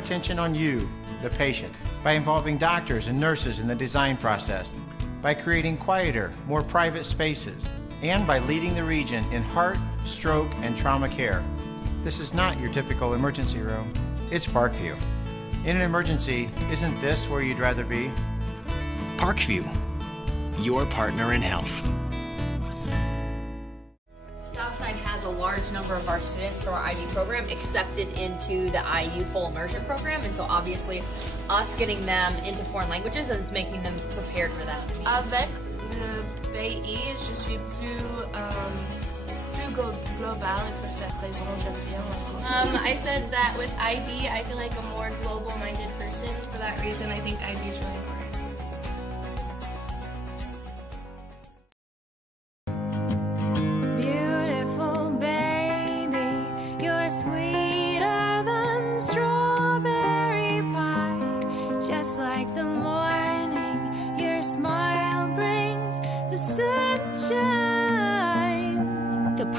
attention on you, the patient, by involving doctors and nurses in the design process, by creating quieter, more private spaces, and by leading the region in heart, stroke, and trauma care. This is not your typical emergency room. It's Parkview. In an emergency, isn't this where you'd rather be? Parkview, your partner in health. Southside has a large number of our students from our IB program accepted into the IU full immersion program, and so obviously us getting them into foreign languages is making them prepared for that. Avec le pays, je suis plus global et pour cette raison j'aime bien en français. I said that with IB, I feel like a more global-minded person. For that reason, I think IB is really important.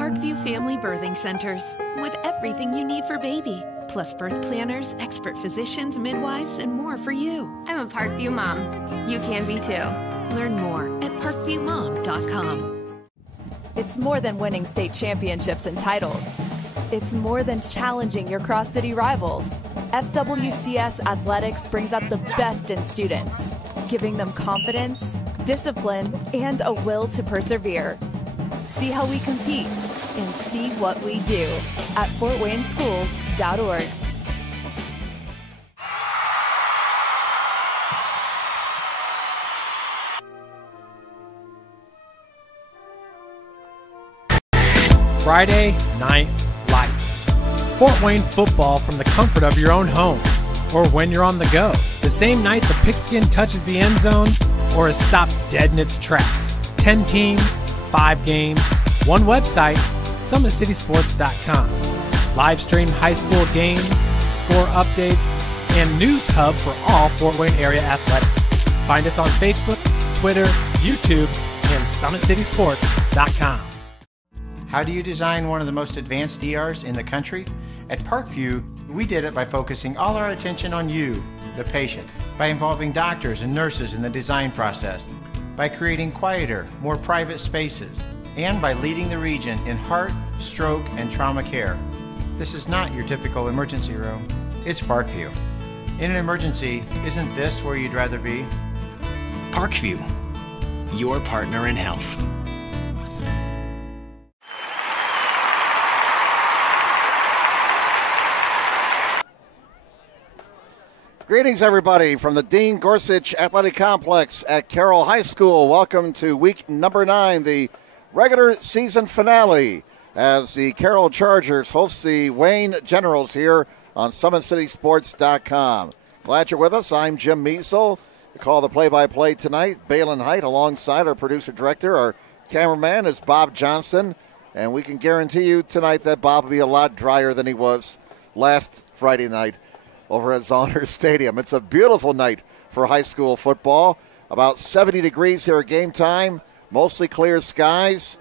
Parkview Family Birthing Centers, with everything you need for baby, plus birth planners, expert physicians, midwives, and more for you. I'm a Parkview mom. You can be too. Learn more at parkviewmom.com. It's more than winning state championships and titles. It's more than challenging your cross-city rivals. FWCS Athletics brings out the best in students, giving them confidence, discipline, and a will to persevere. See how we compete and see what we do at fortwayneschools.org. Friday Night Lights. Fort Wayne football from the comfort of your own home or when you're on the go. The same night the pigskin touches the end zone or is stopped dead in its tracks. 10 teams, 5 games, one website, SummitCitySports.com. Live stream high school games, score updates, and news hub for all Fort Wayne area athletics. Find us on Facebook, Twitter, YouTube, and SummitCitySports.com. How do you design one of the most advanced ERs in the country? At Parkview, we did it by focusing all our attention on you, the patient, by involving doctors and nurses in the design process, by creating quieter, more private spaces, and by leading the region in heart, stroke, and trauma care. This is not your typical emergency room. It's Parkview. In an emergency, isn't this where you'd rather be? Parkview, your partner in health. Greetings, everybody, from the Dean Gorsuch Athletic Complex at Carroll High School. Welcome to week number 9, the regular season finale, as the Carroll Chargers host the Wayne Generals here on SummitCitySports.com. Glad you're with us. I'm Jim Measel. We call the play-by-play tonight. Balin Height alongside our producer-director. Our cameraman is Bob Johnston. And we can guarantee you tonight that Bob will be a lot drier than he was last Friday night over at Zollner Stadium. It's a beautiful night for high school football. About 70 degrees here at game time. Mostly clear skies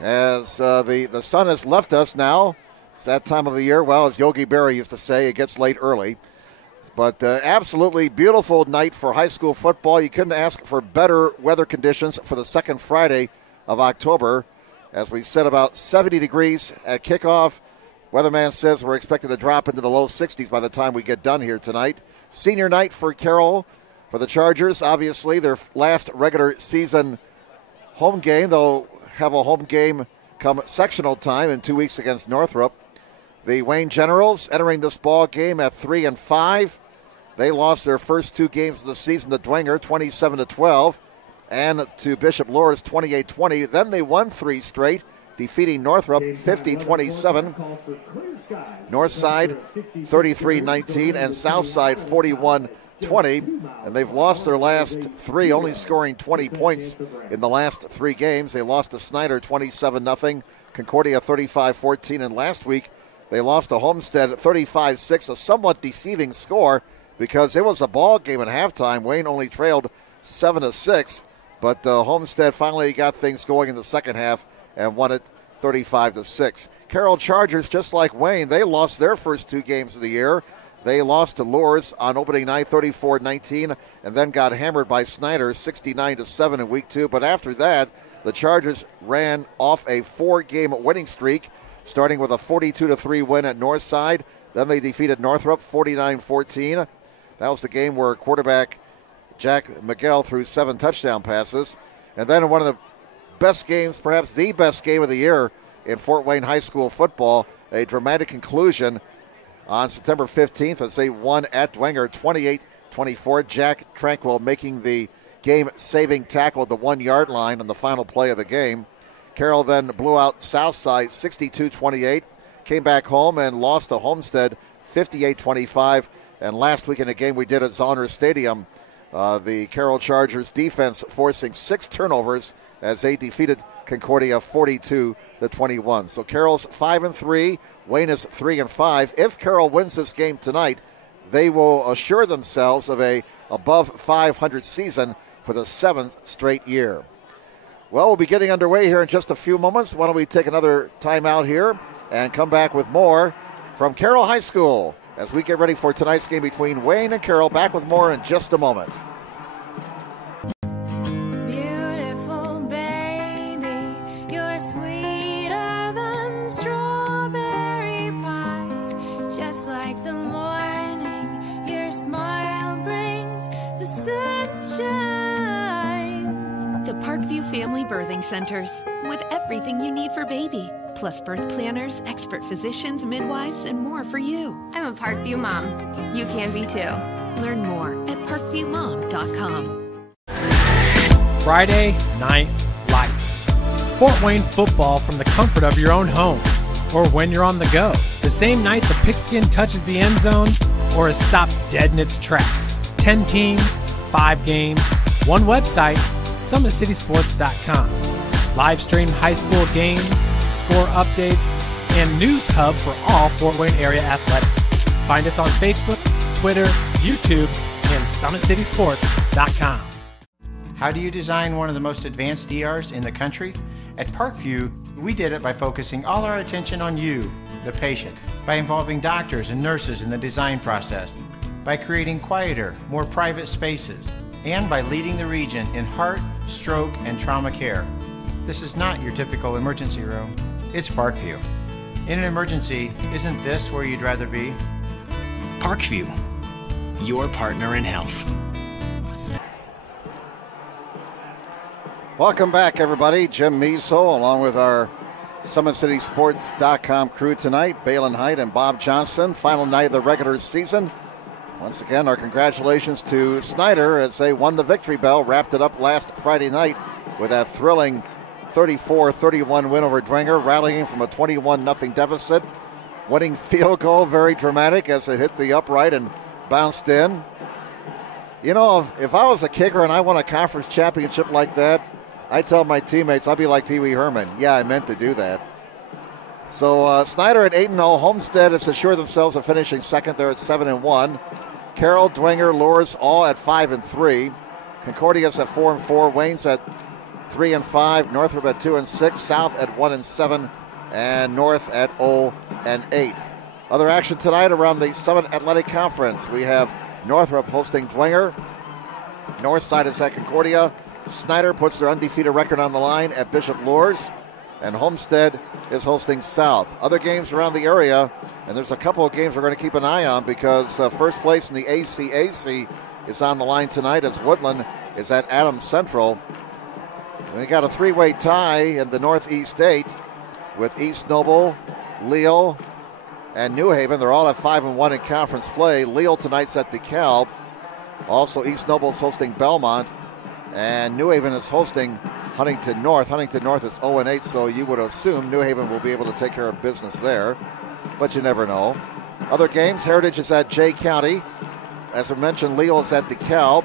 as the sun has left us now. It's that time of the year. Well, as Yogi Berra used to say, it gets late early. But absolutely beautiful night for high school football. You couldn't ask for better weather conditions for the second Friday of October. As we said, about 70 degrees at kickoff. Weatherman says we're expected to drop into the low 60s by the time we get done here tonight. Senior night for Carroll, for the Chargers. Obviously, their last regular season home game. They'll have a home game come sectional time in 2 weeks against Northrop. The Wayne Generals entering this ball game at 3-5. They lost their first 2 games of the season to Dwenger, 27-12, and to Bishop Loras, 28-20. Then they won 3 straight, defeating Northrop 50-27, Northside 33-19, and Southside 41-20. And they've lost their last 3, only scoring 20 points in the last 3 games. They lost to Snyder 27-0, Concordia 35-14, and last week they lost to Homestead 35-6, a somewhat deceiving score because it was a ball game at halftime. Wayne only trailed 7-6, but Homestead finally got things going in the second half and won it 35-6. Carroll Chargers, just like Wayne, they lost their first 2 games of the year. They lost to Lourdes on opening night 34-19 and then got hammered by Snyder 69-7 in week 2. But after that, the Chargers ran off a 4-game winning streak, starting with a 42-3 win at Northside. Then they defeated Northrop 49-14. That was the game where quarterback Jack Miguel threw 7 touchdown passes. And then one of the best games, perhaps the best game of the year in Fort Wayne High School football, a dramatic conclusion on September 15th as they won at Dwenger 28-24. Jack Tranquil making the game-saving tackle at the 1-yard line on the final play of the game. Carroll then blew out Southside 62-28, came back home and lost to Homestead 58-25. And last week in a game we did at Zollner Stadium, the Carroll Chargers defense forcing 6 turnovers as they defeated Concordia 42-21. So Carroll's 5-3, Wayne is 3-5. If Carroll wins this game tonight, they will assure themselves of a above 500 season for the 7th straight year. Well, we'll be getting underway here in just a few moments. Why don't we take another timeout here and come back with more from Carroll High School as we get ready for tonight's game between Wayne and Carroll. Back with more in just a moment. Beautiful baby, you're sweeter than strawberry pie. Just like the morning, your smile brings the sunshine. The Parkview Family Birthing Centers, with everything you need for baby, plus birth planners, expert physicians, midwives, and more for you. I'm a Parkview mom. You can be too. Learn more at parkviewmom.com. Friday Night Lights. Fort Wayne football from the comfort of your own home or when you're on the go. The same night the pigskin touches the end zone or is stopped dead in its tracks. 10 teams, 5 games, one website, SummitCitySports.com. Live stream high school games, score updates, and news hub for all Fort Wayne area athletics. Find us on Facebook, Twitter, YouTube, and SummitCitySports.com. How do you design one of the most advanced ERs in the country? At Parkview, we did it by focusing all our attention on you, the patient, by involving doctors and nurses in the design process, by creating quieter, more private spaces, and by leading the region in heart, stroke, and trauma care. This is not your typical emergency room. It's Parkview. In an emergency, isn't this where you'd rather be? Parkview, your partner in health. Welcome back, everybody. Jim Measel, along with our SummitCitySports.com crew tonight, Balin Height and Bob Johnson. Final night of the regular season. Once again, our congratulations to Snyder as they won the victory bell, wrapped it up last Friday night with that thrilling 34-31 win over Dwenger, rallying from a 21-0 deficit. Winning field goal, very dramatic as it hit the upright and bounced in. You know, if I was a kicker and I won a conference championship like that, I'd tell my teammates I'd be like Pee Wee Herman. Yeah, I meant to do that. So Snyder at 8-0. Homestead has assured themselves of finishing second there at 7-1. Carroll, Dwenger, Lourdes all at 5-3. Concordia's at 4-4. Wayne's at 3-5. Northrop at 2-6. South at 1-7. And North at 0-8. Other action tonight around the Summit Athletic Conference. We have Northrop hosting Dwenger. Northside is at Concordia. Snyder puts their undefeated record on the line at Bishop Lourdes. And Homestead is hosting South. Other games around the area, and there's a couple of games we're going to keep an eye on because first place in the ACAC is on the line tonight as Woodland is at Adams Central. We got a 3-way tie in the Northeast 8 with East Noble, Leal, and New Haven. They're all at 5-1 in conference play. Leal tonight's at DeKalb. Also, East Noble's hosting Belmont, and New Haven is hosting Huntington North. Huntington North is 0-8, so you would assume New Haven will be able to take care of business there, but you never know. Other games, Heritage is at Jay County. As I mentioned, Leal is at DeKalb.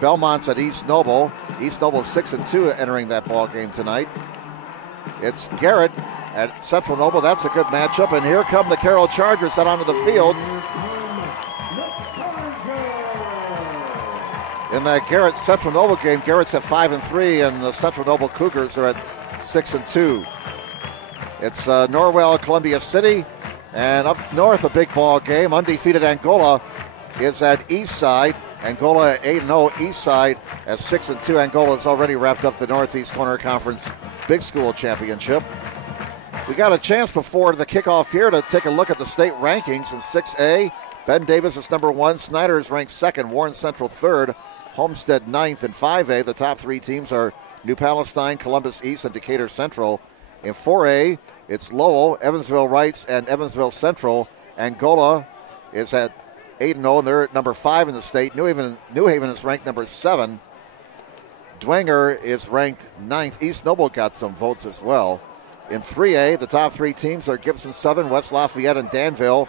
Belmont's at East Noble. East Noble 6-2 entering that ball game tonight. It's Garrett at Central Noble. That's a good matchup, and here come the Carroll Chargers out onto the field. In that Garrett Central Noble game, Garrett's at 5-3, and the Central Noble Cougars are at 6-2. It's Norwell, Columbia City, And up north, a big ball game. Undefeated Angola is at East Side. Angola at 8-0, East Side at 6-2. Angola has already wrapped up the Northeast Corner Conference Big School Championship. We got a chance before the kickoff here to take a look at the state rankings. In 6A, Ben Davis is number 1. Snyder is ranked 2nd. Warren Central 3rd. Homestead 9th. In 5A, the top 3 teams are New Palestine, Columbus East, and Decatur Central. In 4A, it's Lowell, Evansville Rights, and Evansville Central. Angola is at 8-0, and they're at number 5 in the state. New Haven is ranked number 7. Dwenger is ranked 9th. East Noble got some votes as well. In 3A, the top 3 teams are Gibson Southern, West Lafayette, and Danville.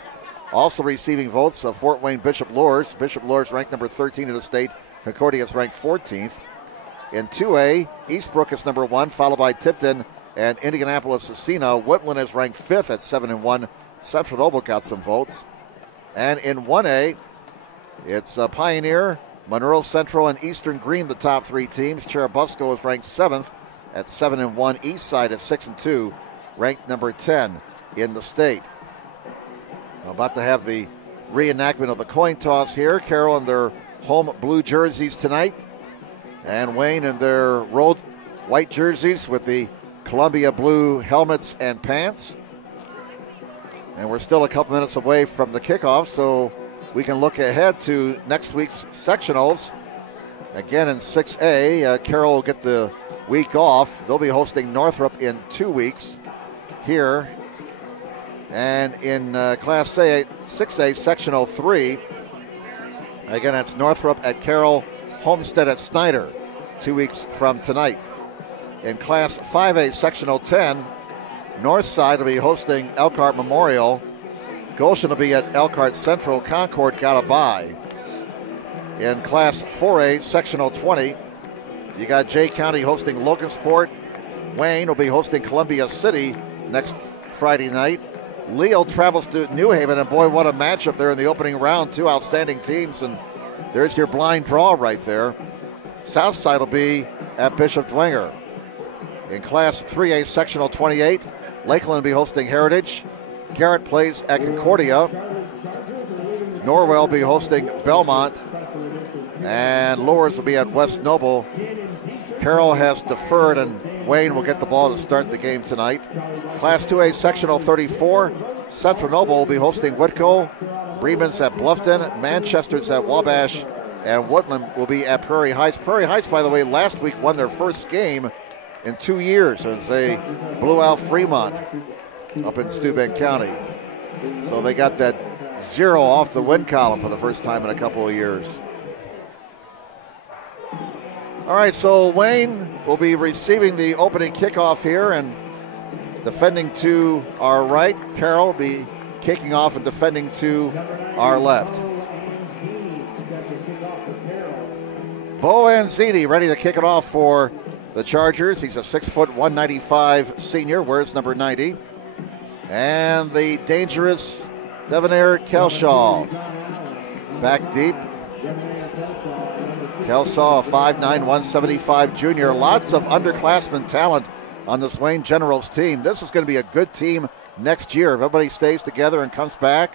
Also receiving votes, Fort Wayne Bishop Luers. Bishop Luers ranked number 13 in the state. Concordia is ranked 14th. In 2A, Eastbrook is number 1, followed by Tipton and Indianapolis-Scecina. Woodland is ranked 5th at 7-1. Central Noble got some votes. And in 1A, it's Pioneer, Monroe Central, and Eastern Green, the top 3 teams. Cherubusco is ranked 7th at 7-1. Eastside at 6-2, ranked number 10 in the state. I'm about to have the reenactment of the coin toss here. Carroll in their home blue jerseys tonight, and Wayne in their road white jerseys with the Columbia blue helmets and pants. And we're still a couple minutes away from the kickoff, so we can look ahead to next week's sectionals. Again, in 6A, Carroll will get the week off. They'll be hosting Northrop in 2 weeks here. And in Class A, 6A, Sectional 3, again, that's Northrop at Carroll, Homestead at Snyder, 2 weeks from tonight. In Class 5A, Sectional 10, Northside will be hosting Elkhart Memorial. Goshen will be at Elkhart Central. Concord got a bye. In Class 4A, Sectional 20, you got Jay County hosting Logansport. Wayne will be hosting Columbia City next Friday night. Leo travels to New Haven, and boy, what a matchup there in the opening round. 2 outstanding teams, and there's your blind draw right there. Southside will be at Bishop Dwenger. In Class 3A, Sectional 28, Lakeland will be hosting Heritage. Garrett plays at Concordia. Norwell will be hosting Belmont. And Lures will be at West Noble. Carroll has deferred, and Wayne will get the ball to start the game tonight. Class 2A, Sectional 34, Central Noble will be hosting Whitco. Bremen's at Bluffton. Manchester's at Wabash. And Woodland will be at Prairie Heights. Prairie Heights, by the way, last week won their first game in 2 years as they blew out Fremont up in Steuben County. So they got that 0 off the win column for the first time in a couple of years. All right, so Wayne will be receiving the opening kickoff here, and defending to our right. Carroll will be kicking off and defending to our left. Bo Anzini ready to kick it off for the Chargers. He's a 6', 195 senior, wears number 90. And the dangerous Devonair Kelshaw back deep. Kelshaw, a 5'9", 175 junior. Lots of underclassmen talent on this Wayne Generals team. This is going to be a good team next year if everybody stays together and comes back.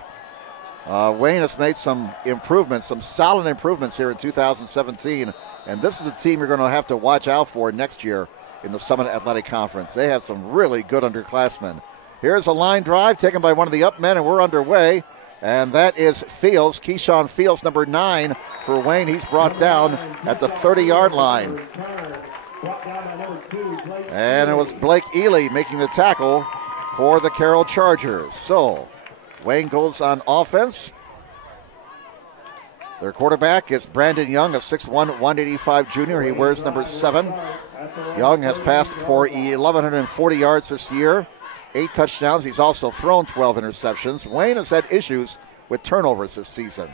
Wayne has made some improvements, some solid improvements here in 2017, and this is a team you're going to have to watch out for next year in the Summit Athletic Conference. They have some really good underclassmen. Here's a line drive taken by one of the up men, and we're underway, and that is Fields, Keyshawn Fields, number 9 for Wayne. He's brought down at the 30-yard line. And it was Blake Ely making the tackle for the Carroll Chargers. So Wayne goes on offense. Their quarterback is Brandon Young, a 6'1", 185 junior. He wears number 7. Young has passed for 1,140 yards this year, 8 touchdowns. He's also thrown 12 interceptions. Wayne has had issues with turnovers this season.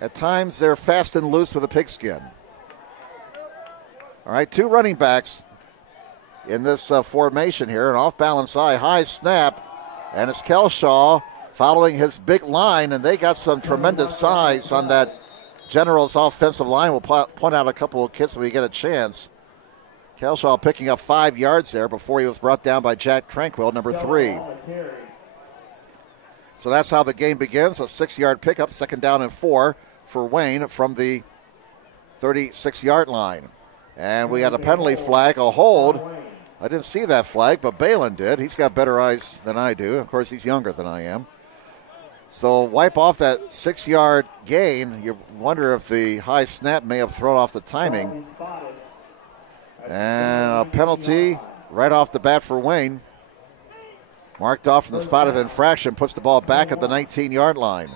At times, they're fast and loose with a pigskin. All right, 2 running backs in this formation here. An off-balance high snap. And it's Kelshaw following his big line, and they got some tremendous size on that Generals offensive line. We'll point out a couple of kicks when we get a chance. Kelshaw picking up 5 yards there before he was brought down by Jack Tranquil, number 3. So that's how the game begins. A 6-yard pickup, 2nd down and 4 for Wayne from the 36-yard line. And we had a penalty flag, a hold. I didn't see that flag, but Balin did. He's got better eyes than I do. Of course, he's younger than I am. So wipe off that 6-yard gain. You wonder if the high snap may have thrown off the timing. And a penalty right off the bat for Wayne. Marked off from the spot of infraction, puts the ball back at the 19-yard line.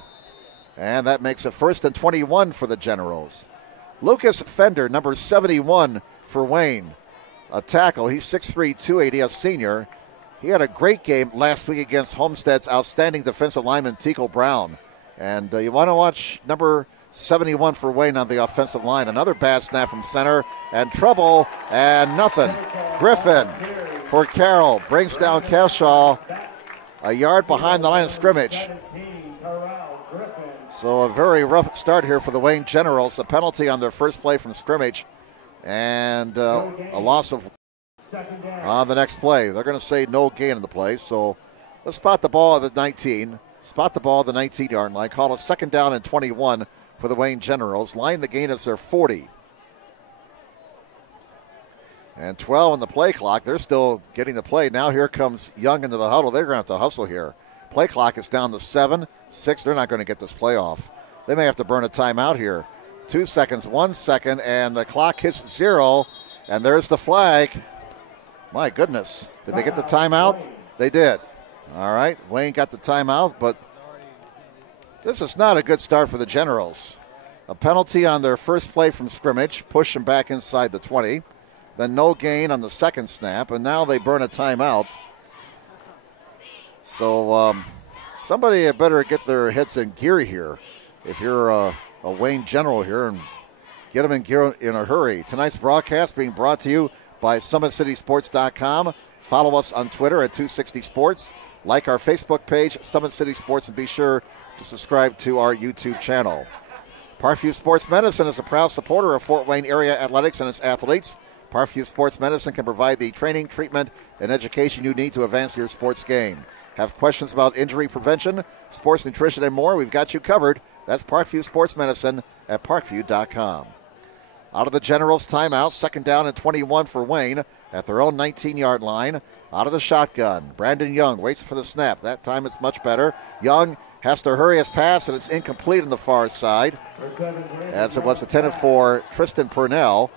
And that makes it 1st and 21 for the Generals. Lucas Fender, number 71 for Wayne. A tackle. He's 6'3", 280, a senior. He had a great game last week against Homestead's outstanding defensive lineman, Teagle Brown. And you want to watch number 71 for Wayne on the offensive line. Another bad snap from center, and trouble, and nothing. Griffin for Carroll brings down Keshaw a yard behind the line of scrimmage. So a very rough start here for the Wayne Generals. A penalty on their first play from scrimmage, and a loss of on the next play. They're going to say no gain in the play. So let's spot the ball at the 19. Spot the ball at the 19-yard line. Call a 2nd down and 21 for the Wayne Generals. Line the gain as their 40. And 12 on the play clock. They're still getting the play. Now here comes Young into the huddle. They're going to have to hustle here. Play clock is down to 7, 6. They're not going to get this play off. They may have to burn a timeout here. 2 seconds, 1 second, and the clock hits 0. And there's the flag. My goodness. Did they get the timeout? They did. All right. Wayne got the timeout, but this is not a good start for the Generals. A penalty on their first play from scrimmage. Push them back inside the 20. Then no gain on the second snap, and now they burn a timeout. So somebody had better get their heads in gear here if you're a Wayne General here, and get them in gear in a hurry. Tonight's broadcast being brought to you by SummitCitySports.com. Follow us on Twitter at 260 Sports. Like our Facebook page, Summit City Sports, and be sure to subscribe to our YouTube channel. Parkview Sports Medicine is a proud supporter of Fort Wayne area athletics and its athletes. Parkview Sports Medicine can provide the training, treatment, and education you need to advance your sports game. Have questions about injury prevention, sports nutrition, and more? We've got you covered. That's Parkview Sports Medicine at parkview.com. Out of the Generals' timeout, 2nd down and 21 for Wayne at their own 19-yard line. Out of the shotgun, Brandon Young waits for the snap. That time it's much better. Young has to hurry his pass, and it's incomplete on the far side, as it was intended for Tristan Purnell.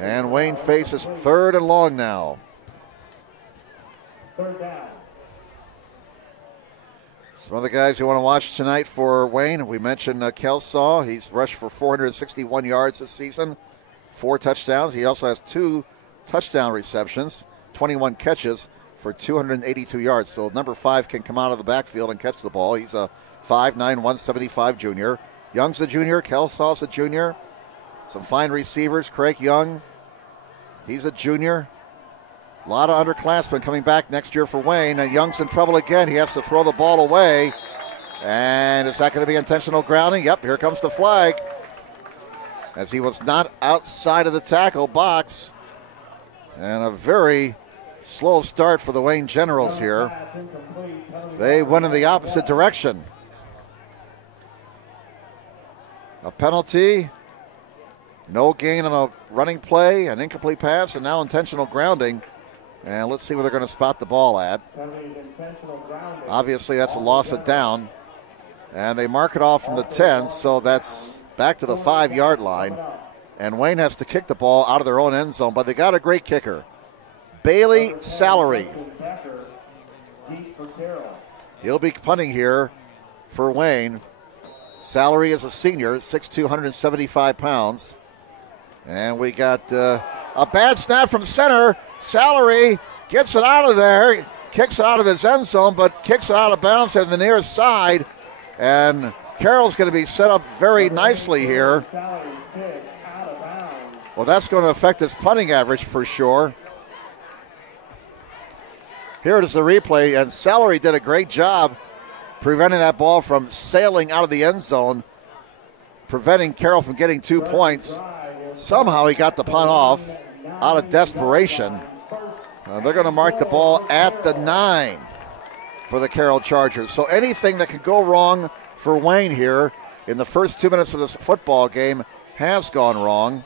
And Wayne faces 3rd and long now. 3rd down. Some other guys you want to watch tonight for Wayne. We mentioned Kelsaw. He's rushed for 461 yards this season, 4 touchdowns. He also has 2 touchdown receptions, 21 catches for 282 yards. So number 5 can come out of the backfield and catch the ball. He's a 5'9", 175 junior. Young's a junior. Kelsaw's a junior. Some fine receivers. Craig Young, he's a junior. A lot of underclassmen coming back next year for Wayne, and Young's in trouble again. He has to throw the ball away. And is that going to be intentional grounding? Yep, here comes the flag, as he was not outside of the tackle box. And a very slow start for the Wayne Generals here. They went in the opposite direction. A penalty, no gain on a running play, an incomplete pass, and now intentional grounding. And let's see where they're going to spot the ball at. Obviously, that's a loss of down. And they mark it off from the 10, so that's back to the 5-yard line. And Wayne has to kick the ball out of their own end zone, but they got a great kicker. Bailey Salary. He'll be punting here for Wayne. Salary is a senior, 6'2", 175 pounds. And we got a bad snap from center. Salary gets it out of there, kicks it out of his end zone, but kicks it out of bounds at the near side. And Carroll's going to be set up very nicely here. Well, that's going to affect his punting average for sure. Here is the replay, and Salary did a great job preventing that ball from sailing out of the end zone, preventing Carroll from getting 2 points. Somehow he got the punt off out of desperation. They're going to mark the ball at the 9. for the Carroll Chargers. So anything that could go wrong for Wayne here in the first 2 minutes of this football game has gone wrong.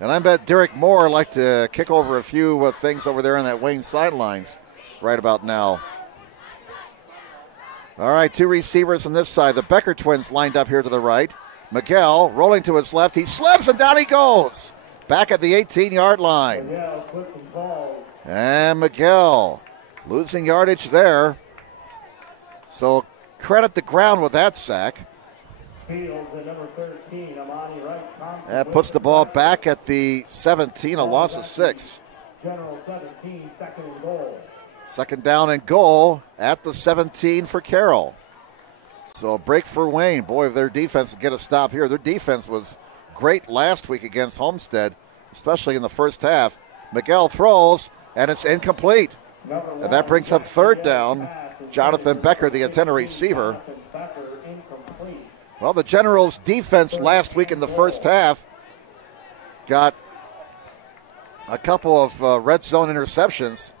And I bet Derek Moore like to kick over a few things over there on that Wayne sidelines right about now. All right, 2 receivers on this side. The Becker twins lined up here to the right. Miguel rolling to his left. He slips and down he goes. Back at the 18-yard line. And Miguel losing yardage there. So credit the ground with that sack. That puts the ball back at the 17, a loss of 6. General 17, second and goal. Second down and goal at the 17 for Carroll. So a break for Wayne. Boy, if their defense would get a stop here. Their defense was great last week against Homestead, especially in the first half. Miguel throws, and it's incomplete. And that brings up third down. Jonathan Becker, the intended receiver. Well, the Generals' defense last week in the first half got a couple of red zone interceptions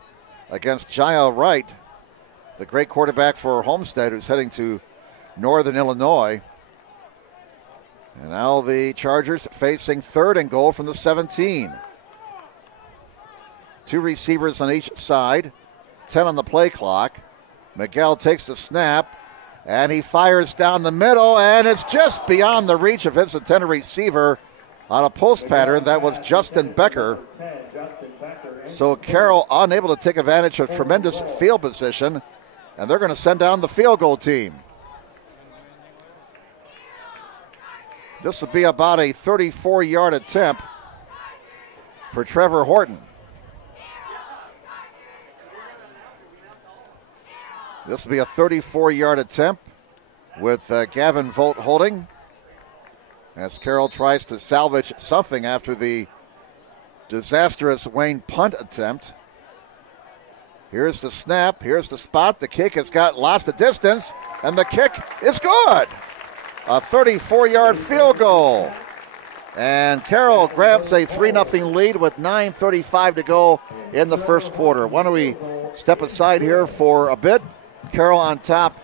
against Jael Wright, the great quarterback for Homestead, who's heading to Northern Illinois. And now the Chargers facing third and goal from the 17. 2 receivers on each side, 10 on the play clock. Miguel takes the snap, and he fires down the middle, and it's just beyond the reach of his intended receiver on a post pattern. That was Justin Becker. So Carroll unable to take advantage of tremendous field position, and they're going to send down the field goal team. This will be about a 34-yard attempt for Trevor Horton. This will be a 34-yard attempt with Gavin Volt holding as Carroll tries to salvage something after the disastrous Wayne punt attempt. Here's the snap. Here's the spot. The kick has got lots of distance, and the kick is good. A 34-yard field goal. And Carroll grabs a 3-0 lead with 9:35 to go in the first quarter. Why don't we step aside here for a bit? Carroll on top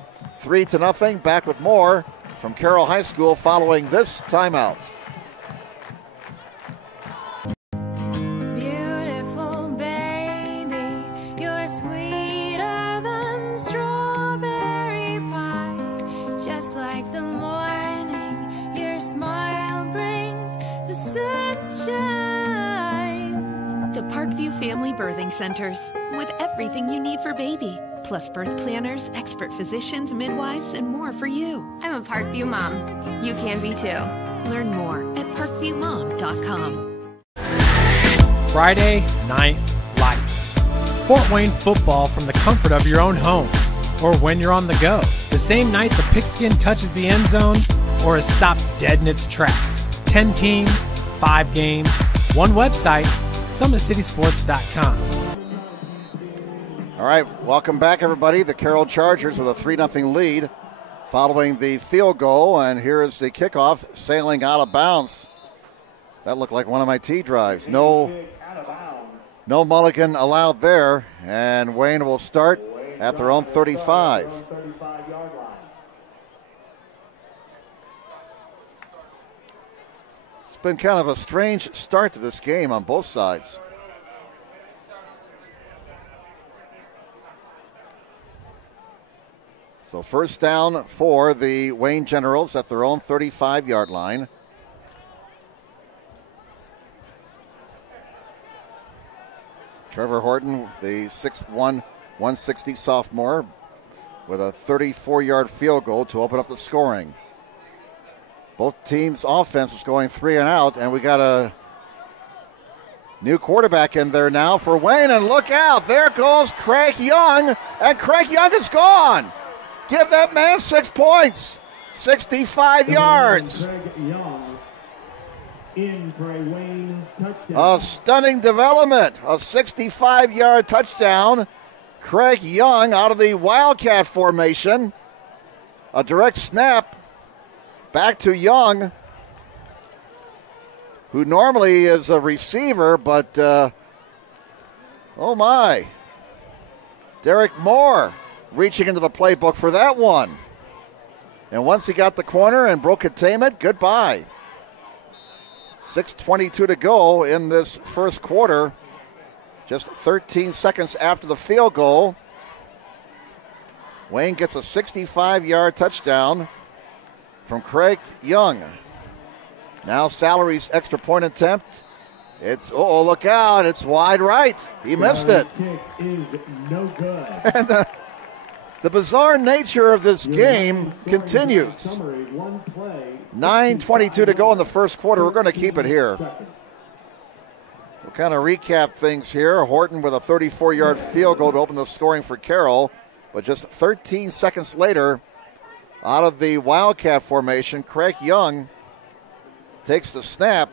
3-0. Back with more from Carroll High School following this timeout. Beautiful baby, you're sweeter than strawberry pie. Just like the morning, your smile brings the sunshine. The Parkview Family Birthing Centers, with everything you need for baby, plus birth planners, expert physicians, midwives, and more for you. I'm a Parkview mom. You can be too. Learn more at parkviewmom.com. Friday Night Lights. Fort Wayne football from the comfort of your own home or when you're on the go. The same night the pigskin touches the end zone or is stopped dead in its tracks. 10 teams, 5 games, one website, SummitCitySports.com. All right, welcome back, everybody. The Carroll Chargers with a 3-0 lead following the field goal, and here is the kickoff sailing out of bounds. That looked like one of my tee drives. No mulligan allowed there, and Wayne will start at their own 35. It's been kind of a strange start to this game on both sides. So first down for the Wayne Generals at their own 35-yard line. Trevor Horton, the 6'1", 160 sophomore, with a 34-yard field goal to open up the scoring. Both teams' offense is going 3 and out, and we got a new quarterback in there now for Wayne, and look out, there goes Craig Young, and Craig Young is gone. Give that man 6 points, 65 yards. A stunning development, a 65-yard touchdown. Craig Young out of the Wildcat formation. A direct snap back to Young, who normally is a receiver, but oh my. Derek Moore reaching into the playbook for that one. And once he got the corner and broke containment, goodbye. 6:22 to go in this first quarter. Just 13 seconds after the field goal. Wayne gets a 65-yard touchdown from Craig Young. Now Salary's extra point attempt. It's, look out, it's wide right. He missed it. Kick is no good. And the bizarre nature of this game continues. 9:22 to go in the first quarter. We're going to keep it here. We'll kind of recap things here. Horton with a 34-yard field goal to open the scoring for Carroll. But just 13 seconds later, out of the Wildcat formation, Craig Young takes the snap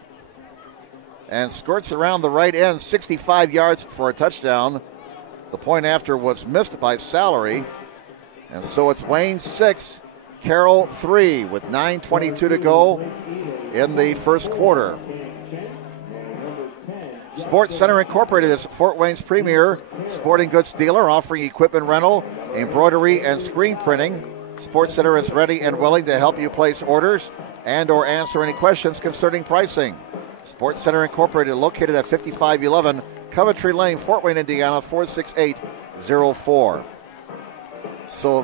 and skirts around the right end, 65 yards for a touchdown. The point after was missed by Salary. And so it's Wayne 6, Carroll 3 with 9:22 to go in the first quarter. Sports Center Incorporated is Fort Wayne's premier sporting goods dealer, offering equipment rental, embroidery, and screen printing. Sports Center is ready and willing to help you place orders and or answer any questions concerning pricing. Sports Center Incorporated, located at 5511 Coventry Lane, Fort Wayne, Indiana, 46804. So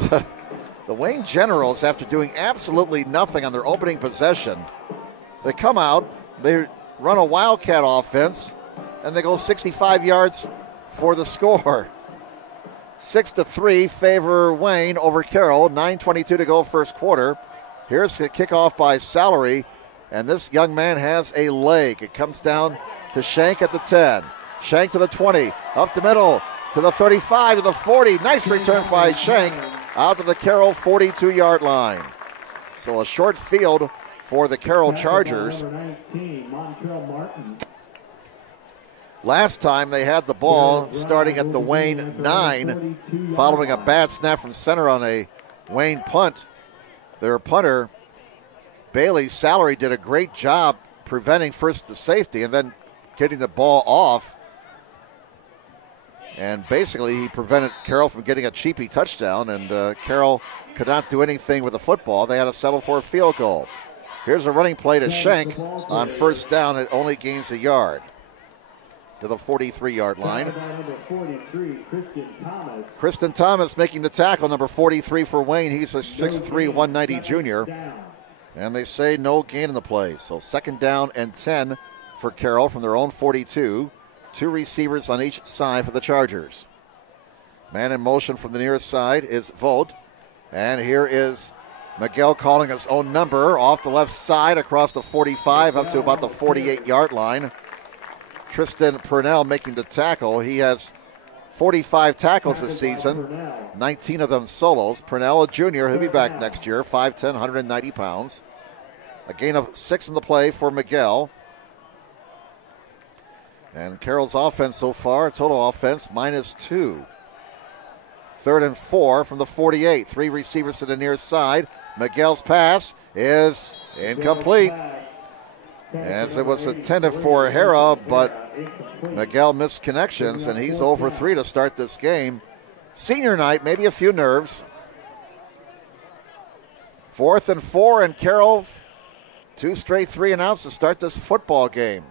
the Wayne Generals, after doing absolutely nothing on their opening possession, they come out, they run a Wildcat offense, and they go 65 yards for the score. 6-3 favor Wayne over Carroll. 9:22 to go first quarter. Here's the kickoff by Salary, and this young man has a leg. It comes down to Shank at the 10. Shank to the 20, up the middle to the 35, to the 40. Nice return by Shank out to the Carroll 42-yard line. So a short field for the Carroll Chargers. Last time they had the ball starting at the Wayne 9, following a bad snap from center on a Wayne punt. Their punter, Bailey Salary, did a great job preventing first the safety and then getting the ball off. And basically he prevented Carroll from getting a cheapy touchdown, and Carroll could not do anything with the football. They had to settle for a field goal. Here's a running play to Shank on first down. It only gains a yard to the 43-yard line. Kristen Thomas making the tackle, number 43 for Wayne. He's a 6'3", 190 junior. And they say no gain in the play. So second down and 10 for Carroll from their own 42. Two receivers on each side for the Chargers. Man in motion from the near side is Vogt. And here is Miguel calling his own number off the left side across the 45 up to about the 48-yard line. Tristan Purnell making the tackle. He has 45 tackles this season, 19 of them solos. Purnell, a junior, he'll be back next year, 5'10", 190 pounds. A gain of 6 in the play for Miguel. And Carroll's offense so far, total offense, -2. 3rd and 4 from the 48. Three receivers to the near side. Miguel's pass is incomplete, as it was intended for Hera, but Miguel missed connections, and he's 0 for 3 to start this game. Senior night, maybe a few nerves. 4th and 4, and Carroll, 2 straight 3-and-outs to start this football game.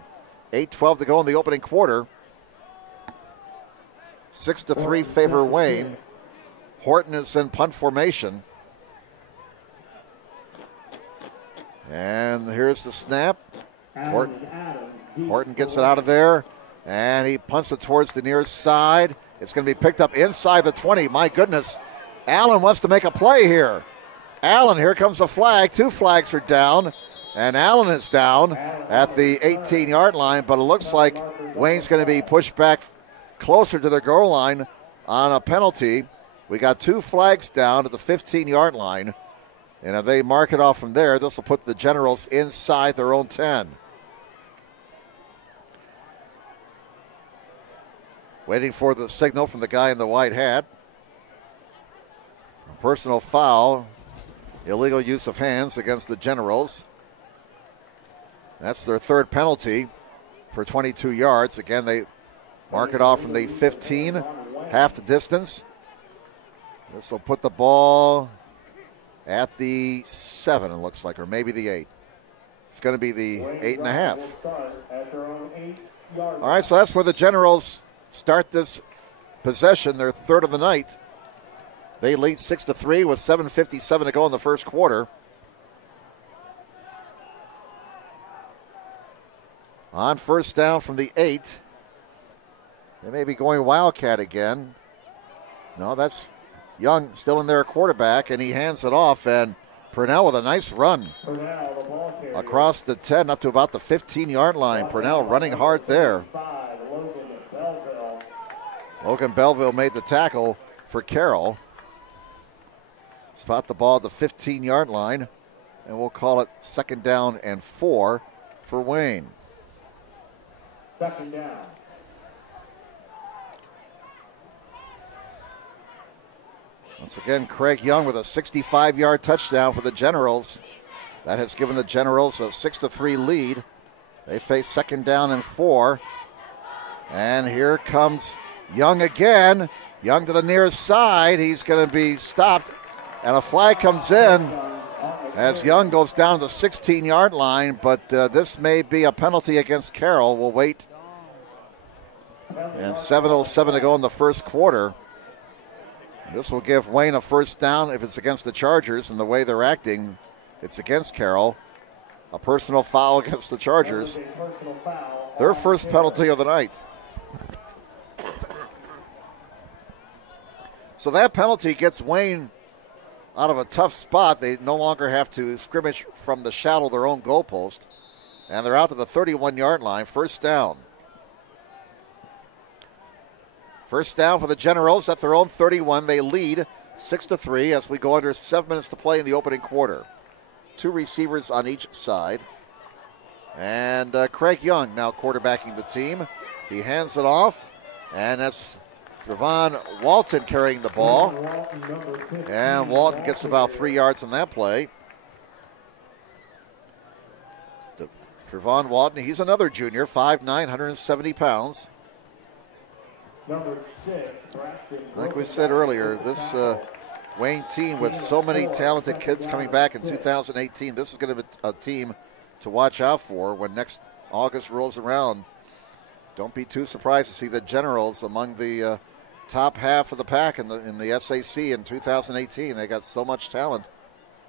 8:12 to go in the opening quarter. 6-3 favor Wayne. Horton is in punt formation. And here's the snap. Horton gets it out of there, and he punts it towards the near side. It's going to be picked up inside the 20. My goodness. Allen wants to make a play here. Allen, here comes the flag. 2 flags are down, and Allen is down at the 18-yard line, but it looks like Wayne's going to be pushed back closer to the goal line on a penalty. We got 2 flags down at the 15-yard line, and if they mark it off from there, this will put the Generals inside their own 10. Waiting for the signal from the guy in the white hat. A personal foul, illegal use of hands against the Generals. That's their 3rd penalty for 22 yards. Again, they mark it off from the 15, half the distance. This will put the ball at the 7, it looks like, or maybe the 8. It's going to be the 8.5. All right, so that's where the Generals start this possession, their third of the night. They lead 6-3 with 7:57 to go in the first quarter. On first down from the 8. They may be going Wildcat again. No, that's Young still in there, quarterback, and he hands it off, and Purnell with a nice run across the 10 up to about the 15-yard line. Purnell running hard there. Logan Belleville made the tackle for Carroll. Spot the ball at the 15-yard line, and we'll call it 2nd down and 4 for Wayne. 2nd down. Once again, Craig Young with a 65-yard touchdown for the Generals. That has given the Generals a 6-3 lead. They face 2nd down and 4. And here comes Young again. Young to the near side. He's going to be stopped. And a flag comes in as Young goes down to the 16-yard line. But this may be a penalty against Carroll. We'll wait. And 7:07 to go in the first quarter. This will give Wayne a first down if it's against the Chargers, and the way they're acting, it's against Carroll. A personal foul against the Chargers. Their first penalty of the night. So that penalty gets Wayne out of a tough spot. They no longer have to scrimmage from the shadow of their own goalpost. And they're out to the 31-yard line, first down. First down for the Generals at their own 31. They lead 6-3 as we go under 7 minutes to play in the opening quarter. 2 receivers on each side. And Craig Young now quarterbacking the team. He hands it off, and that's Trevon Walton carrying the ball. And Walton gets about 3 yards on that play. Trevon Walton, he's another junior, 5'9", 170 pounds. Like we said earlier, this Wayne team with so many talented kids coming back in 2018, this is going to be a team to watch out for when next August rolls around. Don't be too surprised to see the Generals among the top half of the pack in the SAC in 2018. They got so much talent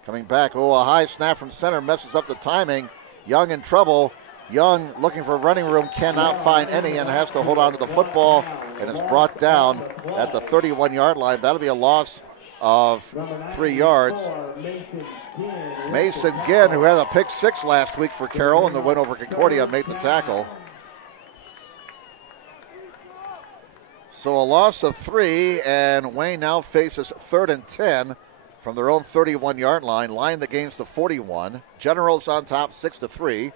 coming back. Oh, a high snap from center messes up the timing. Young in trouble. Young looking for running room, cannot find any, and has to hold on to the football, and it's brought down at the 31-yard line. That'll be a loss of 3 yards. Mason Ginn, who had a pick 6 last week for Carroll in the win over Concordia, made the tackle. So a loss of 3, and Wayne now faces 3rd and 10 from their own 31-yard line. Line the game's to 41. Generals on top 6-3.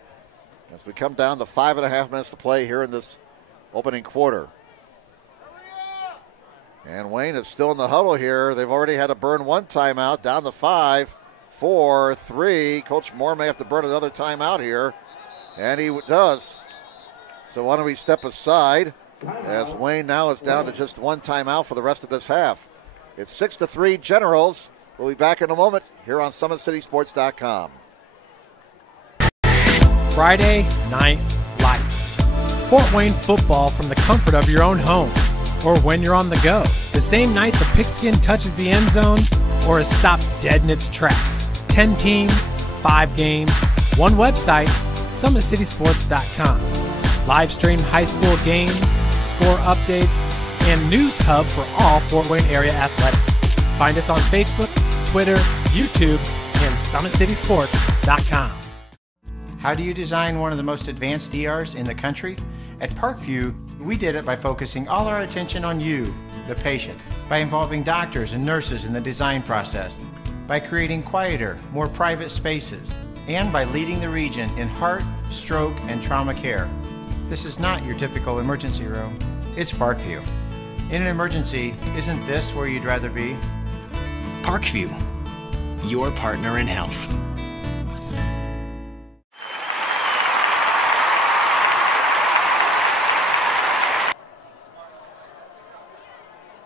As we come down to 5.5 minutes to play here in this opening quarter. And Wayne is still in the huddle here. They've already had to burn 1 timeout, down to 5, 4, 3. Coach Moore may have to burn another timeout here, and he does. So why don't we step aside as Wayne now is down to just 1 timeout for the rest of this half. It's 6-3 Generals. We'll be back in a moment here on SummitCitySports.com. Friday Night Lights. Fort Wayne football from the comfort of your own home or when you're on the go. The same night the pigskin touches the end zone or is stopped dead in its tracks. 10 teams, 5 games, 1 website, SummitCitySports.com. Live stream high school games, score updates, and news hub for all Fort Wayne area athletics. Find us on Facebook, Twitter, YouTube, and SummitCitySports.com. How do you design one of the most advanced ERs in the country? At Parkview, we did it by focusing all our attention on you, the patient, by involving doctors and nurses in the design process, by creating quieter, more private spaces, and by leading the region in heart, stroke, and trauma care. This is not your typical emergency room. It's Parkview. In an emergency, isn't this where you'd rather be? Parkview, your partner in health.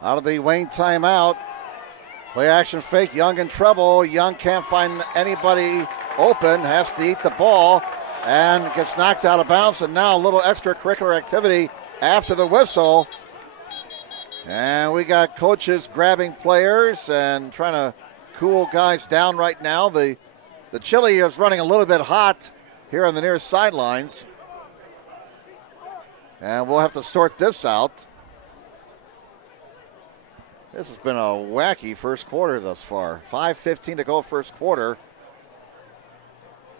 Out of the Wayne timeout, Play action fake. Young in trouble. Young can't find anybody open. Has to eat the ball and gets knocked out of bounds. And now a little extracurricular activity after the whistle. And we got coaches grabbing players and trying to cool guys down right now. The chili is running a little bit hot here on the near sidelines. And we'll have to sort this out. This has been a wacky first quarter thus far. 5:15 to go first quarter.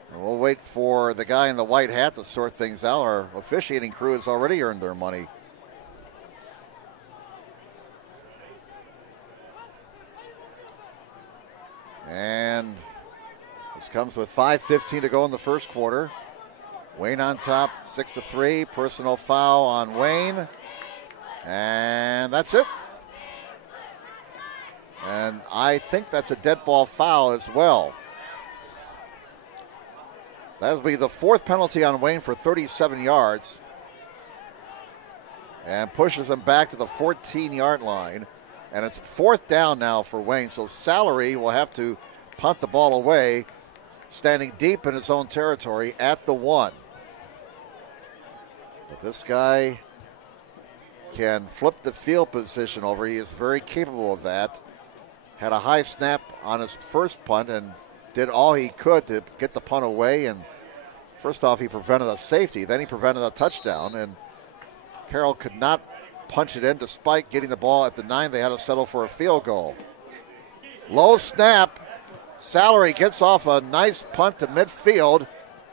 And we'll wait for the guy in the white hat to sort things out. Our officiating crew has already earned their money. And this comes with 5:15 to go in the first quarter. Wayne on top, 6-3. Personal foul on Wayne. And that's it. And I think that's a dead ball foul as well. That'll be the fourth penalty on Wayne for 37 yards. And pushes him back to the 14-yard line. And it's fourth down now for Wayne. So Salary will have to punt the ball away, standing deep in his own territory at the 1. But this guy can flip the field position over. He is very capable of that. Had a high snap on his first punt and did all he could to get the punt away. And first off, he prevented a safety. Then he prevented a touchdown. And Carroll could not punch it in despite getting the ball at the 9. They had to settle for a field goal. Low snap. Salary gets off a nice punt to midfield.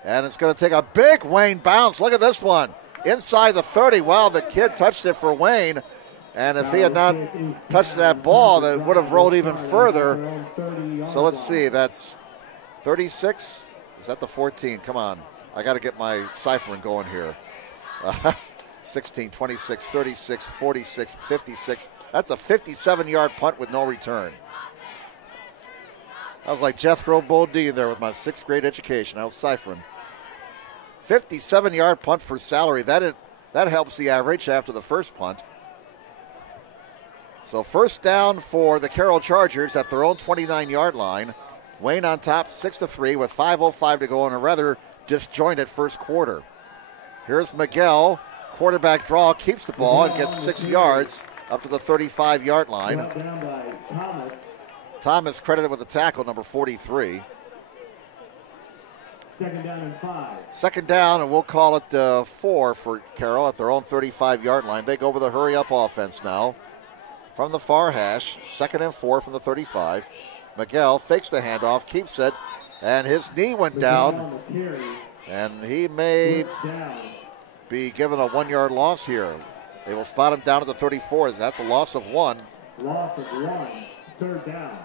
And it's going to take a big Wayne bounce. Look at this one. Inside the 30. Wow, the kid touched it for Wayne. And if he had not touched that ball, that would have rolled even further. So let's see, that's 36? Is that the 14? Come on. I got to get my ciphering going here. 16, 26, 36, 46, 56. That's a 57-yard punt with no return. I was like Jethro Bodine there with my 6th grade education. I was ciphering. 57-yard punt for Salary. That helps the average after the first punt. So first down for the Carroll Chargers at their own 29-yard line. Wayne on top, 6-3 with 5:05 to go in a rather disjointed first quarter. Here's Miguel. Quarterback draw, keeps the ball and gets 6 yards up to the 35-yard line. Thomas credited with the tackle, number 43. Second down and 5. Second down, and we'll call it 4 for Carroll at their own 35-yard line. They go with a hurry-up offense now. From the far hash, 2nd and 4 from the 35. Miguel fakes the handoff, keeps it, and his knee went down. And he may be given a 1-yard loss here. They will spot him down at the 34. That's a loss of 1. Loss of 1. Third down.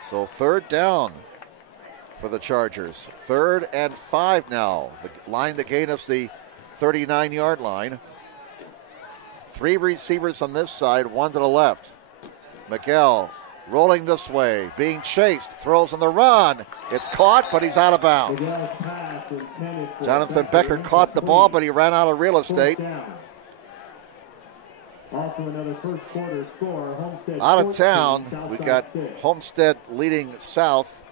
So third down for the Chargers. 3rd and 5 now. The line that gain us the 39-yard line. 3 receivers on this side, 1 to the left. Miguel rolling this way, being chased, throws on the run. It's caught, but he's out of bounds. Jonathan Becker caught the ball, but he ran out of real estate. Also another first quarter score. Homestead out of town, we've got Homestead leading South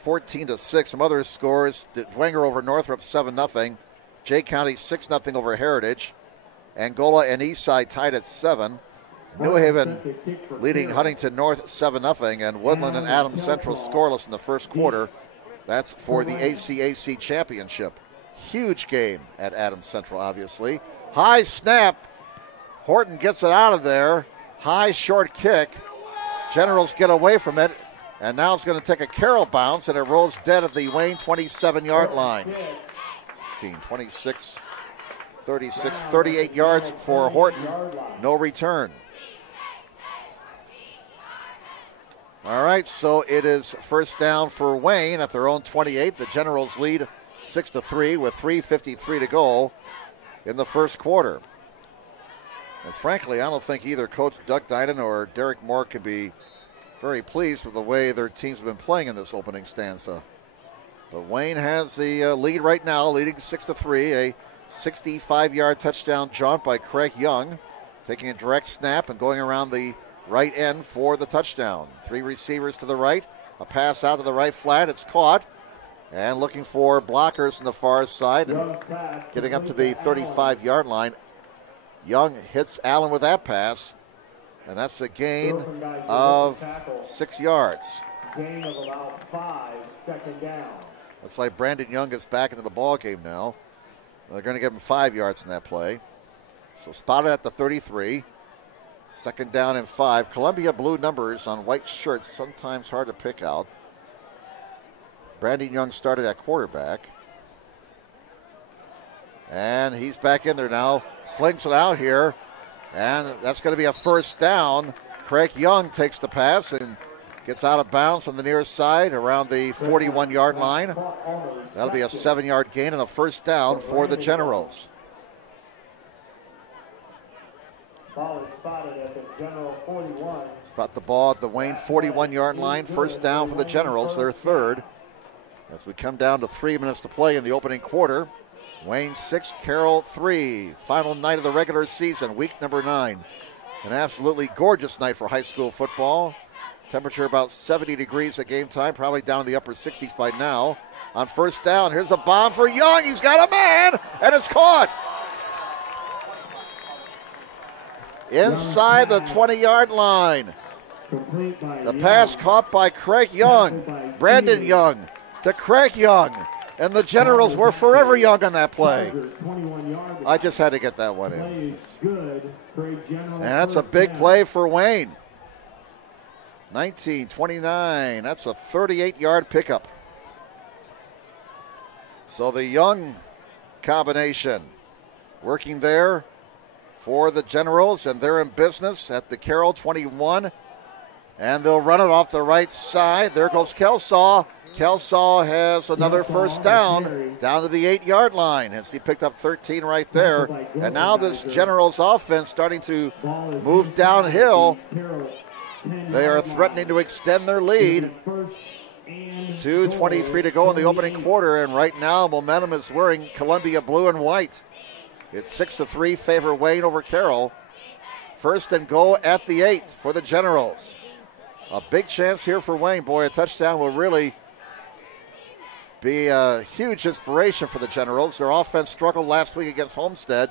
14-6. Some other scores, Dwenger over Northrop 7-0. Jay County 6-0 over Heritage. Angola and Eastside tied at 7. New Haven leading Huntington North 7-0. And Woodland and Adams Central scoreless in the first quarter. That's for the ACAC championship. Huge game at Adams Central, obviously. High snap. Horton gets it out of there. High short kick. Generals get away from it. And now it's going to take a Carroll bounce, and it rolls dead at the Wayne 27-yard line. 16, 26, 36, 38 yards for Horton. No return. All right, so it is first down for Wayne at their own 28. The Generals lead 6-3 with 3:53 to go in the first quarter. And frankly, I don't think either Coach Doug Dynan or Derek Moore could be very pleased with the way their teams have been playing in this opening stanza. But Wayne has the lead right now, leading 6-3. A 65-yard touchdown jaunt by Craig Young. taking a direct snap and going around the right end for the touchdown. 3 receivers to the right, a pass out to the right flat, it's caught, and looking for blockers on the far side and getting up to the 35-yard line. Young hits Allen with that pass, and that's a gain of 6 yards. Gain of about 5, second down. Looks like Brandon Young gets back into the ball game now. They're going to give him 5 yards in that play. So spotted at the 33. Second down and 5. Columbia blue numbers on white shirts, sometimes hard to pick out. Brandon Young started at quarterback. And he's back in there now. Flings it out here. And that's going to be a first down. Craig Young takes the pass and gets out of bounds on the near side around the 41-yard line. That'll be a 7-yard gain and a first down for the Generals. Ball is spotted at the General 41. Spot the ball at the Wayne 41-yard line. First down for the Generals, their third. As we come down to 3 minutes to play in the opening quarter. Wayne 6, Carroll 3. Final night of the regular season, week number 9. An absolutely gorgeous night for high school football. Temperature about 70 degrees at game time, probably down in the upper 60s by now. On first down, here's a bomb for Young. He's got a man, and it's caught. Inside the 20-yard line. The pass caught by Craig Young. Brandon Young to Craig Young. And the Generals were forever young on that play. I just had to get that one in. And that's a big play for Wayne. 19-29. That's a 38-yard pickup. So the Young combination working there for the Generals, and they're in business at the Carroll 21. And they'll run it off the right side. There goes Kelsaw. Kelsaw has another first down to the 8-yard line as he picked up 13 right there. And now this Generals offense starting to move downhill. They are threatening to extend their lead. 2:23 to go in the opening quarter, and right now momentum is wearing Columbia blue and white. It's 6-3 favor Wayne over Carroll. First and goal at the 8 for the Generals. A big chance here for Wayne. Boy, a touchdown will really be a huge inspiration for the Generals. Their offense struggled last week against Homestead,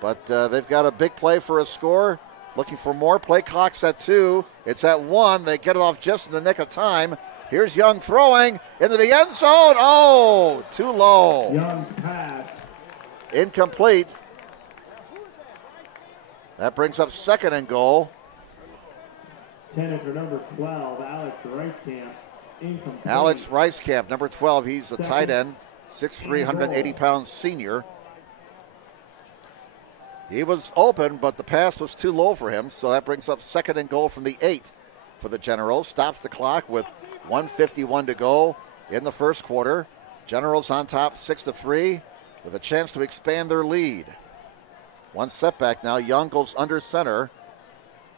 but they've got a big play for a score. Looking for more. Play clock's at 2. It's at 1. They get it off just in the nick of time. Here's Young throwing into the end zone. Oh, too low. Young's pass. Incomplete. That brings up second and goal. 10 for number 12, Alex Ricekamp. Incomplete. Alex Ricekamp, number 12. He's a tight end, 6'3", 180-pound senior. He was open, but the pass was too low for him, so that brings up second and goal from the 8 for the Generals. Stops the clock with 1:51 to go in the first quarter. Generals on top 6-3 with a chance to expand their lead. One setback now. Young goes under center,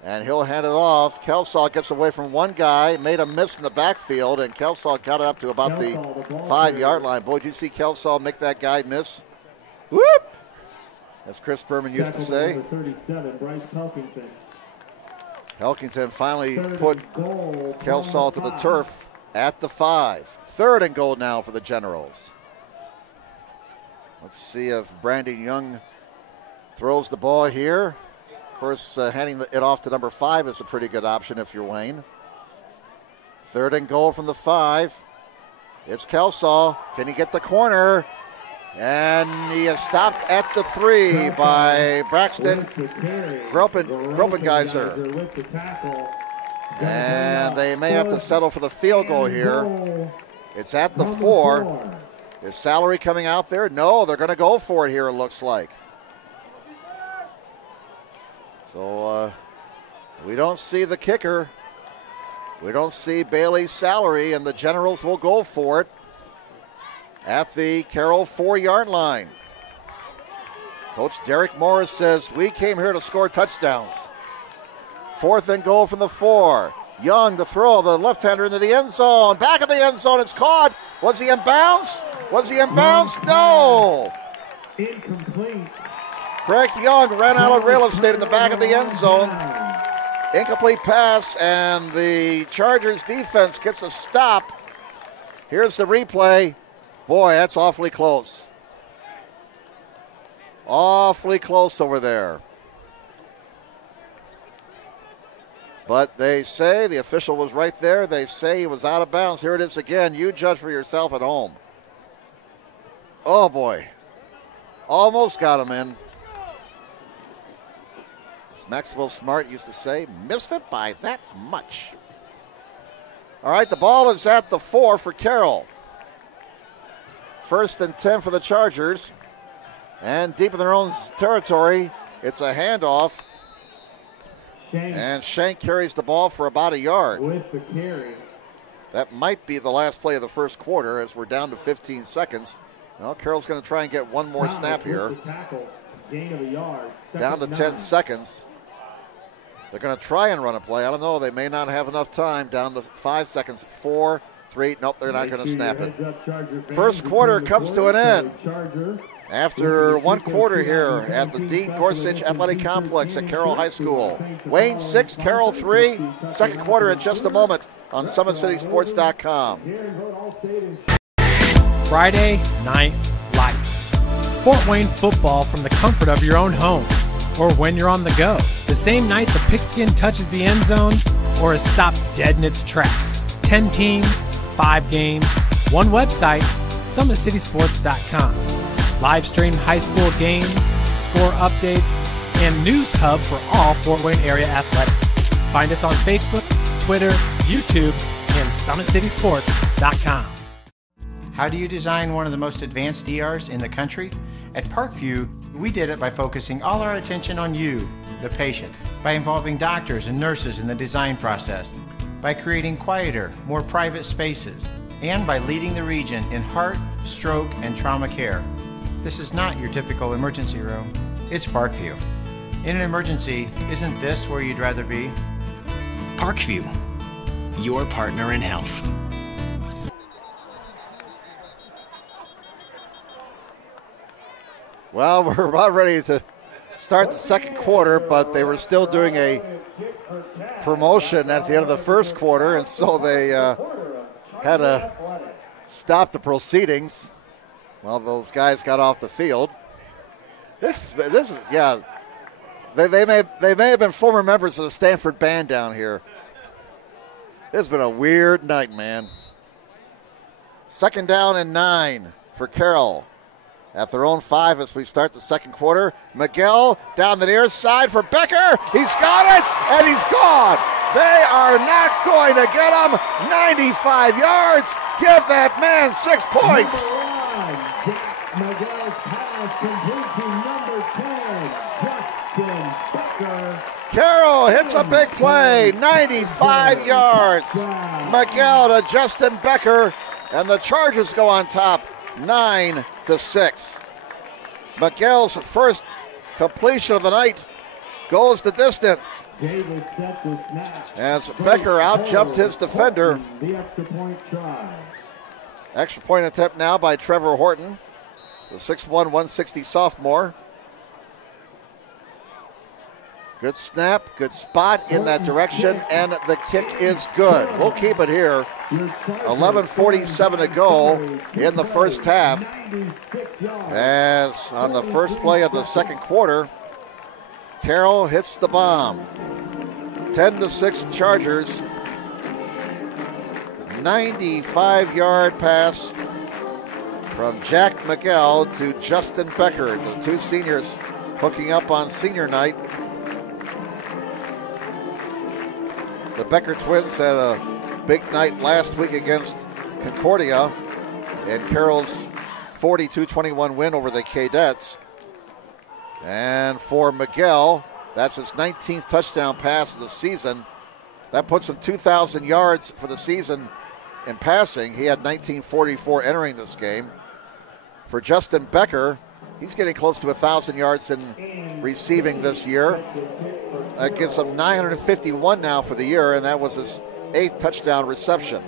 and he'll hand it off. Kelsaw gets away from one guy, made a miss in the backfield, and Kelsaw got it up to about the 5-yard line. Boy, did you see Kelsaw make that guy miss? Whoop! As Chris Berman used to say. 37, Bryce Pelkington. Pelkington finally put Kelsaw to the turf at the 5. Third and goal now for the Generals. Let's see if Brandon Young throws the ball here. Of course, handing it off to number 5 is a pretty good option if you're Wayne. Third and goal from the 5. It's Kelsaw. Can he get the corner? And he is stopped at the 3 by Braxton Gropengeiser. And they may have to settle for the field goal here. It's at the 4. Is Salary coming out there? No, they're going to go for it here, it looks like. So we don't see the kicker. We don't see Bailey's Salary, and the Generals will go for it at the Carroll 4-yard line. Coach Derek Morris says, we came here to score touchdowns. Fourth and goal from the 4. Young to throw, the left-hander into the end zone. Back of the end zone, it's caught. Was he in bounds? Was he in bounds? No. Incomplete. Greg Young ran out of real estate in the back of the end zone. Incomplete pass, and the Chargers defense gets a stop. Here's the replay. Boy, that's awfully close. Awfully close over there. But they say the official was right there. They say he was out of bounds. Here it is again. You judge for yourself at home. Oh, boy. Almost got him in. As Maxwell Smart used to say, missed it by that much. All right, the ball is at the 4 for Carroll. 1st and 10 for the Chargers. And deep in their own territory, it's a handoff. And Shank carries the ball for about a yard. With the carry. That might be the last play of the first quarter as we're down to 15 seconds. Well, Carroll's going to try and get one more snap here. Gain of a yard. Down to 10 seconds. They're going to try and run a play. I don't know. They may not have enough time. Down to 5 seconds. 4, 3. Nope, they're not going to snap it. First quarter comes to an end. After one quarter here at the Dean Gorsuch Athletic Complex at Carroll High School. Wayne 6, Carroll 3. Second quarter in just a moment on SummitCitySports.com. Friday Night Lights. Fort Wayne football from the comfort of your own home or when you're on the go. The same night the pigskin touches the end zone or is stopped dead in its tracks. 10 teams, 5 games, one website, SummitCitySports.com. Live stream high school games, score updates, and news hub for all Fort Wayne area athletics. Find us on Facebook, Twitter, YouTube, and SummitCitySports.com. How do you design one of the most advanced ERs in the country? At Parkview, we did it by focusing all our attention on you, the patient, by involving doctors and nurses in the design process, by creating quieter, more private spaces, and by leading the region in heart, stroke, and trauma care. This is not your typical emergency room. It's Parkview. In an emergency, isn't this where you'd rather be? Parkview, your partner in health. Well, we're about ready to start the second quarter, but they were still doing a promotion at the end of the first quarter, and so they had to stop the proceedings while those guys got off the field. This is yeah. They may have been former members of the Stanford band down here. It's been a weird night, man. 2nd down and 9 for Carroll. At their own 5 as we start the second quarter. Miguel down the near side for Becker. He's got it, and he's gone. They are not going to get him. 95 yards. Give that man 6 points. Miguel's pass complete to number 10, Justin Becker. Carroll hits a big play. 95 yards. Miguel to Justin Becker, and the Chargers go on top. 9-6. Miguel's first completion of the night goes the distance. As Becker out-jumped his defender. The extra point try. Extra point attempt now by Trevor Horton, the 6'1", 160 sophomore. Good snap, good spot in that direction, and the kick is good. We'll keep it here. 11:47 to go in the first half. As on the first play of the second quarter, Carroll hits the bomb. 10-6 Chargers. 95-yard pass from Jack Miguel to Justin Becker. The two seniors hooking up on senior night. The Becker twins had a big night last week against Concordia in Carroll's 42-21 win over the Cadets. And for Miguel, that's his 19th touchdown pass of the season. That puts him 2,000 yards for the season in passing. He had 1944 entering this game. For Justin Becker, he's getting close to 1,000 yards in receiving this year. That gives him 951 now for the year, and that was his 8th touchdown reception.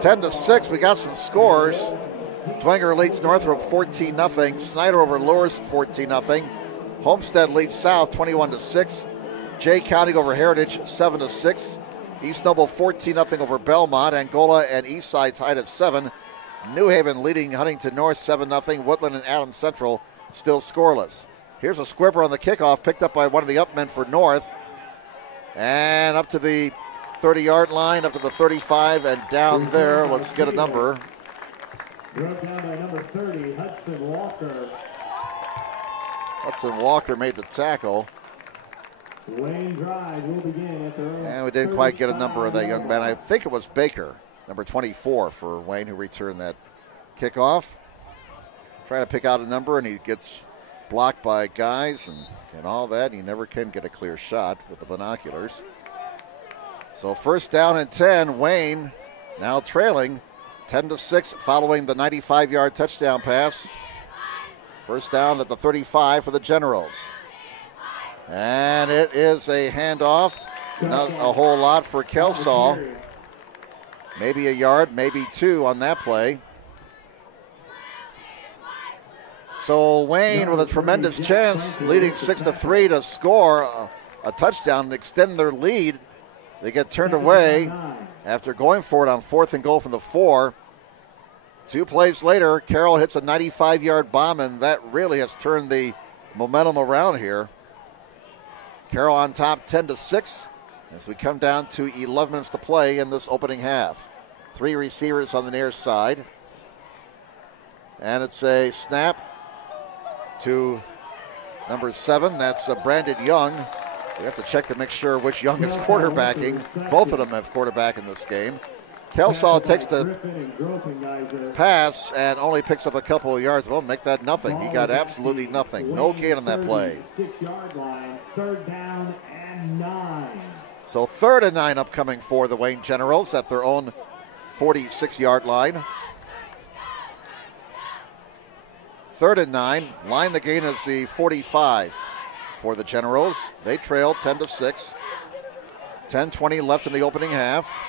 10-6, we got some scores. Dwenger leads Northrop 14-0. Snyder over Lourdes 14-0. Homestead leads South 21-6. Jay County over Heritage 7-6. East Noble 14-0 over Belmont. Angola and Eastside tied at 7. New Haven leading Huntington North 7-0. Woodland and Adams Central still scoreless. Here's a squibber on the kickoff, picked up by one of the upmen for North. And up to the 30-yard line, up to the 35, and down there. Let's get a number. Brought down by number 30, Hudson Walker. Hudson Walker made the tackle. Wayne Drive will begin at their own. And we didn't quite get a number of that young man. I think it was Baker, number 24 for Wayne, who returned that kickoff. Trying to pick out a number, and he gets blocked by guys and all that. He never can get a clear shot with the binoculars. So first down and 10, Wayne now trailing 10-6 following the 95-yard touchdown pass. First down at the 35 for the Generals. And it is a handoff. Not a whole lot for Kelsall. Maybe a yard, maybe two on that play. So Wayne with a tremendous chance, leading 6-3 to score a touchdown and extend their lead. They get turned away after going for it on 4th and goal from the 4. 2 plays later, Carroll hits a 95-yard bomb, and that really has turned the momentum around here. Carroll on top 10-6 as we come down to 11 minutes to play in this opening half. 3 receivers on the near side. And it's a snap to number 7. That's Brandon Young. We have to check to make sure which Young is quarterbacking. Both of them have quarterback in this game. Kelsall takes the pass and only picks up a couple of yards. Well, make that nothing. He got absolutely nothing. No gain on that play. 6-yard line, 3rd down and 9. So 3rd and 9 upcoming for the Wayne Generals at their own 46-yard line. 3rd and 9. Line the gain is the 45 for the Generals. They trail 10-6. 10:20 left in the opening half.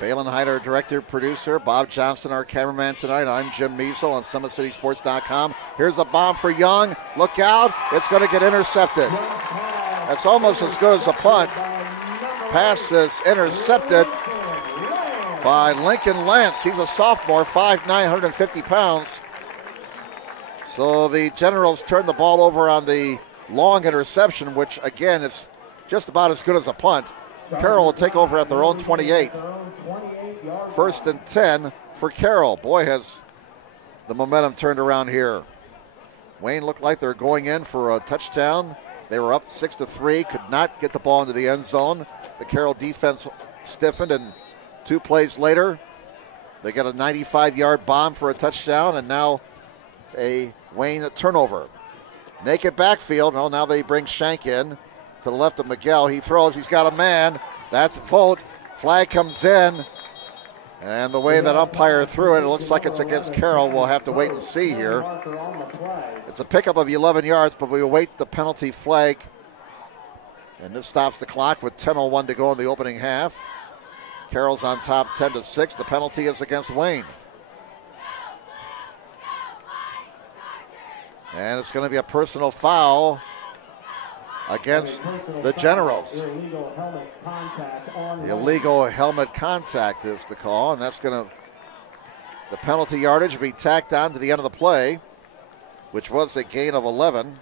Balin Heider, director, producer. Bob Johnson, our cameraman tonight. I'm Jim Measle on SummitCitySports.com. Here's a bomb for Young. Look out. It's going to get intercepted. That's almost as good as a punt. Pass is intercepted by Lincoln Lance. He's a sophomore, 5'9", 150 pounds. So the Generals turn the ball over on the long interception, which, again, is just about as good as a punt. Carroll will take over at their own 28. 1st and 10 for Carroll. Boy, has the momentum turned around here. Wayne looked like they're going in for a touchdown. They were up 6-3, could not get the ball into the end zone. The Carroll defense stiffened, and 2 plays later, they got a 95-yard bomb for a touchdown, and now a Wayne turnover. Naked backfield. No, now they bring Shank in to the left of Miguel. He throws. He's got a man. That's Volt. Flag comes in. And the way that umpire threw it, it looks like it's against Carroll. We'll have to wait and see here. It's a pickup of 11 yards, but we await the penalty flag. And this stops the clock with 10:01 to go in the opening half. Carroll's on top 10-6. The penalty is against Wayne. And it's going to be a personal foul against the Generals. The illegal helmet contact is the call, and that's going to, the penalty yardage will be tacked on to the end of the play, which was a gain of 11.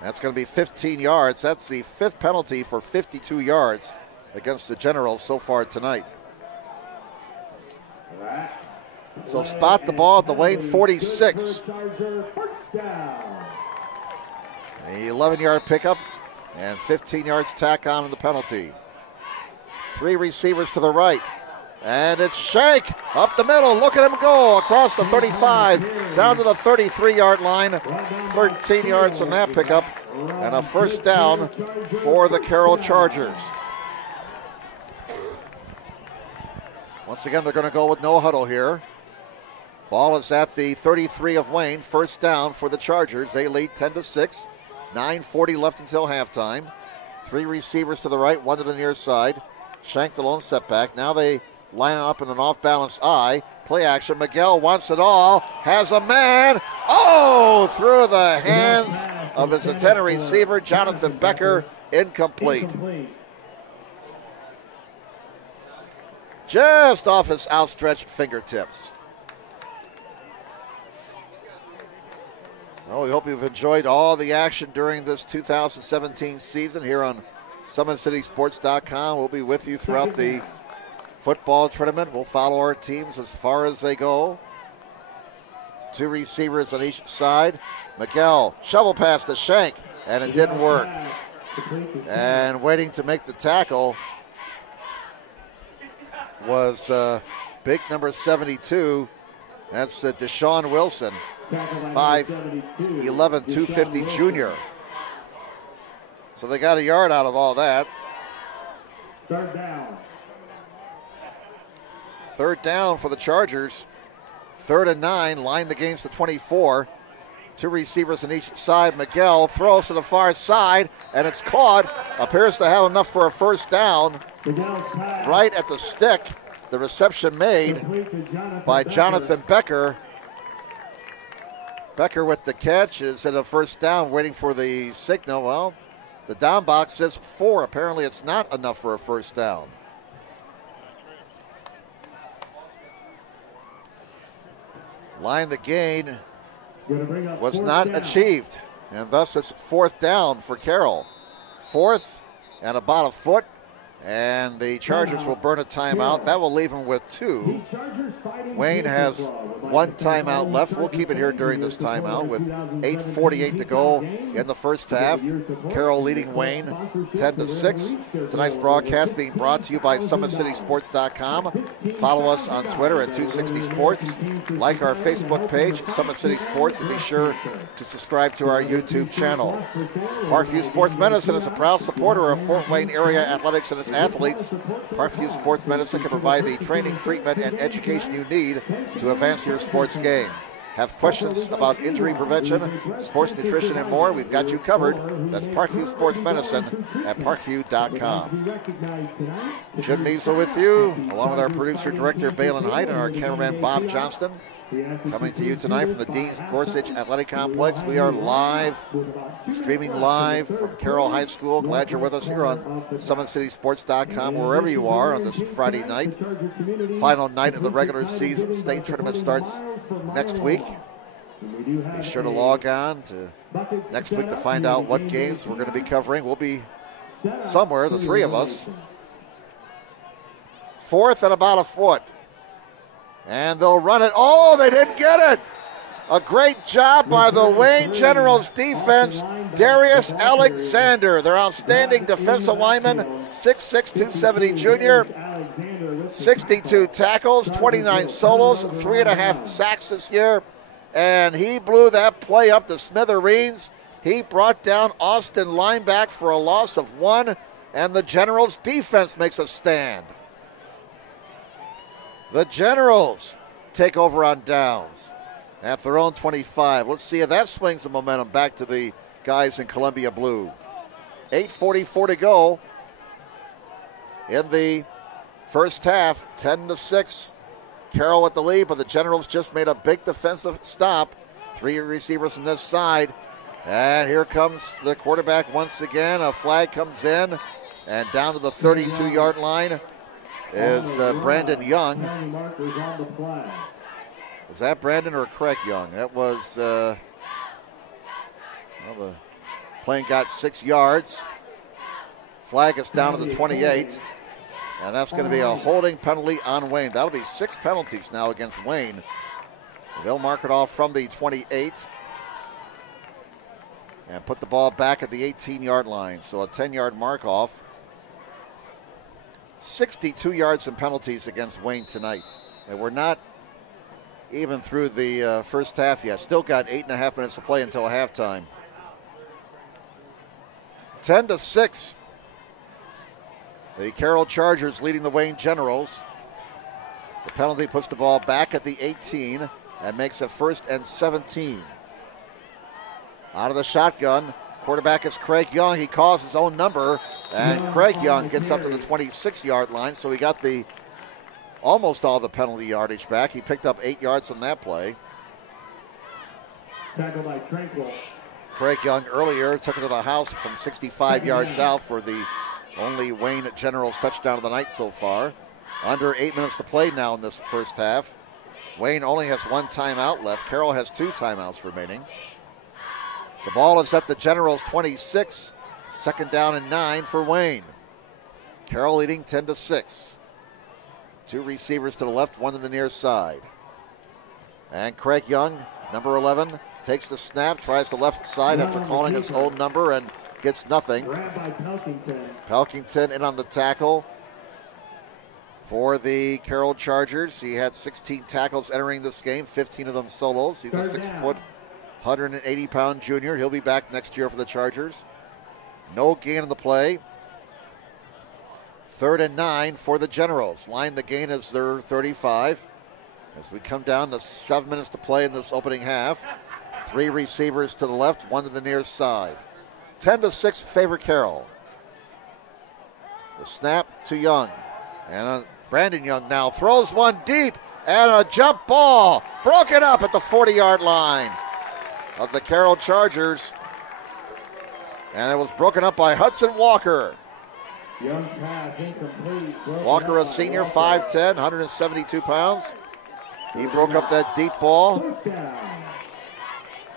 That's going to be 15 yards. That's the 5th penalty for 52 yards against the Generals so far tonight. So spot the ball at the Wayne 46. The 11-yard pickup and 15 yards tack on in the penalty. 3 receivers to the right. And it's Shank up the middle. Look at him go across the 35 down to the 33-yard line. 13 yards from that pickup and a first down for the Carroll Chargers. Once again, they're going to go with no huddle here. Ball is at the 33 of Wayne. First down for the Chargers. They lead 10-6. 9:40 left until halftime. 3 receivers to the right, 1 to the near side. Shank the lone setback. Now they lining up in an off-balance eye. Play action. Miguel wants it all. Has a man. Oh, through the hands of his intended receiver, Jonathan Becker. Incomplete. Just off his outstretched fingertips. Well, we hope you've enjoyed all the action during this 2017 season here on SummitCitySports.com. We'll be with you throughout the football tournament. We'll follow our teams as far as they go. 2 receivers on each side. Miguel, shovel pass to Shank, and it didn't work. And waiting to make the tackle was big number 72. That's Deshaun Wilson, 5'11", 250 junior. So they got a yard out of all that. Third down for the Chargers. 3rd and 9, line the games to 24. 2 receivers on each side. Miguel throws to the far side, and it's caught. Appears to have enough for a first down. Right at the stick. The reception made by Jonathan Becker. Becker with the catch is at a first down, waiting for the signal. Well, the down box says 4. Apparently it's not enough for a first down. Line the gain was not achieved, and thus it's 4th down for Carroll. 4th and about a foot, and the Chargers will burn a timeout. That will leave them with 2. Wayne has 1 timeout left. We'll keep it here during this timeout with 8:48 to go in the first half. Carroll leading Wayne 10-6. Tonight's broadcast being brought to you by SummitCitySports.com. Follow us on Twitter at 260 Sports. Like our Facebook page, Summit City Sports, and be sure to subscribe to our YouTube channel. Parkview Sports Medicine is a proud supporter of Fort Wayne area athletics and its athletes. Parkview Sports Medicine can provide the training, treatment, and education you need to advance your sports game. Have questions about injury prevention, sports nutrition, and more? We've got you covered. That's Parkview Sports Medicine at parkview.com. Jim Measle with you, along with our producer-director, Balin Height, and our cameraman, Bob Johnston. Coming to you tonight from the Dean's Gorsuch Athletic Complex. We are live, streaming live from Carroll High School. Glad you're with us here on SummitCitySports.com, wherever you are on this Friday night. Final night of the regular season. State tournament starts next week. Be sure to log on to next week to find out what games we're going to be covering. We'll be somewhere, the 3 of us. 4th and about a foot. And they'll run it. Oh, they didn't get it. A great job by the Wayne Generals defense. Darius Alexander, their outstanding defensive lineman, 6'6", 270 junior. 62 tackles, 29 solos, 3.5 sacks this year. And he blew that play up to smithereens. He brought down Austin Lineback for a loss of 1. And the Generals defense makes a stand. The Generals take over on downs at their own 25. Let's see if that swings the momentum back to the guys in Columbia Blue. 8:44 to go in the first half, 10-6. Carroll with the lead, but the Generals just made a big defensive stop. 3 receivers on this side. And here comes the quarterback once again. A flag comes in, and down to the 32-yard line is Brandon Young. Was that Brandon or Craig Young? That was, well, the plane got 6 yards. Flag is down to the 28. And that's going to be a holding penalty on Wayne. That'll be 6 penalties now against Wayne. They'll mark it off from the 28 and put the ball back at the 18-yard line. So a 10-yard mark off. 62 yards in penalties against Wayne tonight. And we're not even through the first half yet. Still got 8.5 minutes to play until halftime. 10-6. The Carroll Chargers leading the Wayne Generals. The penalty puts the ball back at the 18 and makes it 1st and 17. Out of the shotgun, quarterback is Craig Young. He calls his own number, and Craig Young gets up to the 26-yard line. So he got the almost all the penalty yardage back. He picked up 8 yards on that play. Tackled by Tranquil. Craig Young earlier took it to the house from 65 yards out for the only Wayne Generals touchdown of the night so far. Under 8 minutes to play now in this first half. Wayne only has 1 timeout left. Carroll has 2 timeouts remaining. The ball is at the Generals 26. Second down and 9 for Wayne. Carroll leading 10-6. 2 receivers to the left, 1 to the near side. And Craig Young, number 11, takes the snap, tries the left side after calling his own number and gets nothing. Pelkington in on the tackle for the Carroll Chargers. He had 16 tackles entering this game, 15 of them solos. He's a 6-foot, 180-pound junior. He'll be back next year for the Chargers. No gain in the play. 3rd and 9 for the Generals. Line the gain as their 35. As we come down to 7 minutes to play in this opening half. 3 receivers to the left, 1 to the near side. 10-6 favor Carroll. The snap to Young. And Brandon Young now throws one deep. And a jump ball. Broken up at the 40-yard line of the Carroll Chargers. And it was broken up by Hudson Walker. Young pass incomplete. Walker, a senior, 5'10", 172 pounds. He broke up that deep ball.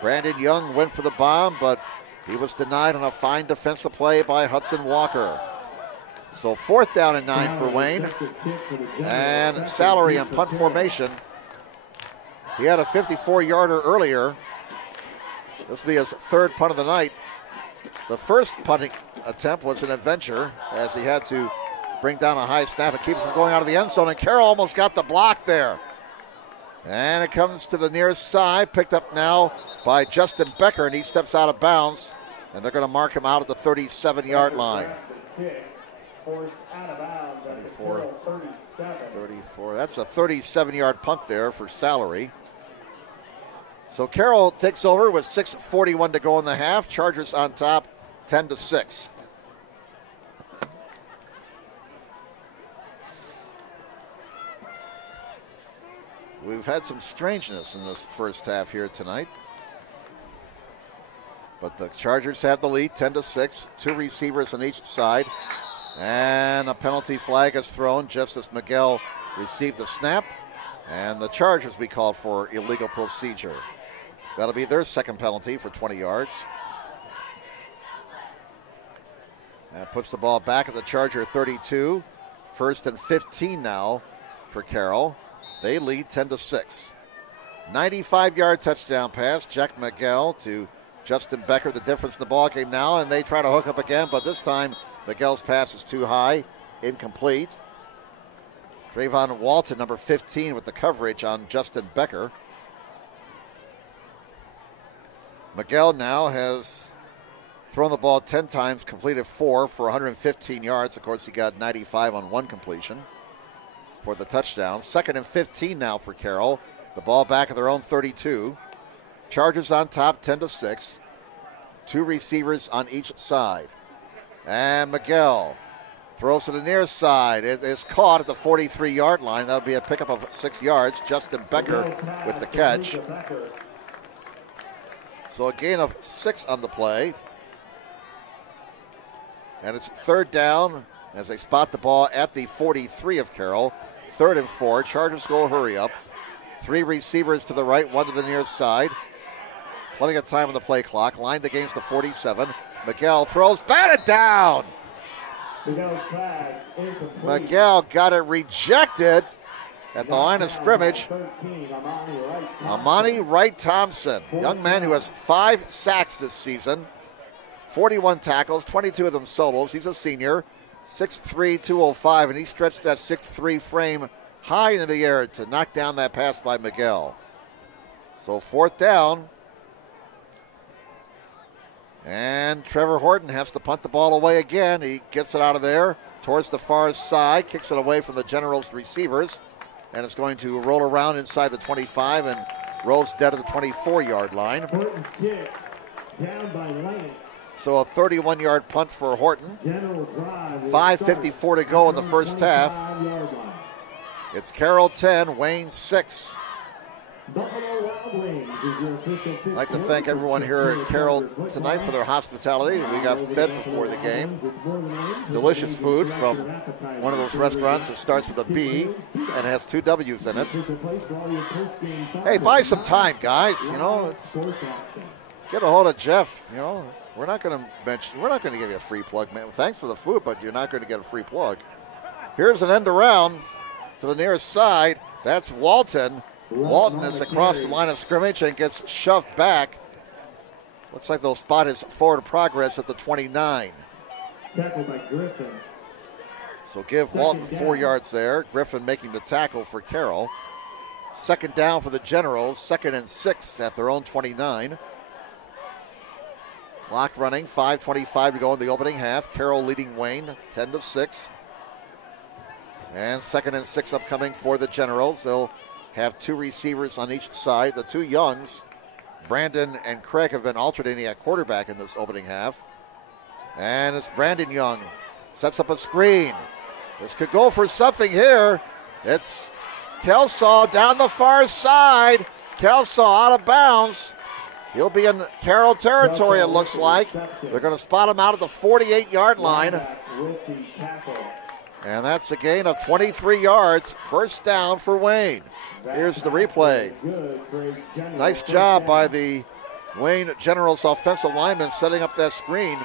Brandon Young went for the bomb, but he was denied on a fine defensive play by Hudson Walker. So 4th down and 9 for Wayne. And Salary in punt formation. He had a 54-yarder earlier. This will be his 3rd punt of the night. The first punting attempt was an adventure as he had to bring down a high snap and keep it from going out of the end zone. And Carroll almost got the block there. And it comes to the near side, picked up now by Justin Becker, and he steps out of bounds. And they're going to mark him out at the 37-yard line. 34. That's a 37-yard punt there for Salary. So Carroll takes over with 6:41 to go in the half. Chargers on top, 10-6. We've had some strangeness in this first half here tonight. But the Chargers have the lead, 10-6. 2 receivers on each side. And a penalty flag is thrown just as Miguel received the snap. And the Chargers be called for illegal procedure. That'll be their second penalty for 20 yards. And puts the ball back at the Charger 32. 1st and 15 now for Carroll. They lead 10-6. 95-yard touchdown pass. Jack Miguel to Justin Becker. The difference in the ball game now. And they try to hook up again, but this time Miguel's pass is too high. Incomplete. Trayvon Walton, number 15, with the coverage on Justin Becker. Miguel now has thrown the ball 10 times, completed 4 for 115 yards. Of course, he got 95 on 1 completion for the touchdown. 2nd and 15 now for Carroll. The ball back at their own 32. Chargers on top, 10-6. 2 receivers on each side. And Miguel throws to the near side. It is caught at the 43-yard line. That'll be a pickup of 6 yards. Justin Becker with the catch. So a gain of 6 on the play. And it's 3rd down as they spot the ball at the 43 of Carroll. 3rd and 4. Chargers go hurry up. 3 receivers to the right, 1 to the near side. Plenty of time on the play clock. Line the game's to 47. Miguel throws, batted down. Miguel got it rejected at the line of scrimmage. Amani Wright Thompson, young man who has 5 sacks this season, 41 tackles, 22 of them solos. He's a senior, 6'3", 205, and he stretched that 6'3" frame high into the air to knock down that pass by Miguel. So 4th down. And Trevor Horton has to punt the ball away again. He gets it out of there towards the far side, kicks it away from the Generals receivers, and it's going to roll around inside the 25 and rolls dead at the 24-yard line. Down by Lance. So a 31-yard punt for Horton. 5:54 to go in the first half. It's Carroll 10, Wayne 6. I'd like to thank everyone here at Carroll tonight for their hospitality. We got fed before the game. Delicious food from one of those restaurants that starts with a B and has 2 W's in it. Hey, buy some time, guys. You know, get a hold of Jeff. You know, we're not going to give you a free plug, man. Thanks for the food, but you're not going to get a free plug. Here's an end around to the nearest side. That's Walton. Walton is across the line of scrimmage and gets shoved back. Looks like they'll spot his forward progress at the 29. Tackled by Griffin. So give Walton 4 yards there. Griffin making the tackle for Carroll. Second down for the Generals. 2nd and 6 at their own 29. Clock running. 5:25 to go in the opening half. Carroll leading Wayne 10-6. And 2nd and 6 upcoming for the Generals. They'll have 2 receivers on each side. The 2 Youngs, Brandon and Craig, have been alternating at quarterback in this opening half. And it's Brandon Young. Sets up a screen. This could go for something here. It's Kelsaw down the far side. Kelsaw out of bounds. He'll be in Carroll territory, it looks like. They're going to spot him out at the 48-yard line. And that's the gain of 23 yards. First down for Wayne. Here's the replay. Nice job by the Wayne Generals offensive lineman setting up that screen.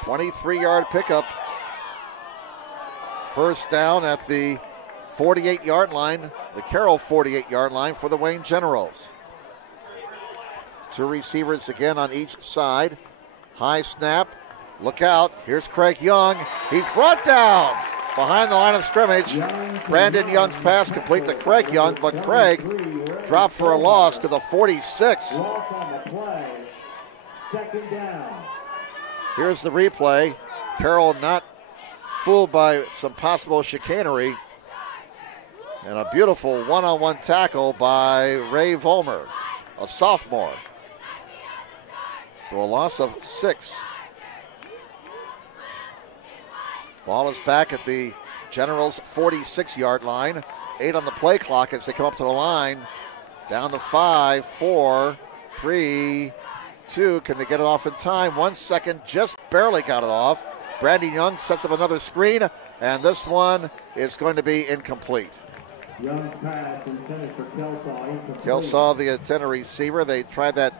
23-yard pickup. First down at the 48-yard line, the Carroll 48-yard line for the Wayne Generals. 2 receivers again on each side. High snap. Look out. Here's Craig Young. He's brought down behind the line of scrimmage. Brandon Young's pass complete to Craig Young, but Craig dropped for a loss to the 46. Loss on the play. 2nd down. Here's the replay. Carroll not fooled by some possible chicanery. And a beautiful one-on-one tackle by Ray Vollmer, a sophomore. So a loss of 6. Ball is back at the Generals' 46-yard line. 8 on the play clock as they come up to the line. Down to 5, 4, 3, 2. Can they get it off in time? 1 second, just barely got it off. Brandon Young sets up another screen, and this one is going to be incomplete. Young's pass intended for Kelsaw, incomplete. Kelsaw, the intended receiver. They tried that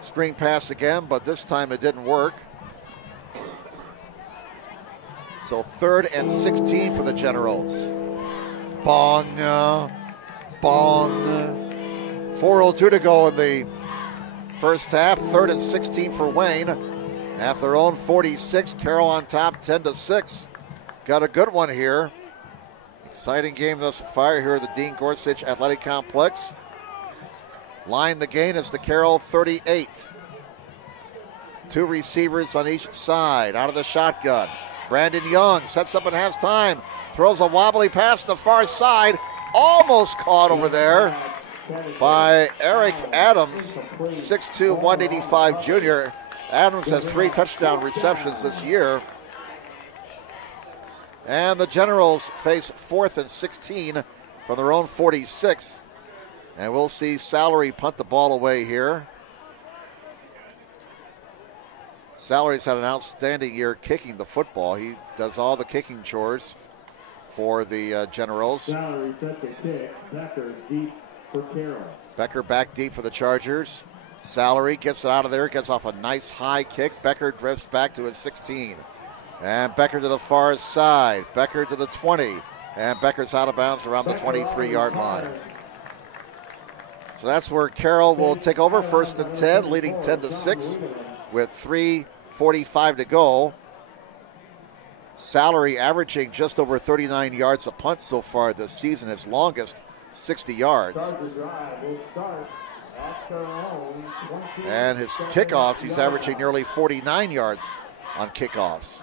screen pass again, but this time it didn't work. So 3rd and 16 for the Generals. Bong, bong. 4:02 to go in the first half. 3rd and 16 for Wayne. At their own 46, Carroll on top 10-6. Got a good one here. Exciting game thus far here at the Dean Gorsuch Athletic Complex. Line the gain is the Carroll 38. 2 receivers on each side out of the shotgun. Brandon Young sets up and has time. Throws a wobbly pass to the far side. Almost caught over there by Eric Adams, 6'2", 185 junior. Adams has 3 touchdown receptions this year. And the Generals face 4th and 16 from their own 46. And we'll see Salary punt the ball away here. Salary's had an outstanding year kicking the football. He does all the kicking chores for the Generals. Salary set the kick. Becker deep for Carroll. Becker back deep for the Chargers. Salary gets it out of there, gets off a nice high kick. Becker drifts back to his 16. And Becker to the far side. Becker to the 20. And Becker's out of bounds around the 23-yard line. So that's where Carroll will take over, 1st and 10, leading 10-6 with 3:45 to go. Salary averaging just over 39 yards a punt so far this season, his longest 60 yards. And his kickoffs, he's averaging nearly 49 yards on kickoffs.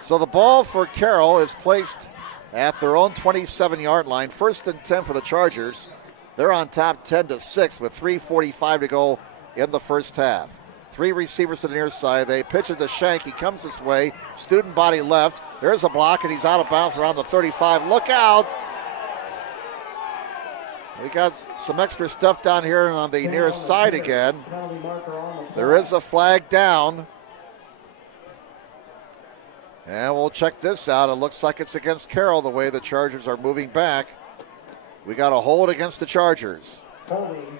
So the ball for Carroll is placed at their own 27-yard line. 1st and 10 for the Chargers. They're on top 10-6 with 3:45 to go in the first half. Three receivers to the near side. They pitch it to Shank. He comes this way. Student body left. There's a block, and he's out of bounds around the 35. Look out! We got some extra stuff down here on the near side again. There is a flag down. And we'll check this out. It looks like it's against Carroll the way the Chargers are moving back. We got a hold against the Chargers. Holding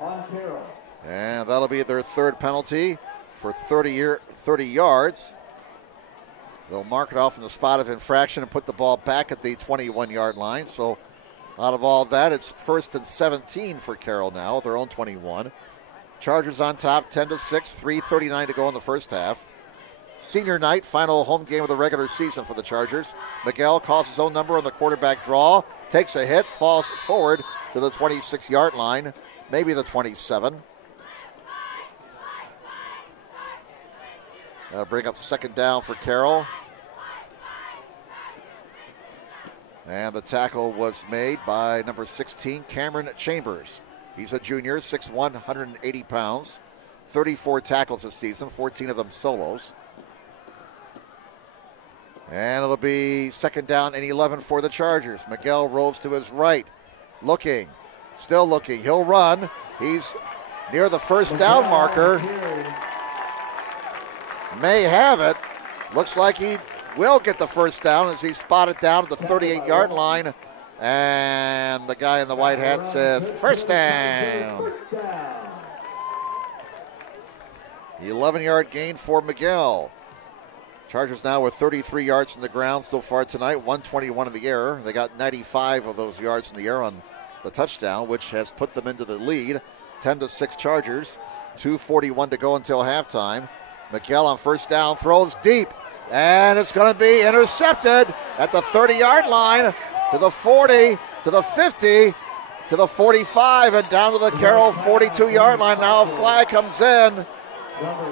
on Carroll. And that'll be their third penalty for 30 yards. They'll mark it off in the spot of infraction and put the ball back at the 21-yard line. So out of all that, it's 1st and 17 for Carroll now, their own 21. Chargers on top, 10-6, 3:39 to go in the first half. Senior night, final home game of the regular season for the Chargers. Miguel calls his own number on the quarterback draw, takes a hit, falls forward to the 26-yard line, maybe the 27. That'll bring up second down for Carroll. And the tackle was made by number 16, Cameron Chambers. He's a junior, 6'1", 180 pounds. 34 tackles this season, 14 of them solos. And it'll be second down and 11 for the Chargers. Miguel rolls to his right, looking, still looking. He'll run. He's near the first down marker. May have it. Looks like he will get the first down as he's spotted down at the 38-yard line. And the guy in the white hat says, first down. 11-yard gain for Miguel. Chargers now with 33 yards in the ground so far tonight, 121 in the air. They got 95 of those yards in the air on the touchdown, which has put them into the lead. 10-6 Chargers, 2:41 to go until halftime. Miguel on first down throws deep, and it's going to be intercepted at the 30-yard line to the 40, to the 50, to the 45, and down to the Carroll 42-yard line. Now a flag comes in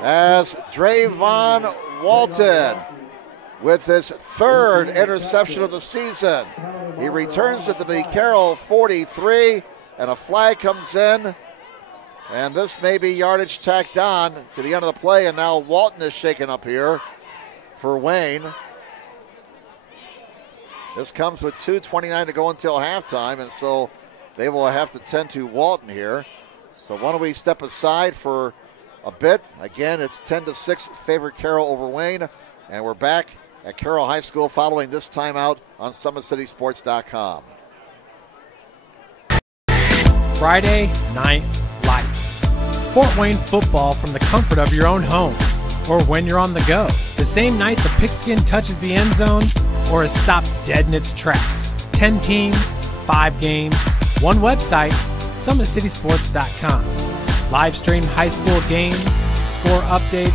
as Drayvon Walton with his third interception of the season. He returns it to the Carroll 43, and a flag comes in. And this may be yardage tacked on to the end of the play, and now Walton is shaken up here for Wayne. This comes with 2:29 to go until halftime, and so they will have to tend to Walton here. So why don't we step aside for a bit. Again, it's 10-6 favor Carroll over Wayne, and we're back at Carroll High School following this timeout on SummitCitySports.com. Friday Night Lights. Fort Wayne football from the comfort of your own home or when you're on the go. The same night the pigskin touches the end zone or is stopped dead in its tracks. 10 teams, 5 games, one website, SummitCitySports.com. Live stream high school games, score updates,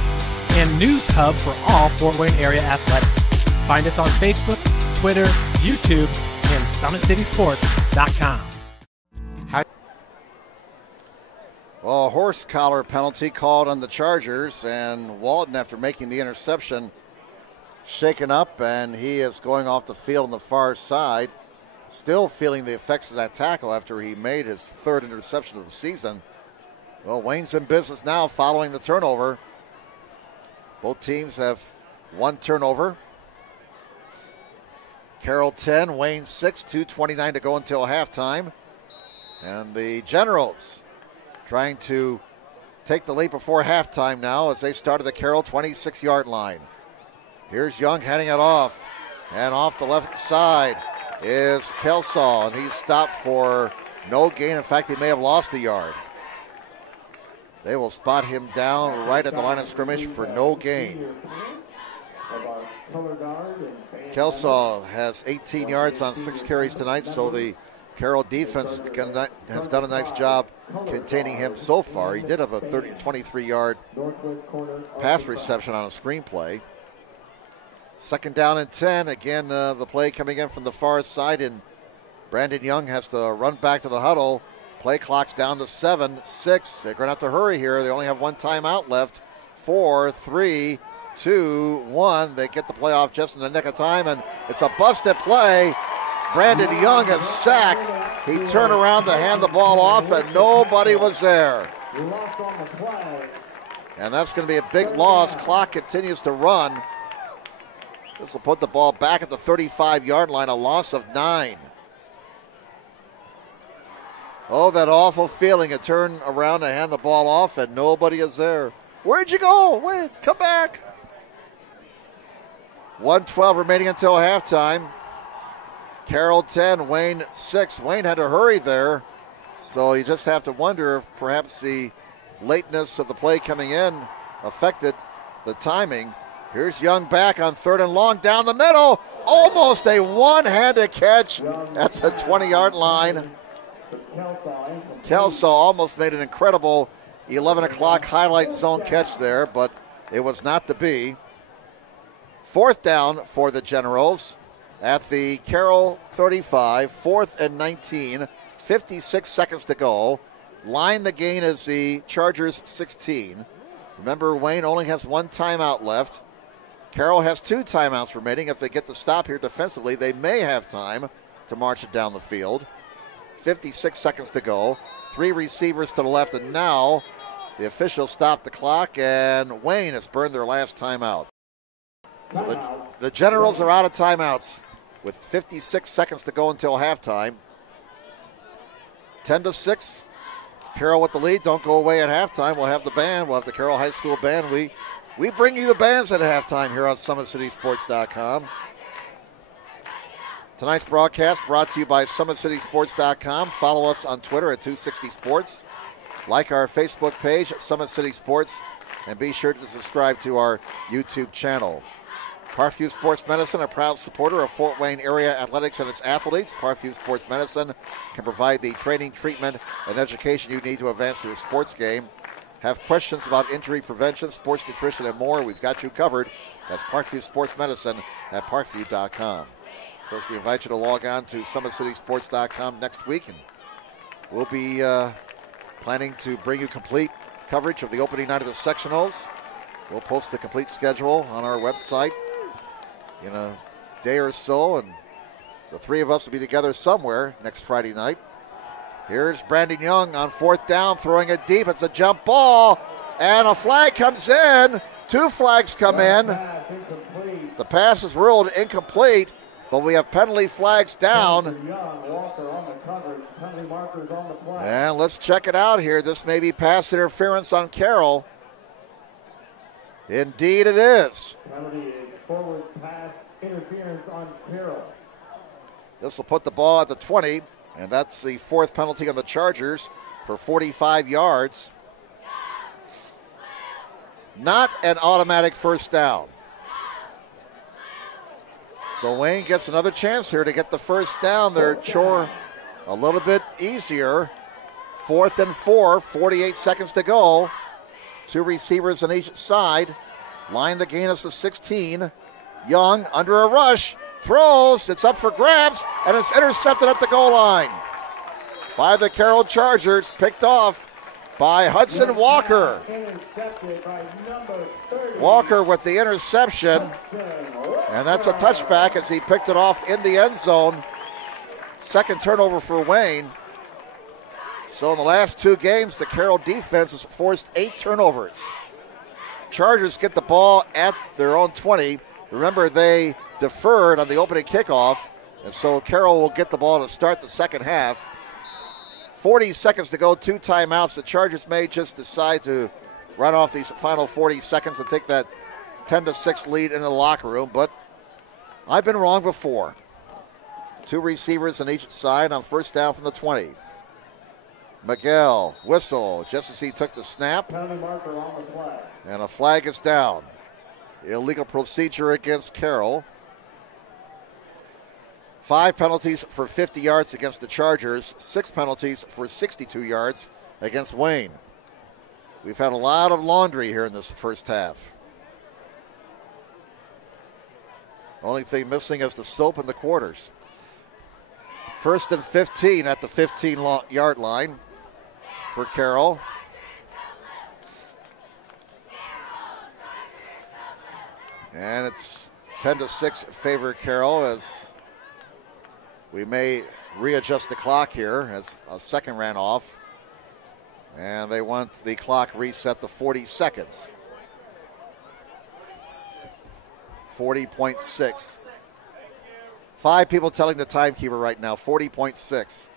and news hub for all Fort Wayne area athletics. Find us on Facebook, Twitter, YouTube, and SummitCitySports.com. Well, a horse collar penalty called on the Chargers, and Walton, after making the interception, shaken up, and he is going off the field on the far side, still feeling the effects of that tackle after he made his third interception of the season. Well, Wayne's in business now following the turnover. Both teams have one turnover. Carroll 10, Wayne 6, 2:29 to go until halftime. And the Generals trying to take the lead before halftime now as they start at the Carroll 26-yard line. Here's Young heading it off. And off the left side is Kelsaw, and he's stopped for no gain. In fact, he may have lost a yard. They will spot him down right at the line of scrimmage for no gain. Kelsaw has 18 yards on 6 carries tonight, so the Carroll defense has done a nice job containing him so far. He did have a 23-yard pass reception on a screenplay. Second down and 10. Again, the play coming in from the far side, and Brandon Young has to run back to the huddle. Play clock's down to 7, 6. They're going to have to hurry here. They only have one timeout left. 4, 3, 2, 1. They get the play off just in the nick of time, and it's a busted play. Brandon Young is sacked. He turned around to hand the ball off, and nobody was there. And that's going to be a big loss. Clock continues to run. This will put the ball back at the 35-yard line, a loss of 9. Oh, that awful feeling to turn around and hand the ball off and nobody is there. Where'd you go? Wait, come back. 1:12 remaining until halftime. Carroll 10, Wayne 6. Wayne had to hurry there, so you just have to wonder if perhaps the lateness of the play coming in affected the timing. Here's Young back on 3rd and long down the middle. Almost a one-handed catch at the 20-yard line. Kelso almost made an incredible 11 o'clock highlight zone catch there, but it was not to be. 4th down for the Generals at the Carroll 35, 4th and 19, 56 seconds to go. Line the gain is the Chargers 16. Remember, Wayne only has 1 timeout left. Carroll has 2 timeouts remaining. If they get the stop here defensively, they may have time to march it down the field. 56 seconds to go. 3 receivers to the left, and now the officials stop the clock, and Wayne has burned their last timeout. So the Generals are out of timeouts with 56 seconds to go until halftime. 10-6. Carroll with the lead. Don't go away at halftime. We'll have the band. We'll have the Carroll High School band. We bring you the bands at halftime here on SummitCitySports.com. Tonight's broadcast brought to you by SummitCitySports.com. Follow us on Twitter at 260sports. Like our Facebook page at Summit City Sports. And be sure to subscribe to our YouTube channel. Parkview Sports Medicine, a proud supporter of Fort Wayne area athletics and its athletes. Parkview Sports Medicine can provide the training, treatment, and education you need to advance your sports game. Have questions about injury prevention, sports nutrition, and more? We've got you covered. That's Parkview Sports Medicine at parkview.com. Of course, we invite you to log on to SummitCitySports.com next week, and we'll be planning to bring you complete coverage of the opening night of the sectionals. We'll post the complete schedule on our website in a day or so, and the 3 of us will be together somewhere next Friday night. Here's Brandon Young on 4th down, throwing it deep. It's a jump ball, and a flag comes in. 2 flags come in. The pass is ruled incomplete, but we have penalty flags down. And let's check it out here. This may be pass interference on Carroll. Indeed it is. Penalty is forward pass interference on Carroll. This will put the ball at the 20, and that's the 4th penalty on the Chargers for 45 yards. Not an automatic first down. So Wayne gets another chance here to get the first down. Their chore a little bit easier. 4th and 4, 48 seconds to go. 2 receivers on each side. Line the gain is to 16. Young under a rush. Throws. It's up for grabs. And it's intercepted at the goal line by the Carroll Chargers. Picked off by Hudson Walker. Walker with the interception. And that's a touchback as he picked it off in the end zone. 2nd turnover for Wayne. So in the last 2 games, the Carroll defense has forced 8 turnovers. Chargers get the ball at their own 20. Remember, they deferred on the opening kickoff, and so Carroll will get the ball to start the second half. 40 seconds to go, 2 timeouts. The Chargers may just decide to run off these final 40 seconds and take that 10-6 lead into the locker room, but I've been wrong before. 2 receivers on each side on first down from the 20. Miguel, whistle, just as he took the snap. And a flag is down. Illegal procedure against Carroll. 5 penalties for 50 yards against the Chargers. 6 penalties for 62 yards against Wayne. We've had a lot of laundry here in this first half. Only thing missing is the soap in the quarters. 1st and 15 at the 15-yard line for Carroll. And it's 10-6 favor Carroll as we may readjust the clock here as a second ran off. And they want the clock reset to 40 seconds. 40.6. 5 people telling the timekeeper right now, 40.6.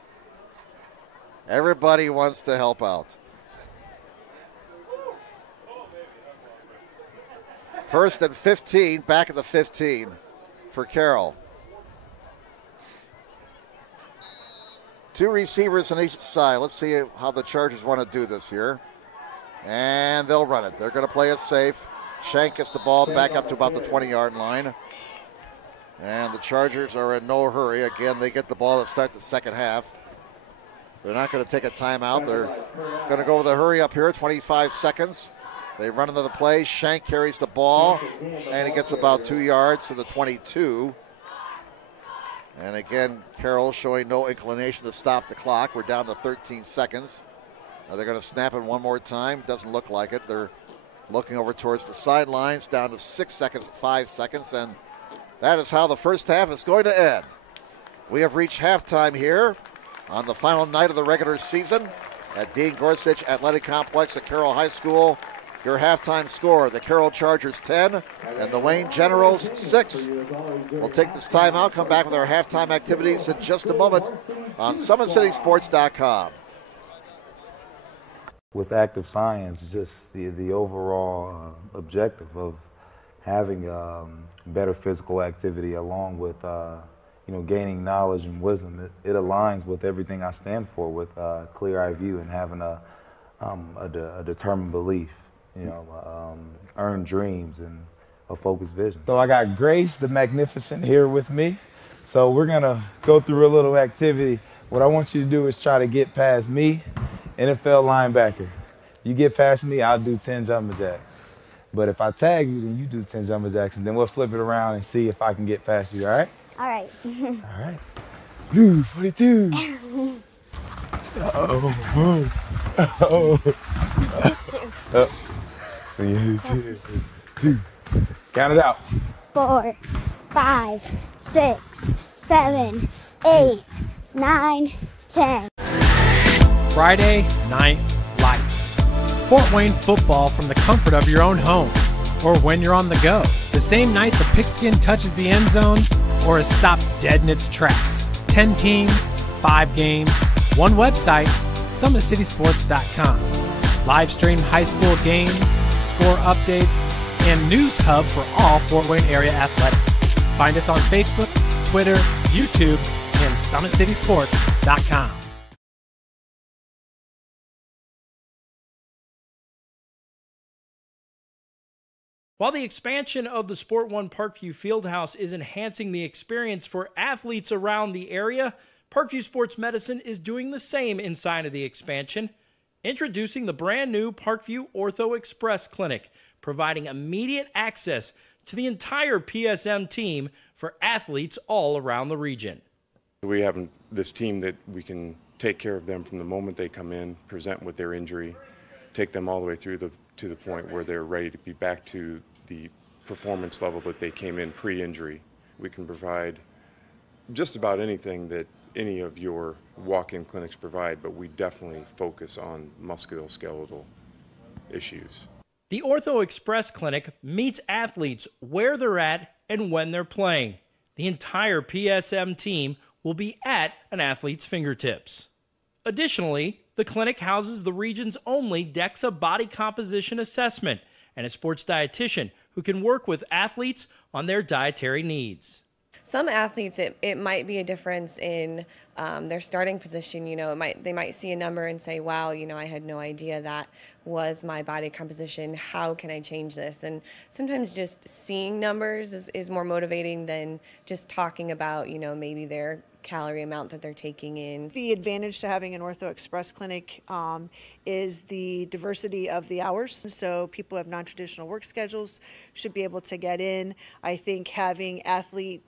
Everybody wants to help out. First and 15, back at the 15 for Carroll. 2 receivers on each side. Let's see how the Chargers want to do this here. And they'll run it. They're going to play it safe. Shank gets the ball back up to about the 20-yard line. And the Chargers are in no hurry. Again, they get the ball to start the second half. They're not going to take a timeout. They're going to go with a hurry up here, 25 seconds. They run into the play. Shank carries the ball, and he gets about 2 yards to the 22. And again, Carroll showing no inclination to stop the clock. We're down to 13 seconds. Now they're going to snap it one more time. Doesn't look like it. They're looking over towards the sidelines, down to 6 seconds, 5 seconds, and that is how the first half is going to end. We have reached halftime here on the final night of the regular season at Dean Gorsuch Athletic Complex at Carroll High School. Your halftime score, the Carroll Chargers 10 and the Wayne Generals 6. We'll take this time out, come back with our halftime activities in just a moment on SummitCitySports.com. With active science, just the overall objective of having better physical activity along with gaining knowledge and wisdom, it aligns with everything I stand for, with clear-eye view and having a determined belief. Earn dreams and a focused vision. So I got Grace, the Magnificent, here with me. So we're gonna go through a little activity. What I want you to do is try to get past me, NFL linebacker. You get past me, I'll do 10 jumping jacks. But if I tag you, then you do 10 jumping jacks, and then we'll flip it around and see if I can get past you, all right? All right. All right. Blue 42. Oh. Oh. 2. Count it out. 4, 5, 6, 7, 8, 9, 10. Friday Night Lights. Fort Wayne football from the comfort of your own home or when you're on the go. The same night the pigskin touches the end zone or is stopped dead in its tracks. 10 teams, 5 games, 1 website, SummitCitySports.com. Live stream high school games, score updates, and news hub for all Fort Wayne area athletics. Find us on Facebook, Twitter, YouTube, and SummitCitySports.com. While the expansion of the Sport One Parkview Fieldhouse is enhancing the experience for athletes around the area, Parkview Sports Medicine is doing the same inside of the expansion. Introducing the brand new Parkview Ortho Express Clinic, providing immediate access to the entire PSM team for athletes all around the region. We have this team that we can take care of them from the moment they come in, present with their injury, take them all the way through to the point where they're ready to be back to the performance level that they came in pre-injury. We can provide just about anything that any of your walk-in clinics provide, but we definitely focus on musculoskeletal issues. The Ortho Express Clinic meets athletes where they're at and when they're playing. The entire PSM team will be at an athlete's fingertips. Additionally, the clinic houses the region's only DEXA body composition assessment and a sports dietitian who can work with athletes on their dietary needs. Some athletes, it might be a difference in their starting position. They might see a number and say, wow, I had no idea that was my body composition. How can I change this? And sometimes just seeing numbers is more motivating than just talking about, maybe their calorie amount that they're taking in. The advantage to having an Ortho Express clinic is the diversity of the hours. So people who have non-traditional work schedules should be able to get in. I think having athlete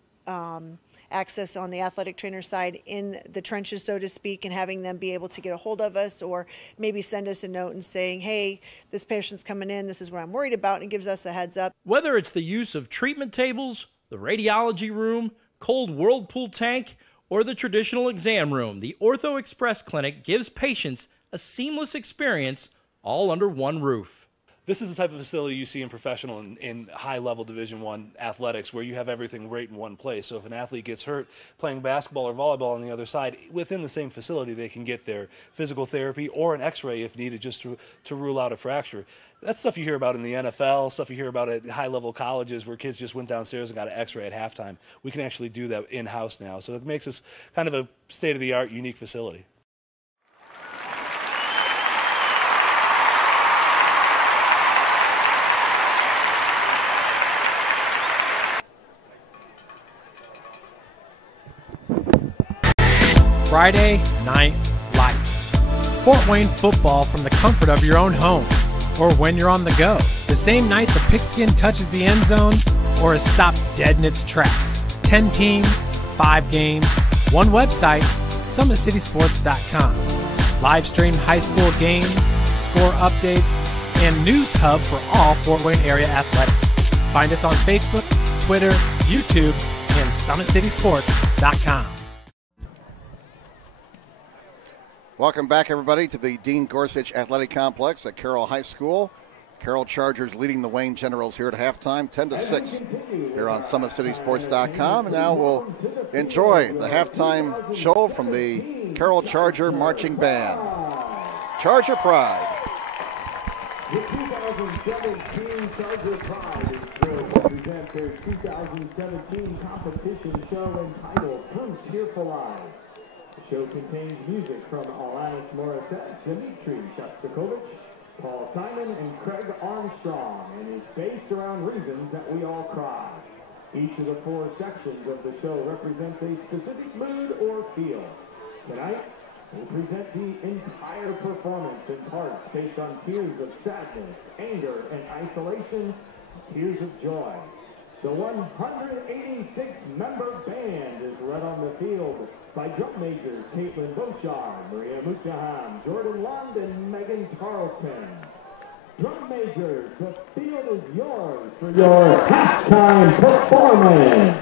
access on the athletic trainer side in the trenches, so to speak, and having them be able to get a hold of us or maybe send us a note and saying, hey, this patient's coming in, this is what I'm worried about, and gives us a heads up. Whether it's the use of treatment tables, the radiology room, cold whirlpool tank, or the traditional exam room, the Ortho Express Clinic gives patients a seamless experience all under one roof. This is the type of facility you see in professional and high-level Division I athletics, where you have everything right in one place. So if an athlete gets hurt playing basketball or volleyball on the other side, within the same facility they can get their physical therapy or an x-ray if needed, just to rule out a fracture. That's stuff you hear about in the NFL, stuff you hear about at high-level colleges where kids just went downstairs and got an x-ray at halftime. We can actually do that in-house now. So it makes us kind of a state-of-the-art, unique facility. Friday Night Lights. Fort Wayne football from the comfort of your own home or when you're on the go. The same night the pigskin touches the end zone or is stopped dead in its tracks. 10 teams, 5 games, one website, SummitCitySports.com. Live stream high school games, score updates, and news hub for all Fort Wayne area athletics. Find us on Facebook, Twitter, YouTube, and SummitCitySports.com. Welcome back, everybody, to the Dean Gorsuch Athletic Complex at Carroll High School. Carroll Chargers leading the Wayne Generals here at halftime, 10-6, here on SummitCitySports.com. And now we'll enjoy the halftime show from the Carroll Charger Marching Band. Charger Pride. The 2017 Charger Pride is thrilled to present their 2017 competition show entitled Through Tearful Eyes. The show contains music from Alanis Morissette, Dmitri Shostakovich, Paul Simon, and Craig Armstrong, and is based around reasons that we all cry. Each of the 4 sections of the show represents a specific mood or feel. Tonight, we present the entire performance in parts based on tears of sadness, anger, and isolation, tears of joy. The 186-member band is led on the field by drum majors Caitlin Boshar, Maria Mutaham, Jordan Lund, and Megan Tarleton. Drum majors, the field is yours for your halftime performance.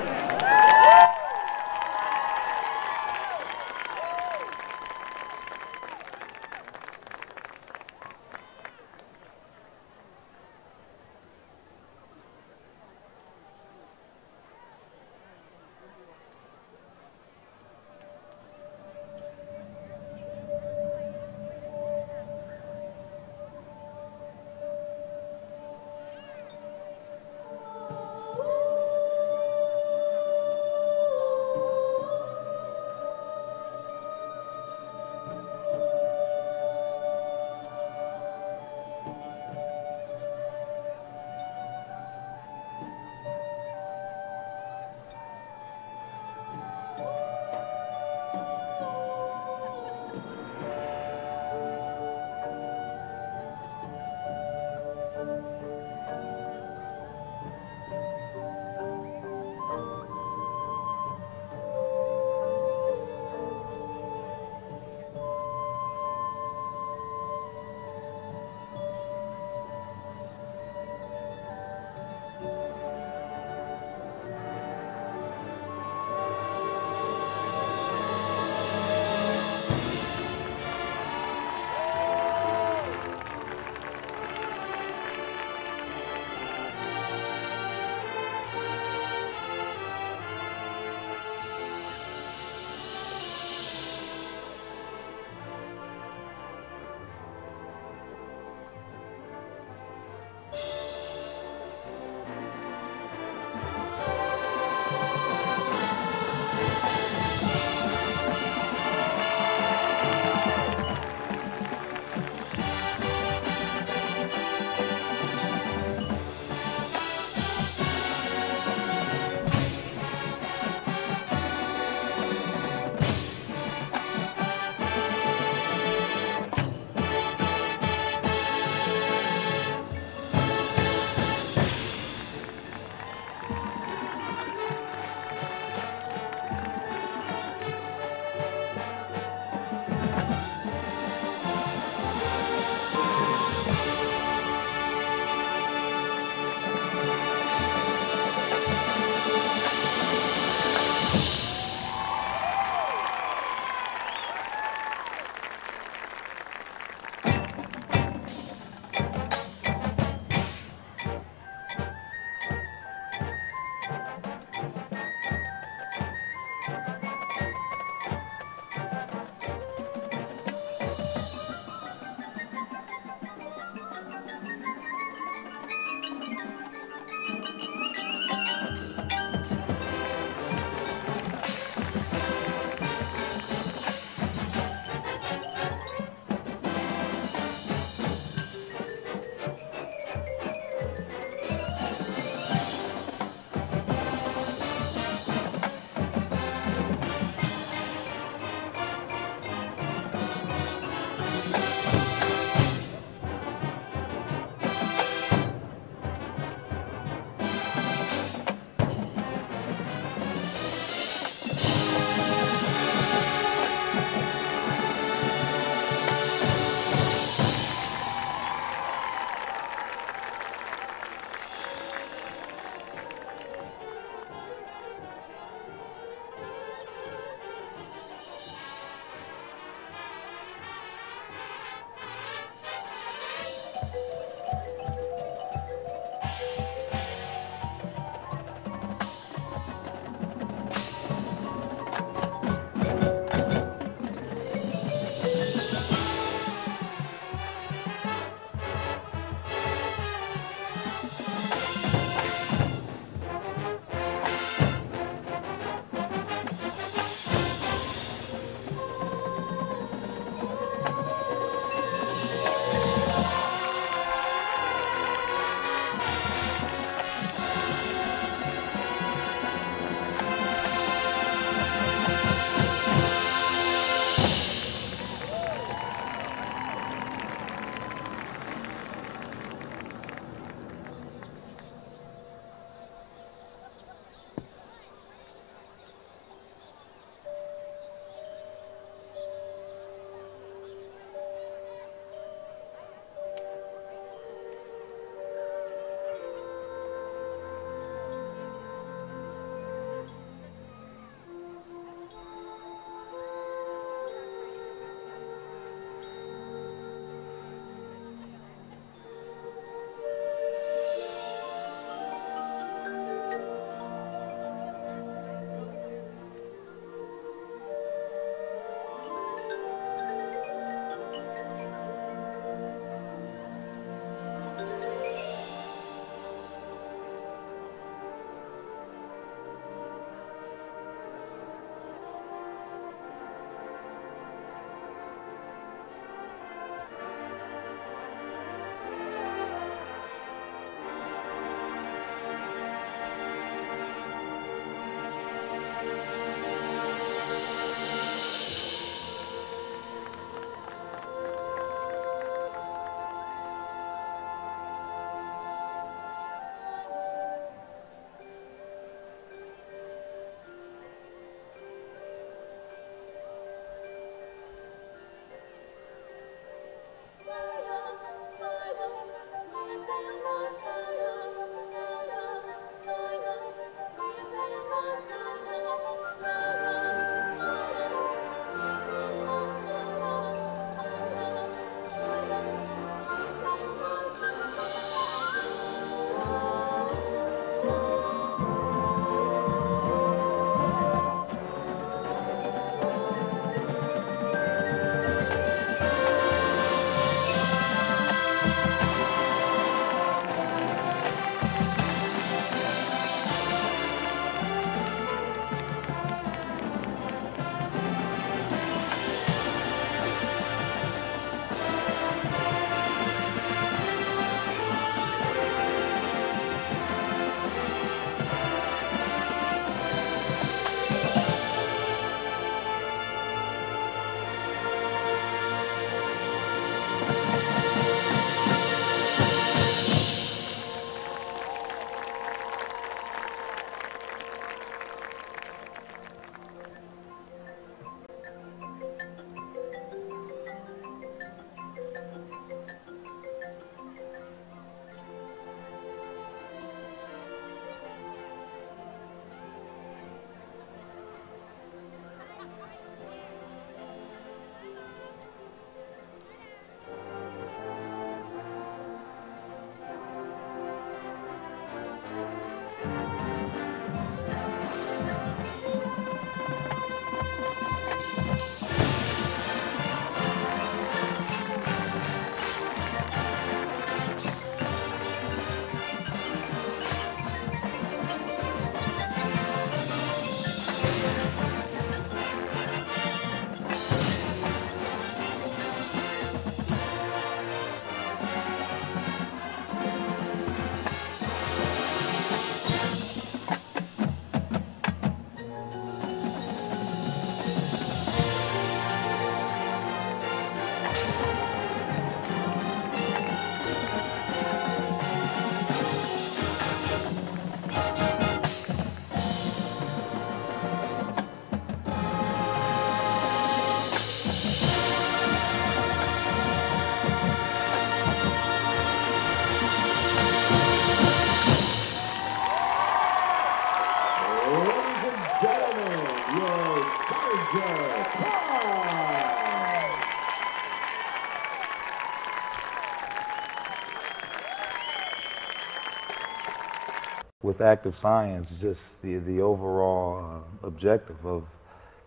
with active science, just the overall objective of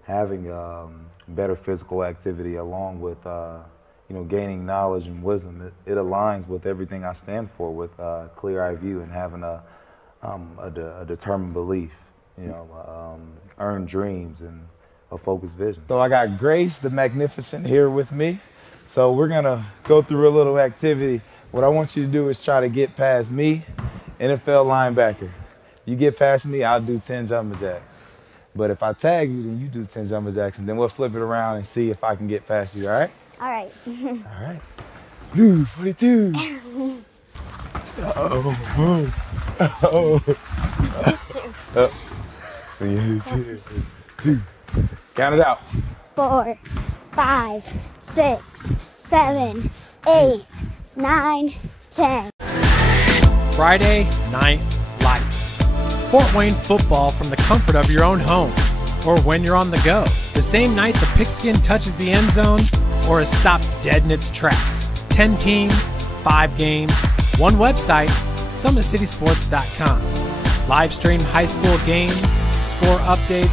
having better physical activity along with gaining knowledge and wisdom. It aligns with everything I stand for, with clear-eye view and having a determined belief, earned dreams and a focused vision. So I got Grace the Magnificent here with me. So we're gonna go through a little activity. What I want you to do is try to get past me, NFL linebacker. You get past me, I'll do 10 jumping jacks. But if I tag you, then you do 10 jumping jacks, and then we'll flip it around and see if I can get past you, all right? All right. All right. Blue 42. Oh. Oh. 2. Count it out. 4, 5, 6, 7, 8, 9, 10. Friday Night Lights. Fort Wayne football from the comfort of your own home or when you're on the go. The same night the pigskin touches the end zone or is stopped dead in its tracks. 10 teams, 5 games, one website, SummitCitySports.com. Live stream high school games, score updates,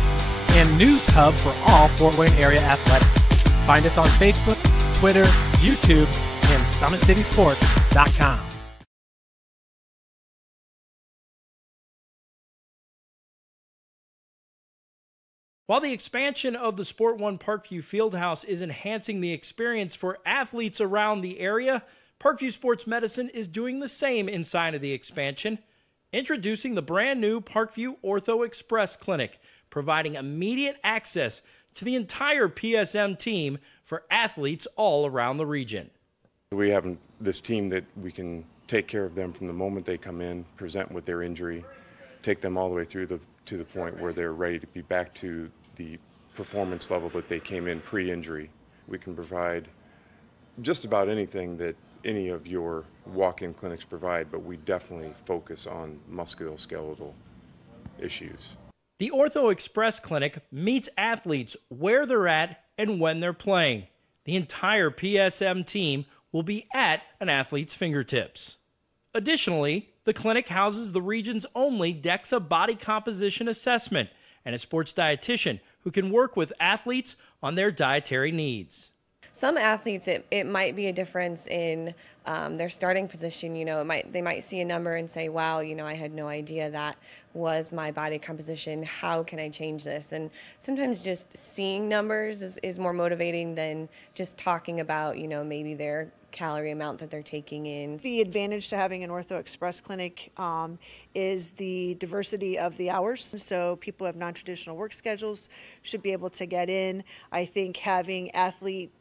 and news hub for all Fort Wayne area athletics. Find us on Facebook, Twitter, YouTube, and SummitCitySports.com. While the expansion of the Sport One Parkview Fieldhouse is enhancing the experience for athletes around the area, Parkview Sports Medicine is doing the same inside of the expansion, introducing the brand new Parkview Ortho Express Clinic, providing immediate access to the entire PSM team for athletes all around the region. We have this team that we can take care of them from the moment they come in, present with their injury, take them all the way through to the point where they're ready to be back to the performance level that they came in pre-injury. We can provide just about anything that any of your walk-in clinics provide, but we definitely focus on musculoskeletal issues. The Ortho Express Clinic meets athletes where they're at and when they're playing. The entire PSM team will be at an athlete's fingertips. Additionally, the clinic houses the region's only DEXA body composition assessment and a sports dietitian who can work with athletes on their dietary needs. Some athletes, it might be a difference in their starting position. They might see a number and say, wow, I had no idea that was my body composition. How can I change this? And sometimes just seeing numbers is more motivating than just talking about, maybe their calorie amount that they're taking in. The advantage to having an Ortho Express clinic is the diversity of the hours. So people who have non-traditional work schedules should be able to get in. I think having athlete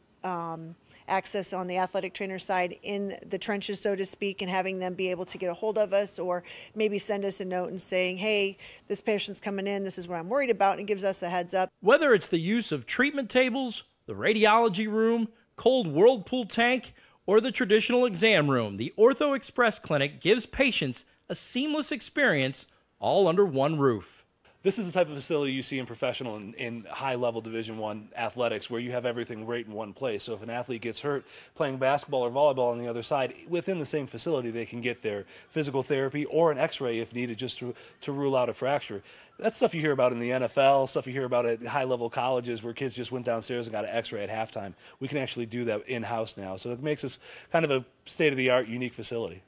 access on the athletic trainer side in the trenches, so to speak, and having them be able to get a hold of us or maybe send us a note and saying, hey, this patient's coming in, this is what I'm worried about, and gives us a heads up. Whether it's the use of treatment tables, the radiology room, cold whirlpool tank, or the traditional exam room, the Ortho Express Clinic gives patients a seamless experience all under one roof. This is the type of facility you see in professional and high-level Division I athletics where you have everything right in one place. So if an athlete gets hurt playing basketball or volleyball on the other side, within the same facility they can get their physical therapy or an x-ray if needed just to rule out a fracture. That's stuff you hear about in the NFL, stuff you hear about at high-level colleges where kids just went downstairs and got an x-ray at halftime. We can actually do that in-house now. So it makes us kind of a state-of-the-art, unique facility.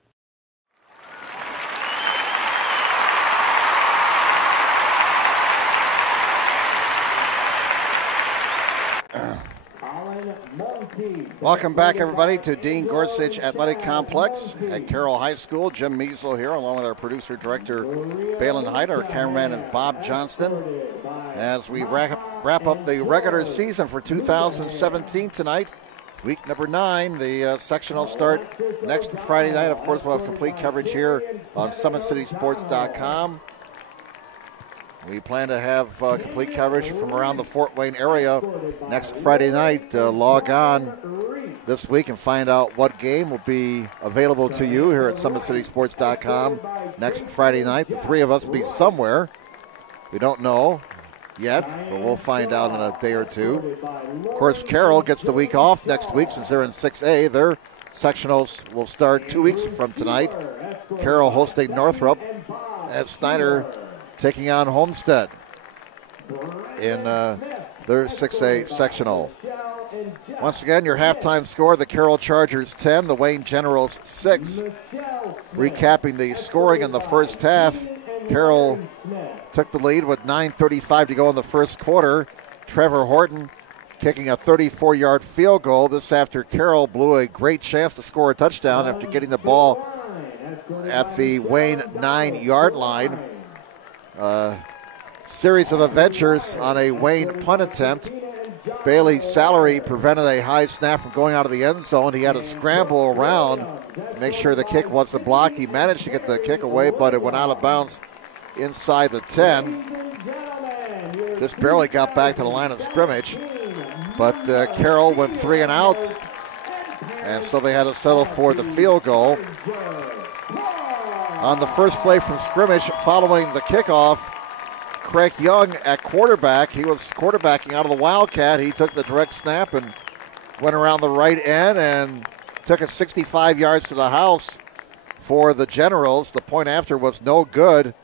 Welcome back, everybody, to Dean Gorsuch Athletic Complex at Carroll High School. Jim Measlow here, along with our producer-director, Balin Hyde, our cameraman, and Bob Johnston, as we wrap up the regular season for 2017 tonight. Week number 9, the sectional start next Friday night. Of course, we'll have complete coverage here on SummitCitySports.com. We plan to have complete coverage from around the Fort Wayne area next Friday night. Log on this week and find out what game will be available to you here at SummitCitySports.com next Friday night. The three of us will be somewhere. We don't know yet, but we'll find out in a day or two. Of course, Carroll gets the week off next week since they're in 6A. Their sectionals will start 2 weeks from tonight. Carroll hosting Northrop as Snyder taking on Homestead in their 6A sectional. Once again, your halftime score, the Carroll Chargers 10, the Wayne Generals 6. Recapping the scoring in the first half, Carroll took the lead with 9:35 to go in the first quarter. Trevor Horton kicking a 34-yard field goal. This after Carroll blew a great chance to score a touchdown after getting the ball at the Wayne 9-yard line. Series of adventures on a Wayne punt attempt. Bailey Salary prevented a high snap from going out of the end zone. He had to scramble around to make sure the kick wasn't blocked. He managed to get the kick away, but it went out of bounds inside the 10. Just barely got back to the line of scrimmage. But Carroll went 3 and out, and so they had to settle for the field goal. On the first play from scrimmage following the kickoff, Craig Young at quarterback. He was quarterbacking out of the Wildcat. He took the direct snap and went around the right end and took it 65 yards to the house for the Generals. The point after was no good.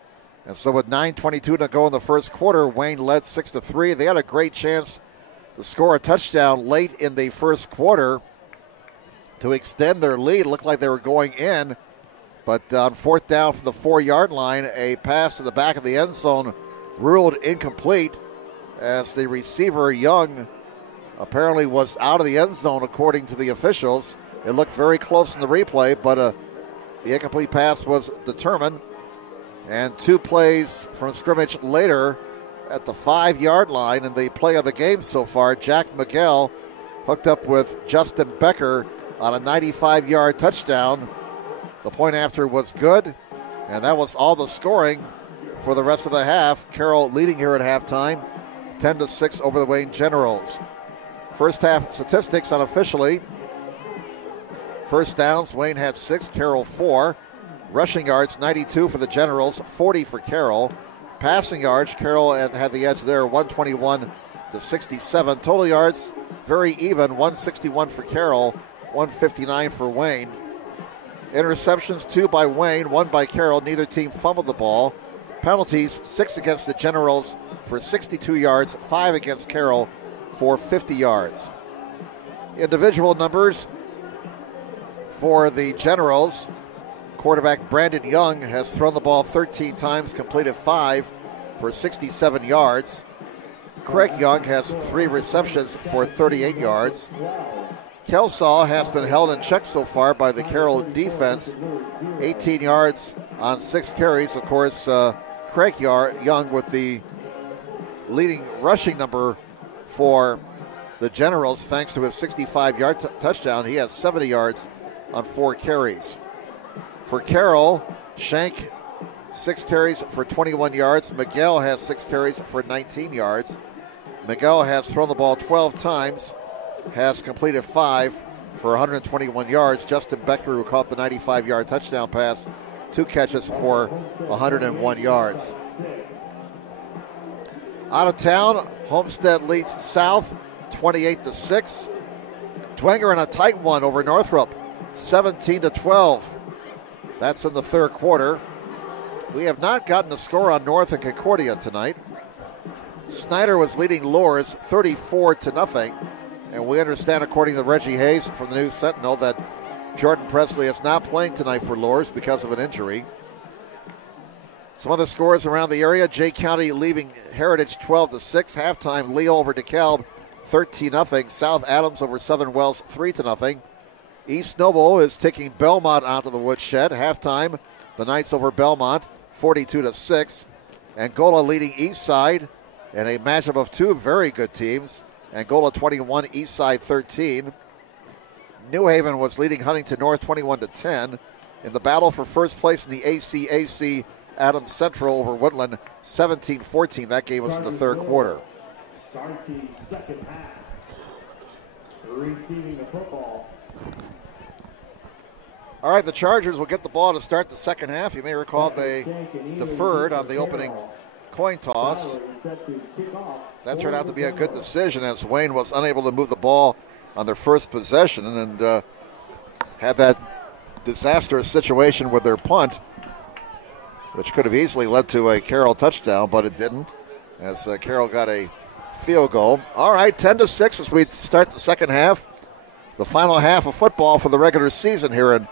And so with 9:22 to go in the first quarter, Wayne led 6-3. They had a great chance to score a touchdown late in the first quarter to extend their lead. It looked like they were going in. But on fourth down from the 4-yard line, a pass to the back of the end zone ruled incomplete as the receiver, Young, apparently was out of the end zone according to the officials. It looked very close in the replay, but the incomplete pass was determined. And 2 plays from scrimmage later at the 5-yard line in the play of the game so far, Jack Miguel hooked up with Justin Becker on a 95-yard touchdown. The point after was good, and that was all the scoring for the rest of the half. Carroll leading here at halftime, 10-6 over the Wayne Generals. First half statistics unofficially. First downs, Wayne had 6, Carroll 4. Rushing yards, 92 for the Generals, 40 for Carroll. Passing yards, Carroll had the edge there, 121-67. Total yards, very even, 161 for Carroll, 159 for Wayne. Interceptions, 2 by Wayne, 1 by Carroll. Neither team fumbled the ball. Penalties, 6 against the Generals for 62 yards, 5 against Carroll for 50 yards. Individual numbers for the Generals. Quarterback Brandon Young has thrown the ball 13 times, completed 5 for 67 yards. Craig Young has 3 receptions for 38 yards. Kelsaw has been held in check so far by the Carroll defense. 18 yards on 6 carries. Of course, Craig Young with the leading rushing number for the Generals thanks to his 65-yard touchdown. He has 70 yards on 4 carries. For Carroll, Shank, 6 carries for 21 yards. Miguel has 6 carries for 19 yards. Miguel has thrown the ball 12 times, has completed 5 for 121 yards. Justin Becker, who caught the 95-yard touchdown pass, 2 catches for 101 yards. Out of town, Homestead leads South 28-6. Dwenger in a tight one over Northrop, 17-12. That's in the third quarter. We have not gotten a score on North and Concordia tonight. Snyder was leading Lourdes 34-0. And we understand, according to Reggie Hayes from the News Sentinel, that Jordan Presley is not playing tonight for Lourdes because of an injury. Some other scores around the area. Jay County leaving Heritage 12-6. Halftime, Leo over DeKalb 13-0. South Adams over Southern Wells 3-0. East Noble is taking Belmont onto the woodshed. Halftime, the Knights over Belmont 42-6. Angola leading Eastside in a matchup of 2 very good teams. Angola 21, Eastside 13. New Haven was leading Huntington North 21-10. In the battle for first place in the ACAC, Adams Central over Woodland 17-14. That game was in the third quarter. Start the second half. Receiving the football. All right, the Chargers will get the ball to start the second half. You may recall they deferred on the opening coin toss. That turned out to be a good decision as Wayne was unable to move the ball on their first possession and had that disastrous situation with their punt. which could have easily led to a Carroll touchdown, but it didn't, as Carroll got a field goal. All right, 10-6 as we start the second half. The final half of football for the regular season here in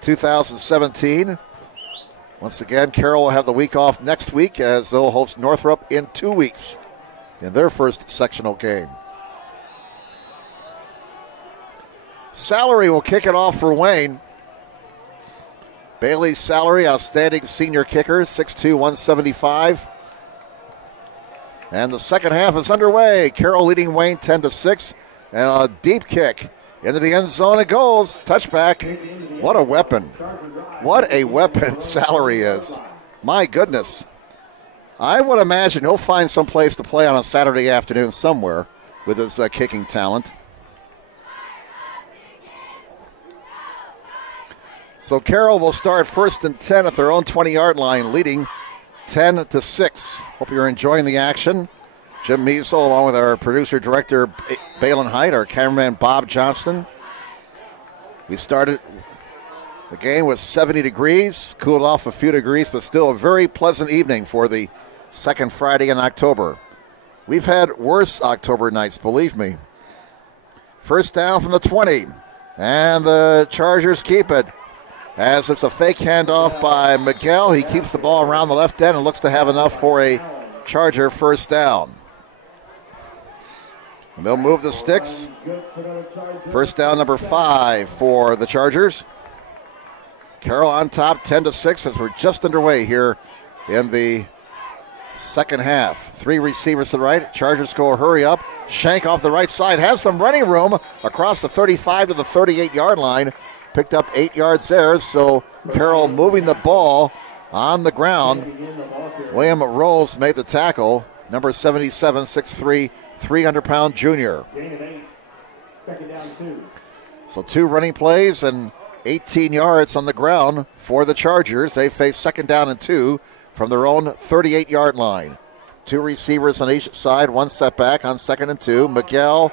2017. Once again, Carroll will have the week off next week as they'll host Northrop in 2 weeks in their first sectional game. Salary will kick it off for Wayne. Bailey Salary, outstanding senior kicker, 6'2", 175. And the second half is underway. Carroll leading Wayne 10-6. And a deep kick into the end zone. It goes. Touchback. What a weapon. What a weapon Salary is. My goodness. I would imagine he'll find some place to play on a Saturday afternoon somewhere with his kicking talent. So Carroll will start 1st and 10 at their own 20-yard line, leading 10-6. Hope you're enjoying the action. Jim Measel, along with our producer-director, Balin Height, our cameraman, Bob Johnston. We started the game with 70 degrees, cooled off a few degrees, but still a very pleasant evening for the second Friday in October. We've had worse October nights, believe me. First down from the 20, and the Chargers keep it. As it's a fake handoff by Miguel. He keeps the ball around the left end and looks to have enough for a Charger first down. And they'll move the sticks. First down number 5 for the Chargers. Carroll on top 10-6 as we're just underway here in the second half. 3 receivers to the right. Chargers go a hurry up. Shank off the right side has some running room across the 35 to the 38-yard line. Picked up 8 yards there, so Carroll moving the ball on the ground. William Rose made the tackle, number 77, 6'3", 300-pound junior. So 2 running plays and 18 yards on the ground for the Chargers. They face second down and 2 from their own 38-yard line. 2 receivers on each side, 1 setback on 2nd and 2. Miguel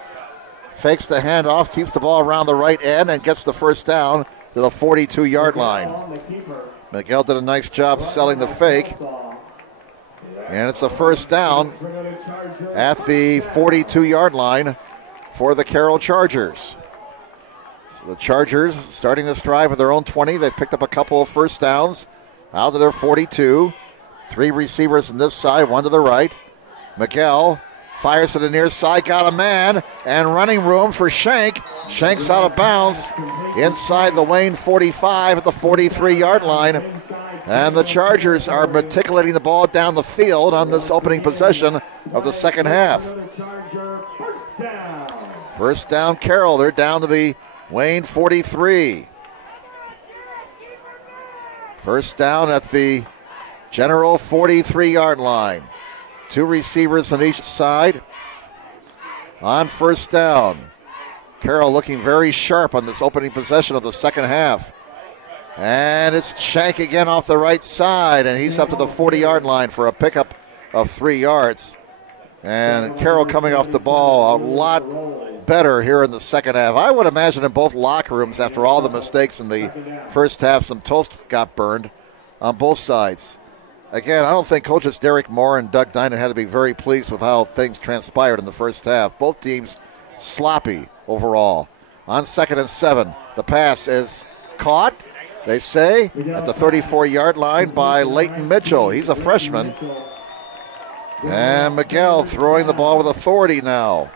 fakes the handoff, keeps the ball around the right end, and gets the first down to the 42-yard line. Miguel did a nice job selling the fake. And it's a first down at the 42-yard line for the Carroll Chargers. So the Chargers starting this drive with their own 20. They've picked up a couple of first downs out to their 42. 3 receivers on this side, 1 to the right. Miguel fires to the near side, got a man, and running room for Shank. Shank's out of bounds inside the Wayne 45 at the 43-yard line. And the Chargers are matriculating the ball down the field on this opening possession of the second half. First down, Carroll. They're down to the Wayne 43. First down at the General 43-yard line. 2 receivers on each side. On first down. Carroll looking very sharp on this opening possession of the second half. And it's Shank again off the right side, and he's up to the 40-yard line for a pickup of 3 yards. And Carroll coming off the ball a lot better here in the second half. I would imagine in both locker rooms, after all the mistakes in the first half, some toast got burned on both sides. Again, I don't think coaches Derek Moore and Doug Dinan had to be very pleased with how things transpired in the first half. Both teams sloppy overall. On 2nd and 7, the pass is caught, they say, at the 34-yard line by Leighton Mitchell. He's a freshman. And Miguel throwing the ball with authority now.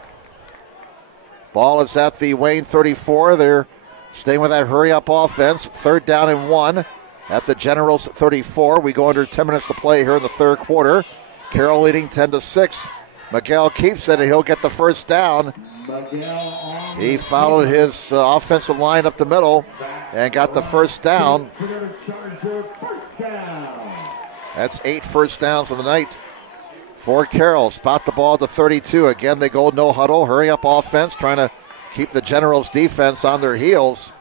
Ball is at the Wayne 34. They're staying with that hurry-up offense. 3rd down and 1. At the Generals 34, we go under 10 minutes to play here in the third quarter. Carroll leading 10-6. Miguel keeps it, and he'll get the first down. He followed his offensive line up the middle and got the first down. That's 8 first downs of the night for Carroll. Spot the ball at the 32. Again, they go no huddle, hurry up offense, trying to keep the Generals defense on their heels.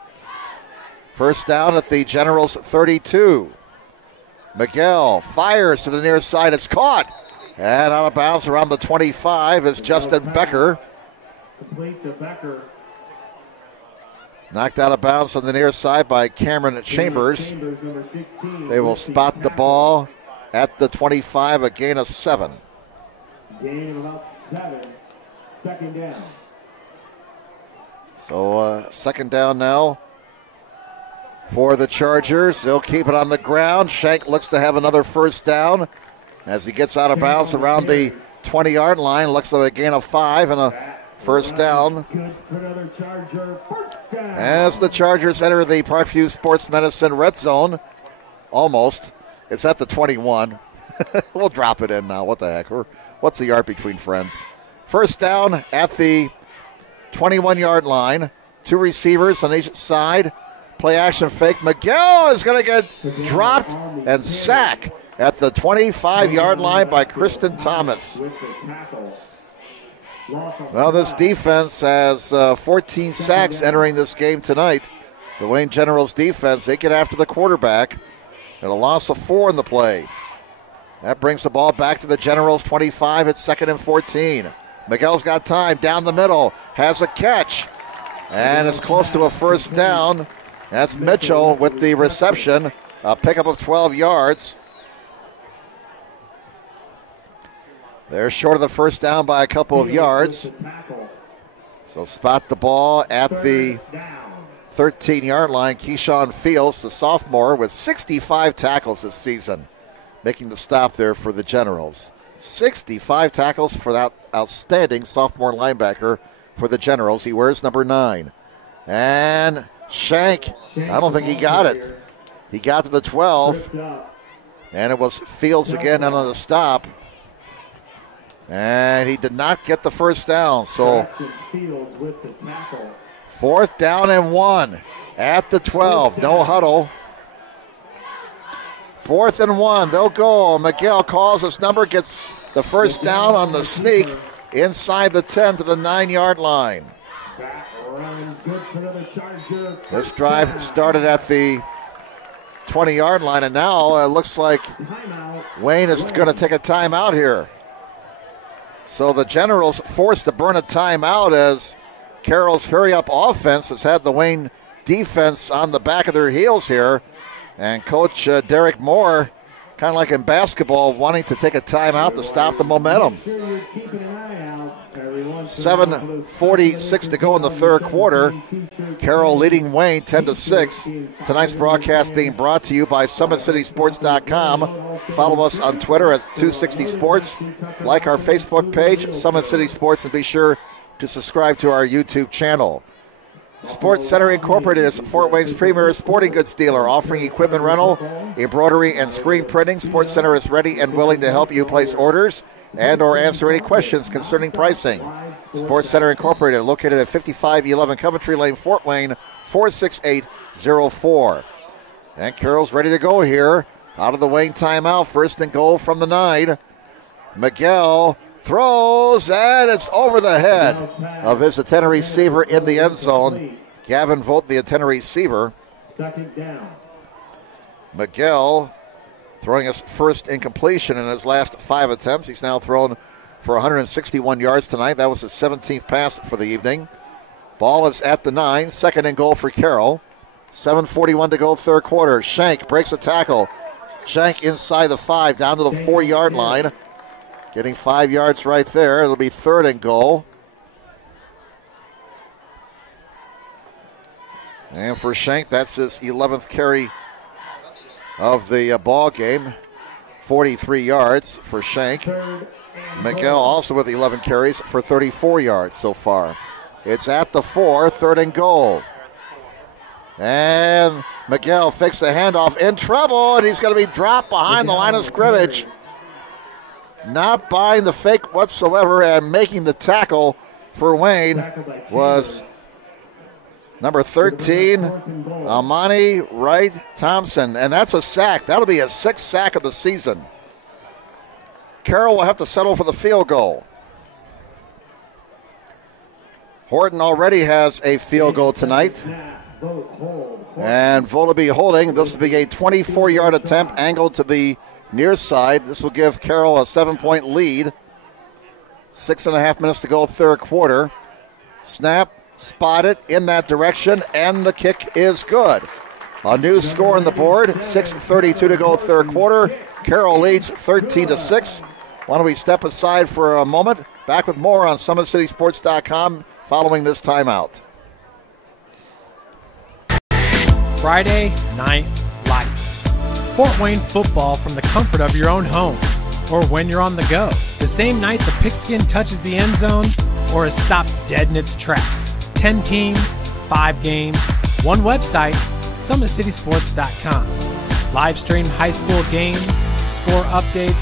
First down at the Generals 32. Miguel fires to the near side. It's caught. And out of bounds around the 25 is Justin Becker. Knocked out of bounds on the near side by Cameron Chambers. They will spot the ball at the 25, a gain of 7. Gain of about 7. Second down. So second down now for the Chargers. They'll keep it on the ground. Shank looks to have another first down as he gets out of bounds around the 20-yard line. Looks like a gain of 5 and a first down. As the Chargers enter the Parkview Sports Medicine red zone. Almost. It's at the 21. We'll drop it in now. What the heck? What's the yard between friends? First down at the 21-yard line. 2 receivers on each side. Play action fake. Miguel is going to get dropped and sacked at the 25-yard line by Kristen Thomas. Well, this defense has 14 sacks entering this game tonight. The Wayne Generals defense, they get after the quarterback. And a loss of 4 in the play. That brings the ball back to the Generals 25 at 2nd and 14. Miguel's got time down the middle, has a catch, and it's close to a first down. That's Mitchell with the reception, a pickup of 12 yards. They're short of the first down by a couple of yards. So spot the ball at the 13-yard line. Keyshawn Fields, the sophomore, with 65 tackles this season, making the stop there for the Generals. 65 tackles for that outstanding sophomore linebacker for the Generals. He wears number 9. And Shank, I don't think he got it. He got to the 12, and it was Fields again on the stop. And he did not get the first down. So 4th down and 1 at the 12. No huddle. 4th and 1. They'll go. Miguel calls his number, gets the first down on the sneak inside the 10 to the 9-yard line. This drive started at the 20-yard line, and now it looks like Wayne is going to take a timeout here. So the Generals forced to burn a timeout as Carroll's hurry-up offense has had the Wayne defense on the back of their heels here. And Coach Derek Moore, kind of like in basketball, wanting to take a timeout to stop the momentum. 7:46 to go in the third quarter. Carroll leading Wayne 10-6. Tonight's broadcast being brought to you by SummitCitySports.com. Follow us on Twitter at 260 Sports. Like our Facebook page, Summit City Sports, and be sure to subscribe to our YouTube channel. Sports Center Incorporated is Fort Wayne's premier sporting goods dealer, offering equipment rental, embroidery, and screen printing. Sports Center is ready and willing to help you place orders and or answer any questions concerning pricing. Sports Center Incorporated, located at 5511 Coventry Lane, Fort Wayne, 46804. And Carroll's ready to go here. Out of the Wayne timeout, 1st and goal from the 9. Miguel throws, and it's over the head of his attendant receiver in the end zone. Gavin Vogt, the attendant receiver. 2nd down. Miguel throwing his first incompletion in his last 5 attempts. He's now thrown for 161 yards tonight. That was his 17th pass for the evening. Ball is at the 9, 2nd and goal for Carroll. 7:41 to go, third quarter. Shank breaks a tackle. Shank inside the 5, down to the 4-yard line. Getting 5 yards right there. It'll be 3rd and goal. And for Shank, that's his 11th carry of the ball game. 43 yards for Shank. Miguel also with 11 carries for 34 yards so far. It's at the 4, 3rd and goal. And Miguel fakes the handoff, in trouble, and he's going to be dropped behind the line of scrimmage. Not buying the fake whatsoever, and making the tackle for Wayne was number 13, Amani Wright Thompson. And that's a sack. That'll be his 6th sack of the season. Carroll will have to settle for the field goal. Horton already has a field goal tonight. And Vogt will be holding. This will be a 24-yard attempt angled to the near side. This will give Carroll a 7-point lead. 6.5 minutes to go, third quarter. Snap, spotted in that direction, and the kick is good. A new score on the board, 6:32 to go third quarter. Carroll leads 13-6. Why don't we step aside for a moment? Back with more on SummitCitySports.com following this timeout. Friday Night Lights. Fort Wayne football from the comfort of your own home or when you're on the go. The same night the pigskin touches the end zone or is stopped dead in its tracks. 10 teams, 5 games, one website, SummitCitySports.com. Live stream high school games, score updates,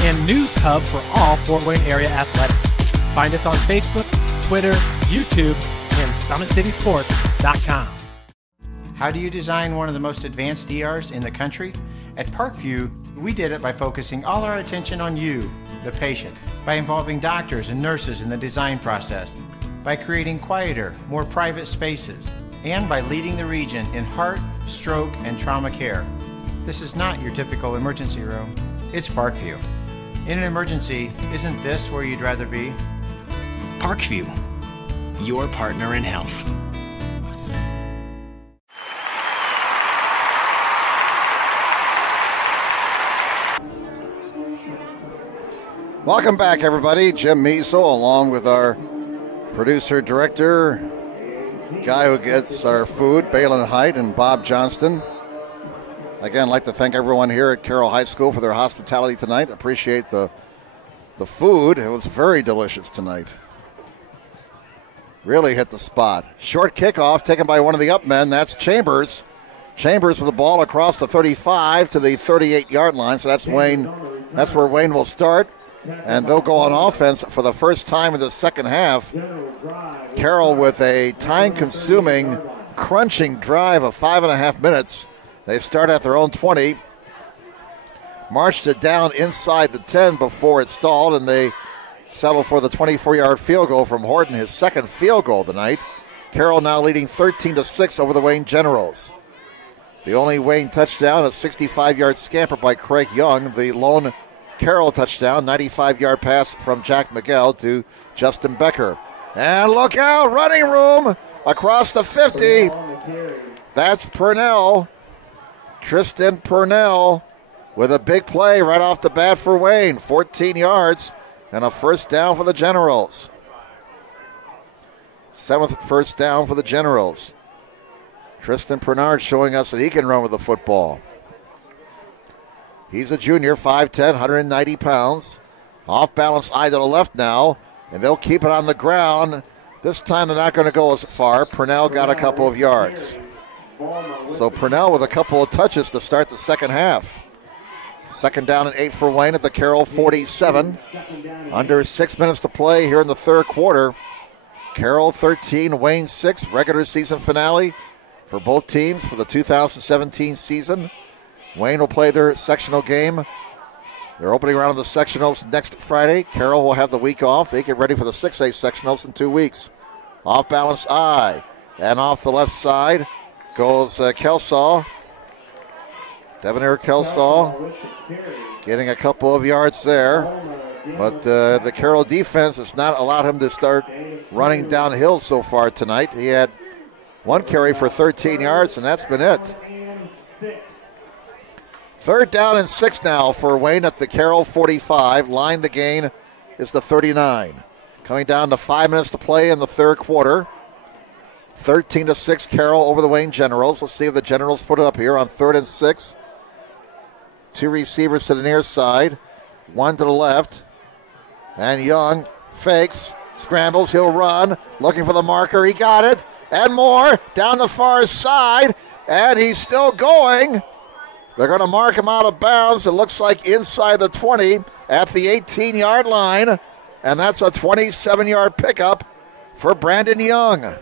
and news hub for all Fort Wayne area athletics. Find us on Facebook, Twitter, YouTube, and SummitCitySports.com. How do you design one of the most advanced ERs in the country? At Parkview, we did it by focusing all our attention on you, the patient, by involving doctors and nurses in the design process, by creating quieter, more private spaces, and by leading the region in heart, stroke, and trauma care. This is not your typical emergency room. It's Parkview. In an emergency, isn't this where you'd rather be? Parkview, your partner in health. Welcome back, everybody. Jim Measel, along with our producer-director, guy who gets our food, Balin Height, and Bob Johnston. Again, I'd like to thank everyone here at Carroll High School for their hospitality tonight. Appreciate the food. It was very delicious tonight. Really hit the spot. Short kickoff taken by one of the up men. That's Chambers. Chambers with the ball across the 35 to the 38-yard line. So that's Wayne. That's where Wayne will start. And they'll go on offense for the first time in the second half. Carroll with a time-consuming, crunching drive of 5.5 minutes. They start at their own 20. Marched it down inside the 10 before it stalled, and they settle for the 24-yard field goal from Horton, his second field goal tonight. Carroll now leading 13-6 over the Wayne Generals. The only Wayne touchdown, a 65-yard scamper by Craig Young. The lone Carroll touchdown, 95-yard pass from Jack Miguel to Justin Becker. And look out, running room across the 50. That's Purnell. Tristan Purnell with a big play right off the bat for Wayne. 14 yards and a first down for the Generals. 7th first down for the Generals. Tristan Purnell showing us that he can run with the football. He's a junior, 5'10", 190 pounds. Off-balance eye to the left now, and they'll keep it on the ground. This time they're not going to go as far. Purnell got a couple of yards. So Purnell with a couple of touches to start the second half. Second down and 8 for Wayne at the Carroll 47. Under 6 minutes to play here in the third quarter. Carroll 13, Wayne 6, regular season finale for both teams for the 2017 season. Wayne will play their sectional game. They're opening round of the sectionals next Friday. Carroll will have the week off. They get ready for the 6A sectionals in 2 weeks. Off balance eye. And off the left side goes Kelsaw. Devonair Kelsaw getting a couple of yards there. But the Carroll defense has not allowed him to start running downhill so far tonight. He had one carry for 13 yards, and that's been it. Third down and 6 now for Wayne at the Carroll 45. Line the gain is the 39. Coming down to 5 minutes to play in the third quarter. 13-6 Carroll over the Wayne Generals. Let's see if the Generals put it up here on 3rd and 6. 2 receivers to the near side. 1 to the left. And Young fakes, scrambles, he'll run. Looking for the marker, he got it. And more down the far side. And he's still going. They're going to mark him out of bounds. It looks like inside the 20 at the 18-yard line. And that's a 27-yard pickup for Brandon Young.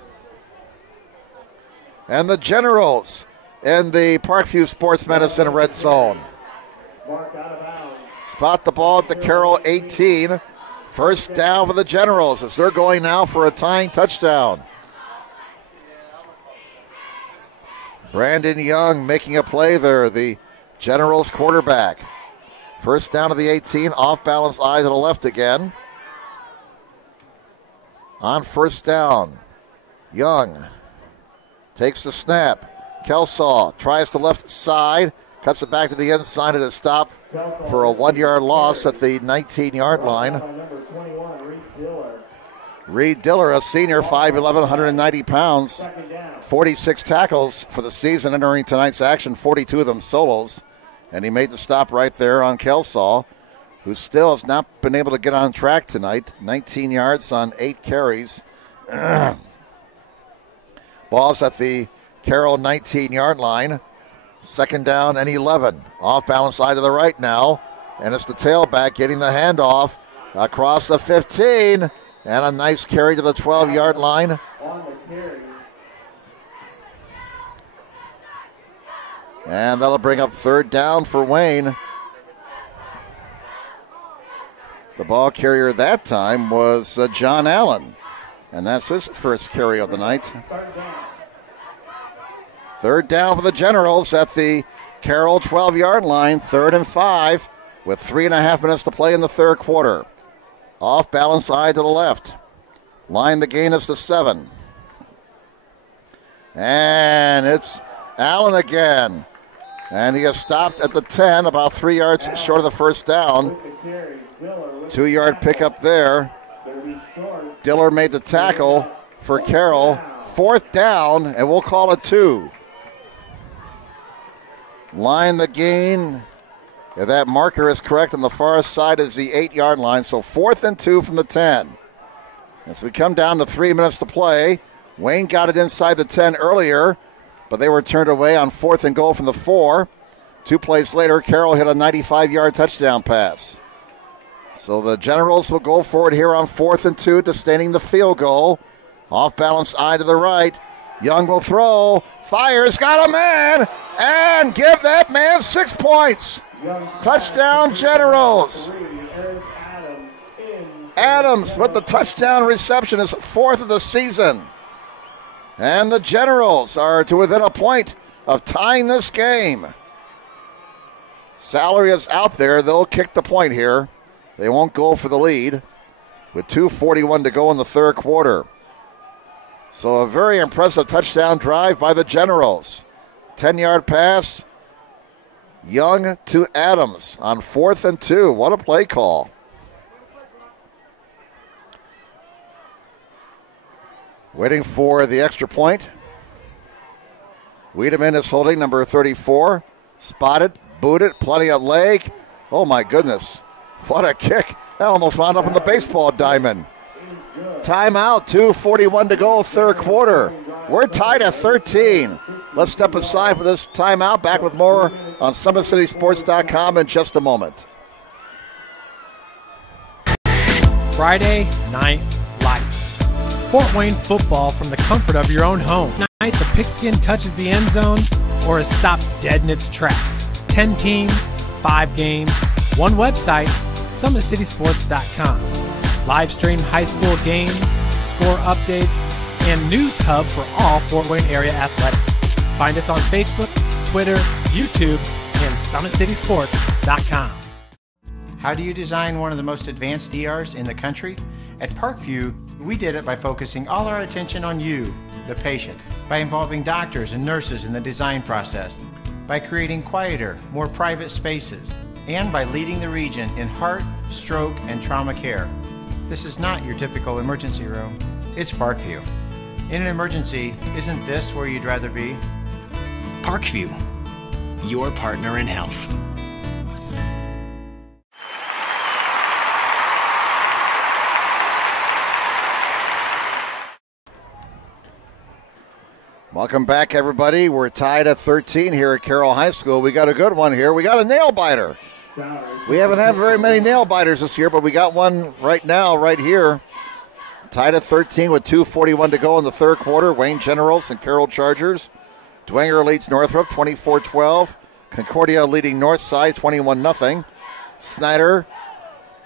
And the Generals in the Parkview Sports Medicine red zone. Spot the ball at the Carroll 18. First down for the Generals as they're going now for a tying touchdown. Brandon Young making a play there, the Generals quarterback. First down to the 18, off balance eye to the left again. On first down, Young takes the snap. Kelsaw tries the left side, cuts it back to the inside of the stop for a 1-yard loss at the 19-yard line. Reed Diller, a senior, 5'11", 190 pounds, 46 tackles for the season entering tonight's action, 42 of them solos. And he made the stop right there on Kelsaw, who still has not been able to get on track tonight. 19 yards on 8 carries. Ball's at the Carroll 19-yard line. Second down and 11. Off balance side to the right now. And it's the tailback getting the handoff across the 15. And a nice carry to the 12-yard line. And that'll bring up third down for Wayne. The ball carrier that time was John Allen. And that's his first carry of the night. Third down for the Generals at the Carroll 12-yard line. 3rd and 5 with 3.5 minutes to play in the third quarter. Off balance side to the left. Line the gain is to 7. And it's Allen again. And he has stopped at the 10, about 3 yards short of the first down. 2-yard pickup there. Diller made the tackle for Carroll. 4th down, and we'll call it 2. Line the gain. If that marker is correct, on the far side is the 8-yard line. So 4th and 2 from the 10. As we come down to 3 minutes to play, Wayne got it inside the 10 earlier, but they were turned away on 4th and goal from the 4. 2 plays later, Carroll hit a 95-yard touchdown pass. So the Generals will go for it here on 4th and 2, sustaining the field goal. Off balance eye to the right. Young will throw, fires, got a man, and give that man 6 points. Touchdown, Generals. Adams with the touchdown reception is 4th of the season. And the Generals are to within a point of tying this game. Salary is out there. They'll kick the point here. They won't go for the lead with 2:41 to go in the third quarter. So a very impressive touchdown drive by the Generals. 10-yard pass. Young to Adams on 4th and 2. What a play call. Waiting for the extra point. Wiedemann is holding number 34. Spotted, booted, plenty of leg. Oh my goodness. What a kick. That almost wound up in the baseball diamond. Timeout, 2:41 to go, third quarter. We're tied at 13. Let's step aside for this timeout. Back with more on SummitCitySports.com in just a moment. Friday Night Lights. Fort Wayne football from the comfort of your own home. Tonight, the pigskin touches the end zone or is stopped dead in its tracks. 10 teams, 5 games, 1 website, SummitCitySports.com. Live stream high school games, score updates, and news hub for all Fort Wayne area athletics. Find us on Facebook, Twitter, YouTube, and SummitCitySports.com. How do you design one of the most advanced ERs in the country? At Parkview, we did it by focusing all our attention on you, the patient, by involving doctors and nurses in the design process, by creating quieter, more private spaces, and by leading the region in heart, stroke, and trauma care. This is not your typical emergency room. It's Parkview. In an emergency, isn't this where you'd rather be? Parkview, your partner in health. Welcome back, everybody. We're tied at 13 here at Carroll High School. We got a good one here. We got a nail biter. We haven't had very many nail biters this year, but we got one right now, right here. Tied at 13 with 2:41 to go in the third quarter. Wayne Generals and Carroll Chargers. Dwenger leads Northrop 24-12. Concordia leading Northside 21-0. Snyder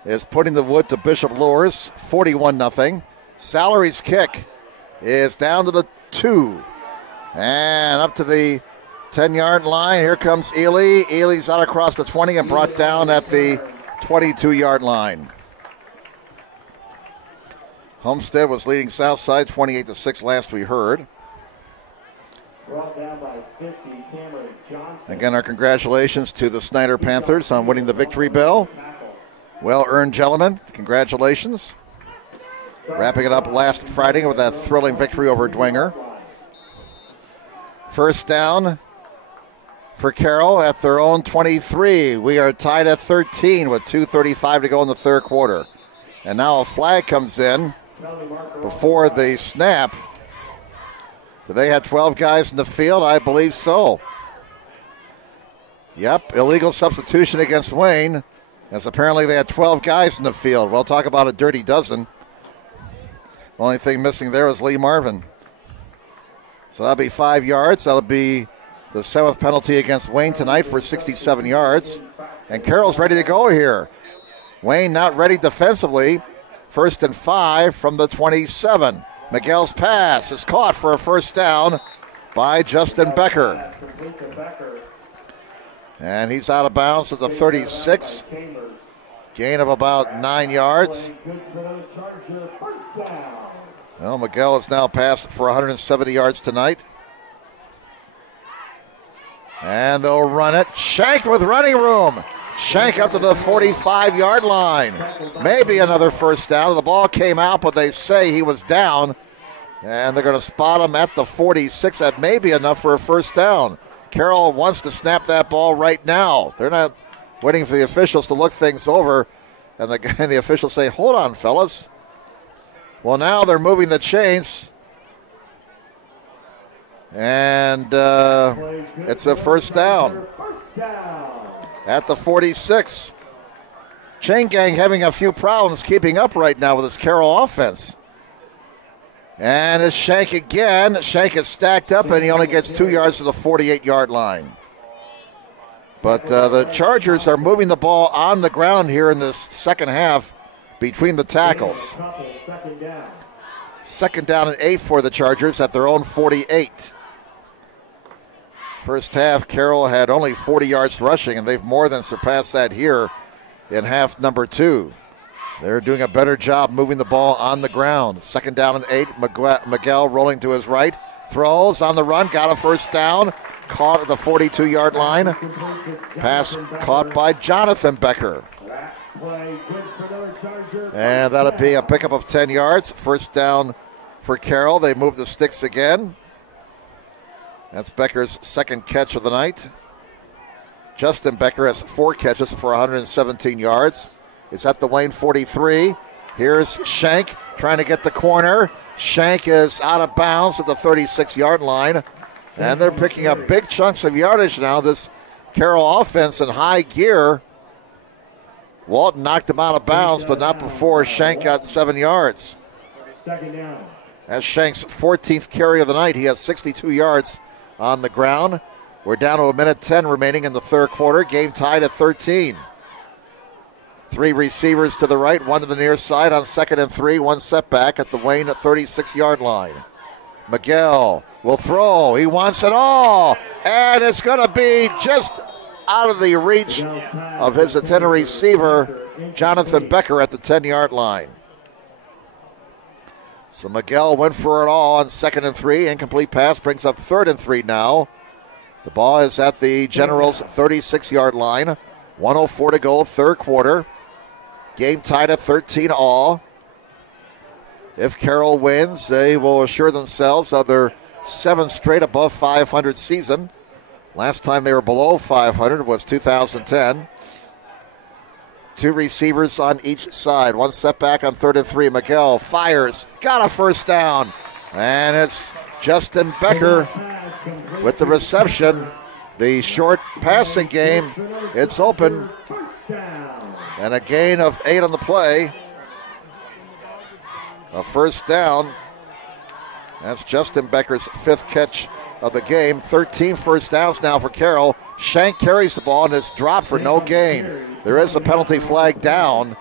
is putting the wood to Bishop Luers 41-0. Salary's kick is down to the 2. And up to the 10-yard line. Here comes Ely. Ely's out across the 20 and brought down at the 22-yard line. Homestead was leading Southside 28-6 last we heard. Brought down by 50, Cameron Johnson. Again, our congratulations to the Snyder Panthers on winning the victory bell. Well-earned, gentlemen. Congratulations. Wrapping it up last Friday with that thrilling victory over Dwenger. First down for Carroll at their own 23. We are tied at 13 with 2:35 to go in the third quarter. And now a flag comes in before the snap. Do they have 12 guys in the field? I believe so. Yep, illegal substitution against Wayne, as apparently they had 12 guys in the field. We'll talk about a dirty dozen. Only thing missing there is Lee Marvin. So that'll be 5 yards. That'll be the 7th penalty against Wayne tonight for 67 yards. And Carroll's ready to go here. Wayne not ready defensively. 1st and 5 from the 27. Miguel's pass is caught for a first down by Justin Becker. And he's out of bounds at the 36. Gain of about 9 yards. Well, Miguel has now passed for 170 yards tonight. And they'll run it. Shank with running room. Shank up to the 45-yard line. Maybe another first down. The ball came out, but they say he was down. And they're going to spot him at the 46. That may be enough for a first down. Carroll wants to snap that ball right now. They're not waiting for the officials to look things over. And the officials say, hold on, fellas. Well, now they're moving the chains. And it's a first down at the 46. Chain gang having a few problems keeping up right now with this Carroll offense. And it's Shank again. Shank is stacked up, and he only gets 2 yards to the 48-yard line. But the Chargers are moving the ball on the ground here in this second half between the tackles. Second down and 8 for the Chargers at their own 48. First half, Carroll had only 40 yards rushing, and they've more than surpassed that here in half number 2. They're doing a better job moving the ball on the ground. Second down and 8. Miguel rolling to his right. Throws on the run. Got a first down. Caught at the 42-yard line. Pass caught by Jonathan Becker. And that'll be a pickup of 10 yards. First down for Carroll. They move the sticks again. That's Becker's second catch of the night. Justin Becker has 4 catches for 117 yards. It's at the Wayne 43. Here's Shank trying to get the corner. Shank is out of bounds at the 36-yard line. And they're picking up big chunks of yardage now. This Carroll offense in high gear. Walton knocked him out of bounds, but not before Shank got 7 yards. Second down. That's Shank's 14th carry of the night. He has 62 yards on the ground. We're down to 1:10 remaining in the third quarter. Game tied at 13. 3 receivers to the right, 1 to the near side on 2nd and 3. 1 setback at the Wayne 36-yard line. Miguel will throw. He wants it all. And it's going to be just out of the reach of his intended receiver, Jonathan Becker, at the 10-yard line. So Miguel went for it all on 2nd and 3. Incomplete pass brings up 3rd and 3 now. The ball is at the Generals' 36-yard line. 1:04 to go, third quarter. Game tied at 13 all. If Carroll wins, they will assure themselves of their 7th straight above 500 season. Last time they were below 500 was 2010. 2 receivers on each side. 1 setback on 3rd and 3. Miguel fires. Got a first down. And it's Justin Becker with the reception. The short passing game, it's open. And a gain of 8 on the play. A first down. That's Justin Becker's 5th catch of the game. 13 first downs now for Carroll. Shank carries the ball and it's dropped for no gain. There is a penalty flag down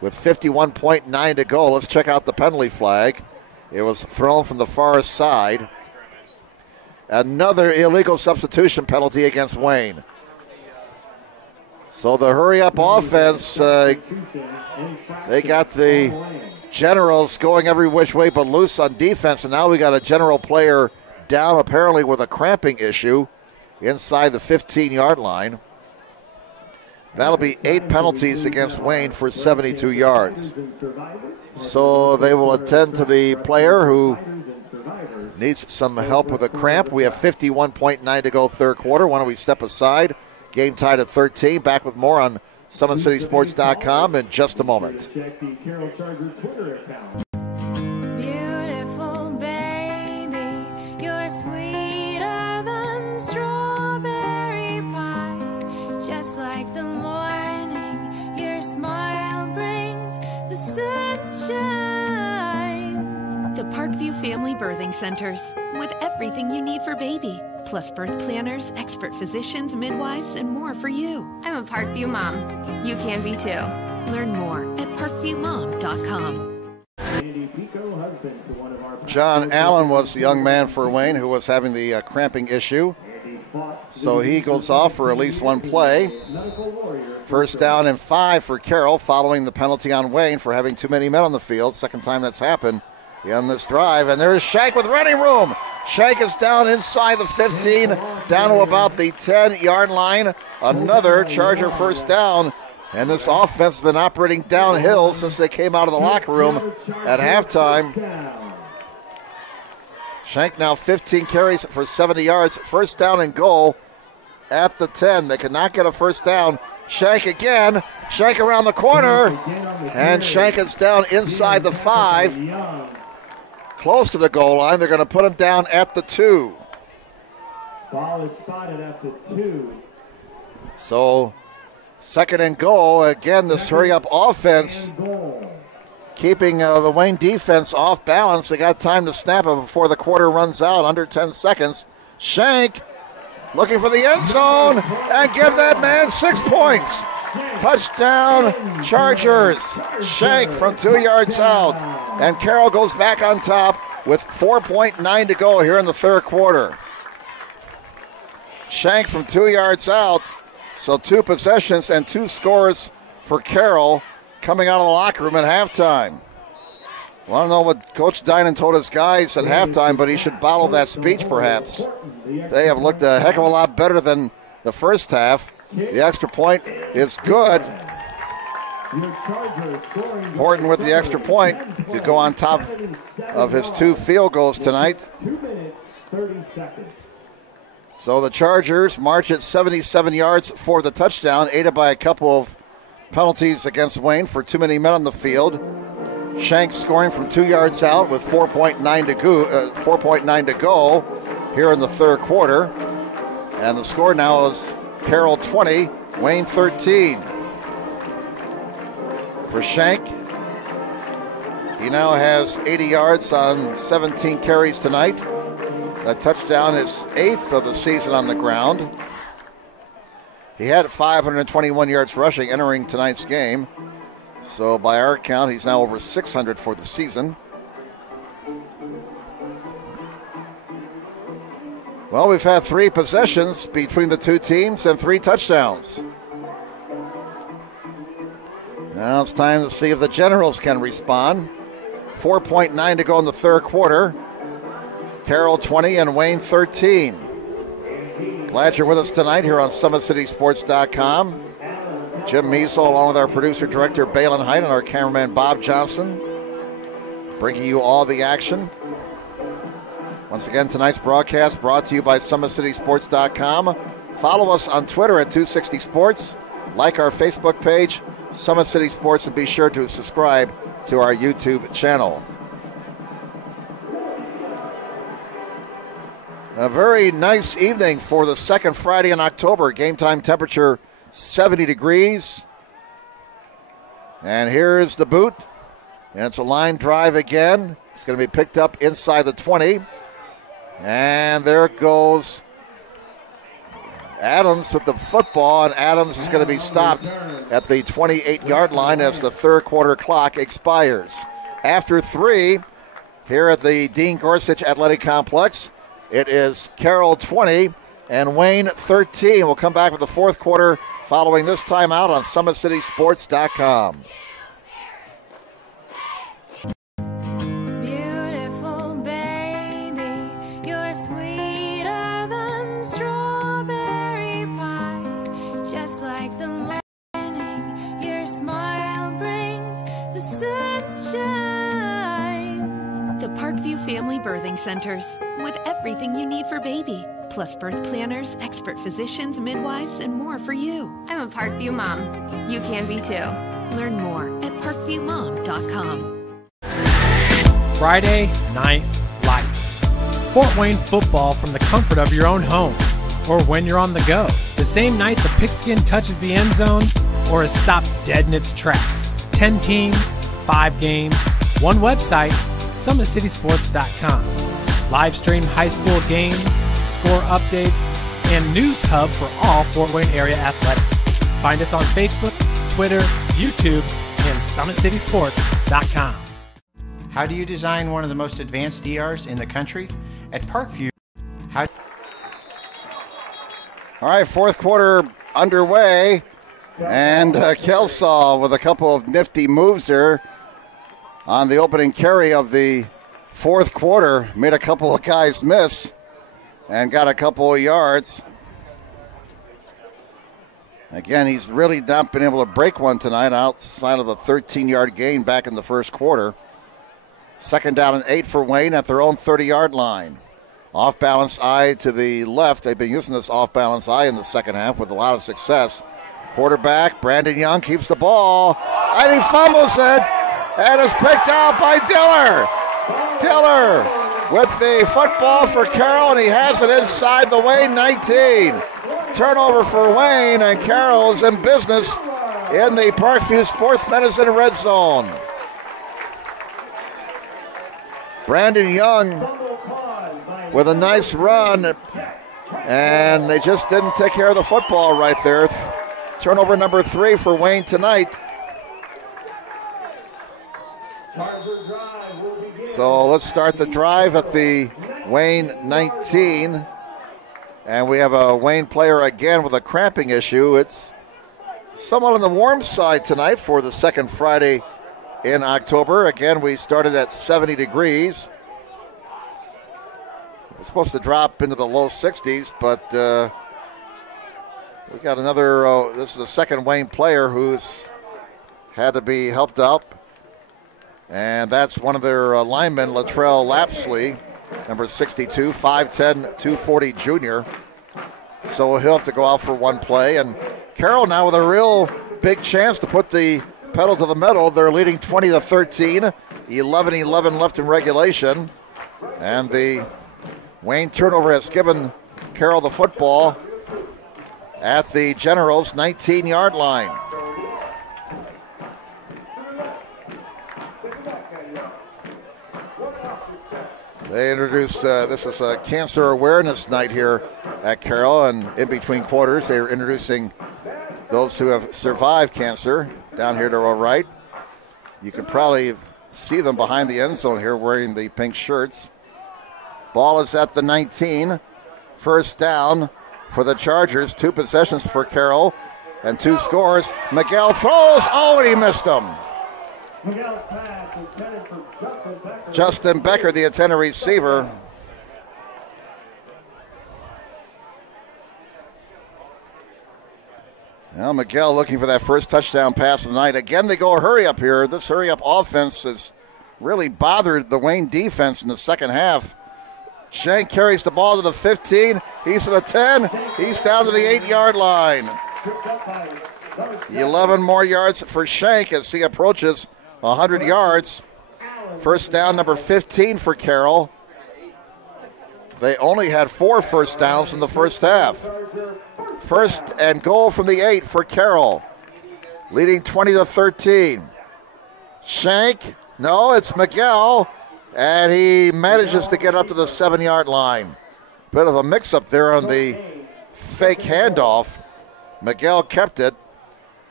with 51.9 to go. Let's check out the penalty flag. It was thrown from the far side. Another illegal substitution penalty against Wayne. So the hurry-up offense, they got the Generals going every which way but loose on defense, and now we got a General player down apparently with a cramping issue inside the 15-yard line. That'll be 8 penalties against Wayne for 72 yards. So they will attend to the player who needs some help with a cramp. We have 51.9 to go third quarter. Why don't we step aside? Game tied at 13. Back with more on SummitCitySports.com in just a moment. Check the Carroll Chargers Twitter account. Beautiful baby, you're sweeter than strawberry pie. Just like the morning, your smile brings the sunshine. The Parkview Family Birthing Centers, with everything you need for baby, plus birth planners, expert physicians, midwives, and more for you. I'm a Parkview mom. You can be too. Learn more at parkviewmom.com. John Allen was the young man for Wayne who was having the cramping issue. So he goes off for at least one play. First down and 5 for Carroll following the penalty on Wayne for having too many men on the field. Second time that's happened in this drive. And there's Shank with running room. Shank is down inside the 15, down to about the 10-yard line. Another Charger first down. And this offense has been operating downhill since they came out of the locker room at halftime. Shank now 15 carries for 70 yards. First down and goal at the 10. They could not get a first down. Shank again. Shank around the corner. And Shank is down inside the 5. Close to the goal line. They're going to put him down at the 2. Ball is spotted at the 2. So, second and goal. Again, this hurry-up offense keeping the Wayne defense off balance. They got time to snap it before the quarter runs out, under 10 seconds. Shank looking for the end zone and give that man 6 points. Touchdown, Chargers. Shank from 2 yards out. And Carroll goes back on top with 4.9 to go here in the third quarter. Shank from 2 yards out. So 2 possessions and 2 scores for Carroll coming out of the locker room at halftime. Well, I don't know what Coach Dinan told his guys at halftime, but he should bottle that speech perhaps. They have looked a heck of a lot better than the first half. The extra point is good. Horton with the extra point to go on top of his 2 field goals tonight. 2 minutes, 30 seconds. So the Chargers march at 77 yards for the touchdown, aided by a couple of penalties against Wayne for too many men on the field. Shank scoring from 2 yards out with 4.9 to go here in the third quarter. And the score now is Carroll 20, Wayne 13. For Shank, he now has 80 yards on 17 carries tonight. That touchdown is 8th of the season on the ground. He had 521 yards rushing entering tonight's game. So by our count, he's now over 600 for the season. Well, we've had 3 possessions between the 2 teams and 3 touchdowns. Now it's time to see if the Generals can respond. 4.9 to go in the third quarter. Carroll 20 and Wayne 13. Glad you're with us tonight here on SummitCitySports.com. Jim Measle along with our producer-director Balin Height and our cameraman Bob Johnson, bringing you all the action. Once again, tonight's broadcast brought to you by SummitCitySports.com. Follow us on Twitter at 260sports. Like our Facebook page, Summit City Sports, and be sure to subscribe to our YouTube channel. A very nice evening for the second Friday in October. Game time temperature 70 degrees. And here's the boot. And it's a line drive again. It's going to be picked up inside the 20. And there goes Adams with the football, and Adams is going to be stopped at the 28-yard line as the third quarter clock expires. After 3, here at the Dean Gorsuch Athletic Complex, it is Carroll 20 and Wayne 13. We'll come back with the fourth quarter following this timeout on SummitCitySports.com. Beautiful baby, you're sweeter than strawberry pie. Just like the morning, your smile brings the sunshine. The Parkview Family Birthing Centers, with everything you need for baby, plus birth planners, expert physicians, midwives, and more for you. I'm a Parkview mom. You can be too. Learn more at parkviewmom.com. Friday Night Lights. Fort Wayne football from the comfort of your own home, or when you're on the go. The same night the pigskin touches the end zone, or is stopped dead in its tracks. 10 teams, 5 games, one website, SummitCitySports.com. Live stream high school games, score updates, and news hub for all Fort Wayne area athletics. Find us on Facebook, Twitter, YouTube, and SummitCitySports.com. How do you design one of the most advanced DRs in the country? At Parkview, All right, fourth quarter underway, and Kelsaw with a couple of nifty moves there on the opening carry of the fourth quarter. Made a couple of guys miss and got a couple of yards. Again, he's really not been able to break one tonight outside of a 13-yard gain back in the first quarter. Second down and 8 for Wayne at their own 30-yard line. Off-balance eye to the left. They've been using this off-balance eye in the second half with a lot of success. Quarterback, Brandon Young, keeps the ball, and he fumbles it, and is picked out by Diller. Diller with the football for Carroll, and he has it inside the Wayne 19. Turnover for Wayne, and Carroll is in business in the Parkview Sports Medicine red zone. Brandon Young with a nice run, and they just didn't take care of the football right there. Turnover number 3 for Wayne tonight. So let's start the drive at the Wayne 19. And we have a Wayne player again with a cramping issue. It's somewhat on the warm side tonight for the second Friday in October. Again, we started at 70 degrees. It's supposed to drop into the low 60s, but we got another, this is the second Wayne player who's had to be helped up. And that's one of their linemen, Latrell Lapsley, number 62, 5'10", 240 junior. So he'll have to go out for one play. And Carroll now with a real big chance to put the pedal to the metal. They're leading 20-13, 11-11 left in regulation. And the Wayne turnover has given Carroll the football at the Generals' 19-yard line. They introduced, this is a cancer awareness night here at Carroll, and in between quarters, they're introducing those who have survived cancer down here to our right. You can probably see them behind the end zone here wearing the pink shirts. Ball is at the 19. First down for the Chargers. 2 possessions for Carroll and 2 scores. Miguel throws. Oh, and he missed them. Miguel's pass intended for Justin Becker. Justin Becker, the intended receiver. Now Miguel looking for that first touchdown pass of the night. Again, they go hurry up here. This hurry up offense has really bothered the Wayne defense in the second half. Shank carries the ball to the 15. He's at the 10. He's down to the 8-yard line. 11 more yards for Shank as he approaches 100 yards. First down, number 15 for Carroll. They only had 4 first downs in the first half. First and goal from the 8 for Carroll, leading 20-13. Shank, no, it's Miguel, and he manages to get up to the 7-yard line. Bit of a mix-up there on the fake handoff. Miguel kept it.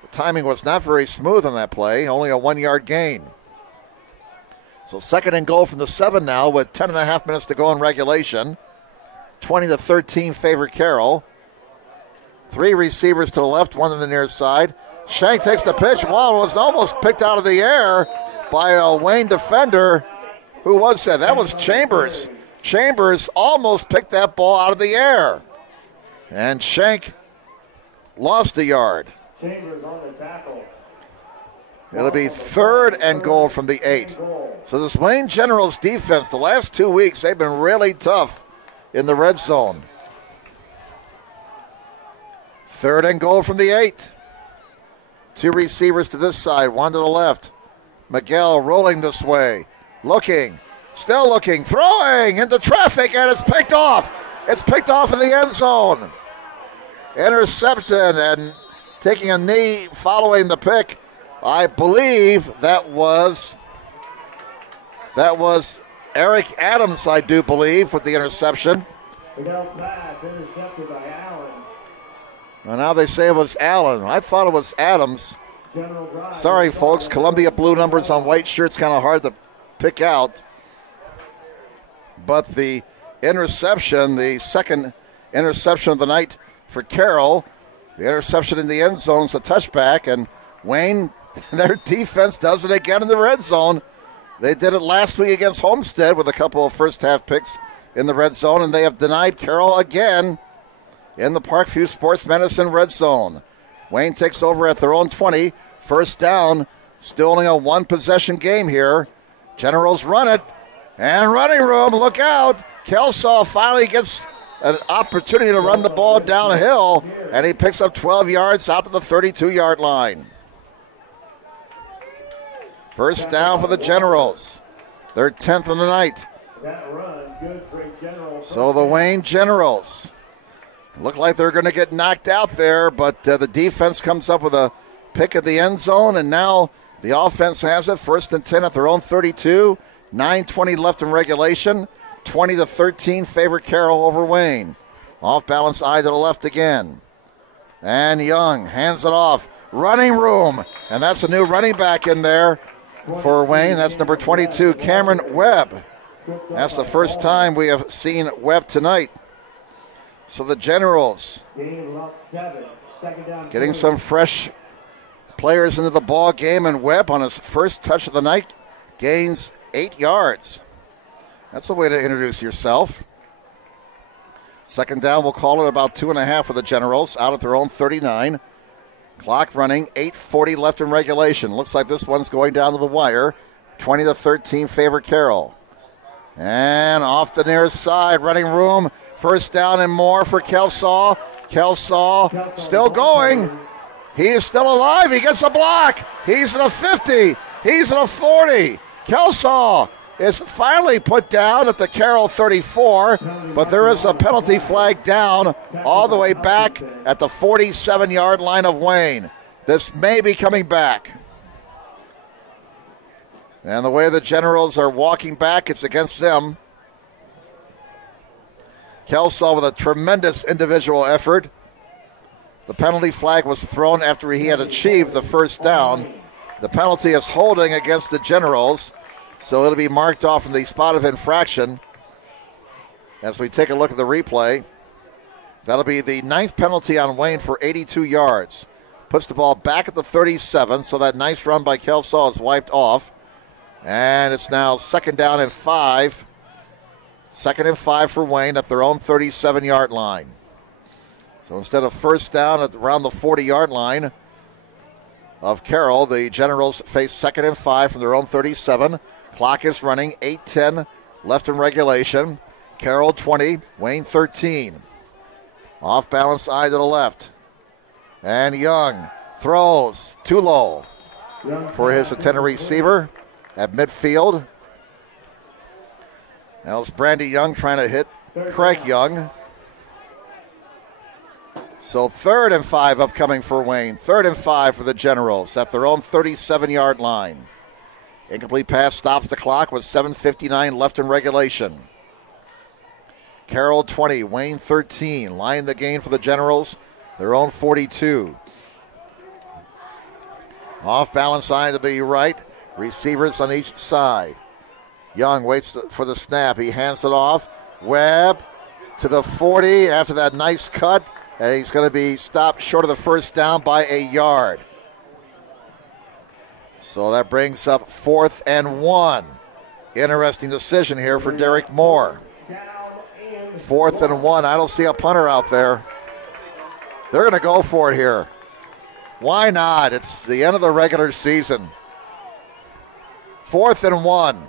The timing was not very smooth on that play, only a 1-yard gain. So second and goal from the 7 now with 10.5 minutes to go in regulation. 20-13 favor Carroll. Three receivers to the left, one to the near side. Shank takes the pitch. Wow, it was almost picked out of the air by a Wayne defender. Who was that? That was Chambers. Chambers almost picked that ball out of the air. And Shank lost a yard. Chambers on the tackle. It'll be 3rd and goal from the 8. So this Wayne Generals defense, the last 2 weeks, they've been really tough in the red zone. 3rd and goal from the 8. Two receivers to this side, one to the left. Miguel rolling this way. Looking, still looking, throwing into traffic, and it's picked off. It's picked off in the end zone. Interception, and taking a knee following the pick. I believe that was Eric Adams, I do believe, with the interception. Miguel's pass intercepted by Allen. And now they say it was Allen. I thought it was Adams. Sorry, folks. Columbia blue numbers on white shirts, kind of hard to pick out. But the interception, the second interception of the night for Carroll, the interception in the end zone is a touchback, and Wayne, their defense does it again in the red zone. They did it last week against Homestead with a couple of first-half picks in the red zone, and they have denied Carroll again in the Parkview Sports Medicine red zone. Wayne takes over at their own 20. First down, still only a one-possession game here. Generals run it, and running room, look out. Kelsaw finally gets an opportunity to run the ball downhill, and he picks up 12 yards out to the 32-yard line. First down for the Generals. They're 10th of the night. That run, good for a General. So the Wayne Generals look like they're going to get knocked out there, but the defense comes up with a pick at the end zone, and now the offense has it. 1st and 10 at their own 32. 9:20 left in regulation. 20-13 favor Carroll over Wayne. Off balance eye to the left again. And Young hands it off. Running room, and that's a new running back in there for Wayne. That's number 22, Cameron Webb. That's the first time we have seen Webb tonight. So the Generals getting some fresh players into the ball game, and Webb on his first touch of the night gains 8 yards. That's the way to introduce yourself. Second down, we'll call it about 2.5 for the Generals out at their own 39. Clock running, 8:40 left in regulation. Looks like this one's going down to the wire. 20-13 favor Carroll. And off the near side, running room. First down and more for Kelsaw. Kelsaw still going. He is still alive. He gets a block. He's at a 50. He's at a 40. Kelsaw is finally put down at the Carroll 34, but there is a penalty flag down all the way back at the 47-yard line of Wayne. This may be coming back. And the way the Generals are walking back, it's against them. Kelsaw with a tremendous individual effort. The penalty flag was thrown after he had achieved the first down. The penalty is holding against the Generals, so it'll be marked off from the spot of infraction. As we take a look at the replay, that'll be the 9th penalty on Wayne for 82 yards. Puts the ball back at the 37, so that nice run by Kelsaw is wiped off. And it's now 2nd down and 5. 2nd and 5 for Wayne at their own 37-yard line. So instead of first down at around the 40-yard line of Carroll, the Generals face 2nd and 5 from their own 37. Clock is running, 8:10 left in regulation. Carroll 20, Wayne 13. Off balance eye to the left. And Young throws too low for his intended receiver at midfield. Now it's Brandy Young trying to hit Craig Young. So 3rd and 5 upcoming for Wayne. 3rd and 5 for the Generals at their own 37-yard line. Incomplete pass stops the clock with 7:59 left in regulation. Carroll 20, Wayne 13. Line the gain for the Generals, their own 42. Off balance side to the right. Receivers on each side. Young waits for the snap. He hands it off. Webb to the 40 after that nice cut. And he's going to be stopped short of the first down by a yard. So that brings up 4th and 1. Interesting decision here for Derek Moore. 4th and 1. I don't see a punter out there. They're going to go for it here. Why not? It's the end of the regular season. 4th and 1.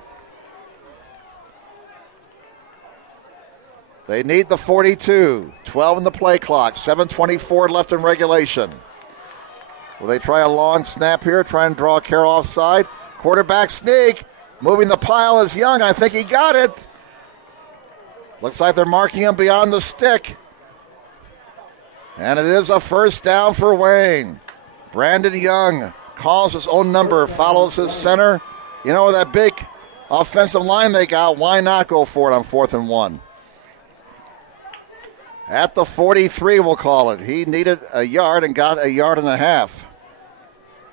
They need the 42. 12 in the play clock. 7:24 left in regulation. Will they try a long snap here? Try and draw Carroll offside. Quarterback sneak. Moving the pile is Young. I think he got it. Looks like they're marking him beyond the stick. And it is a first down for Wayne. Brandon Young calls his own number, follows his center. You know, that big offensive line they got, why not go for it on 4th and 1? At the 43, we'll call it. He needed a yard and got a yard and a half.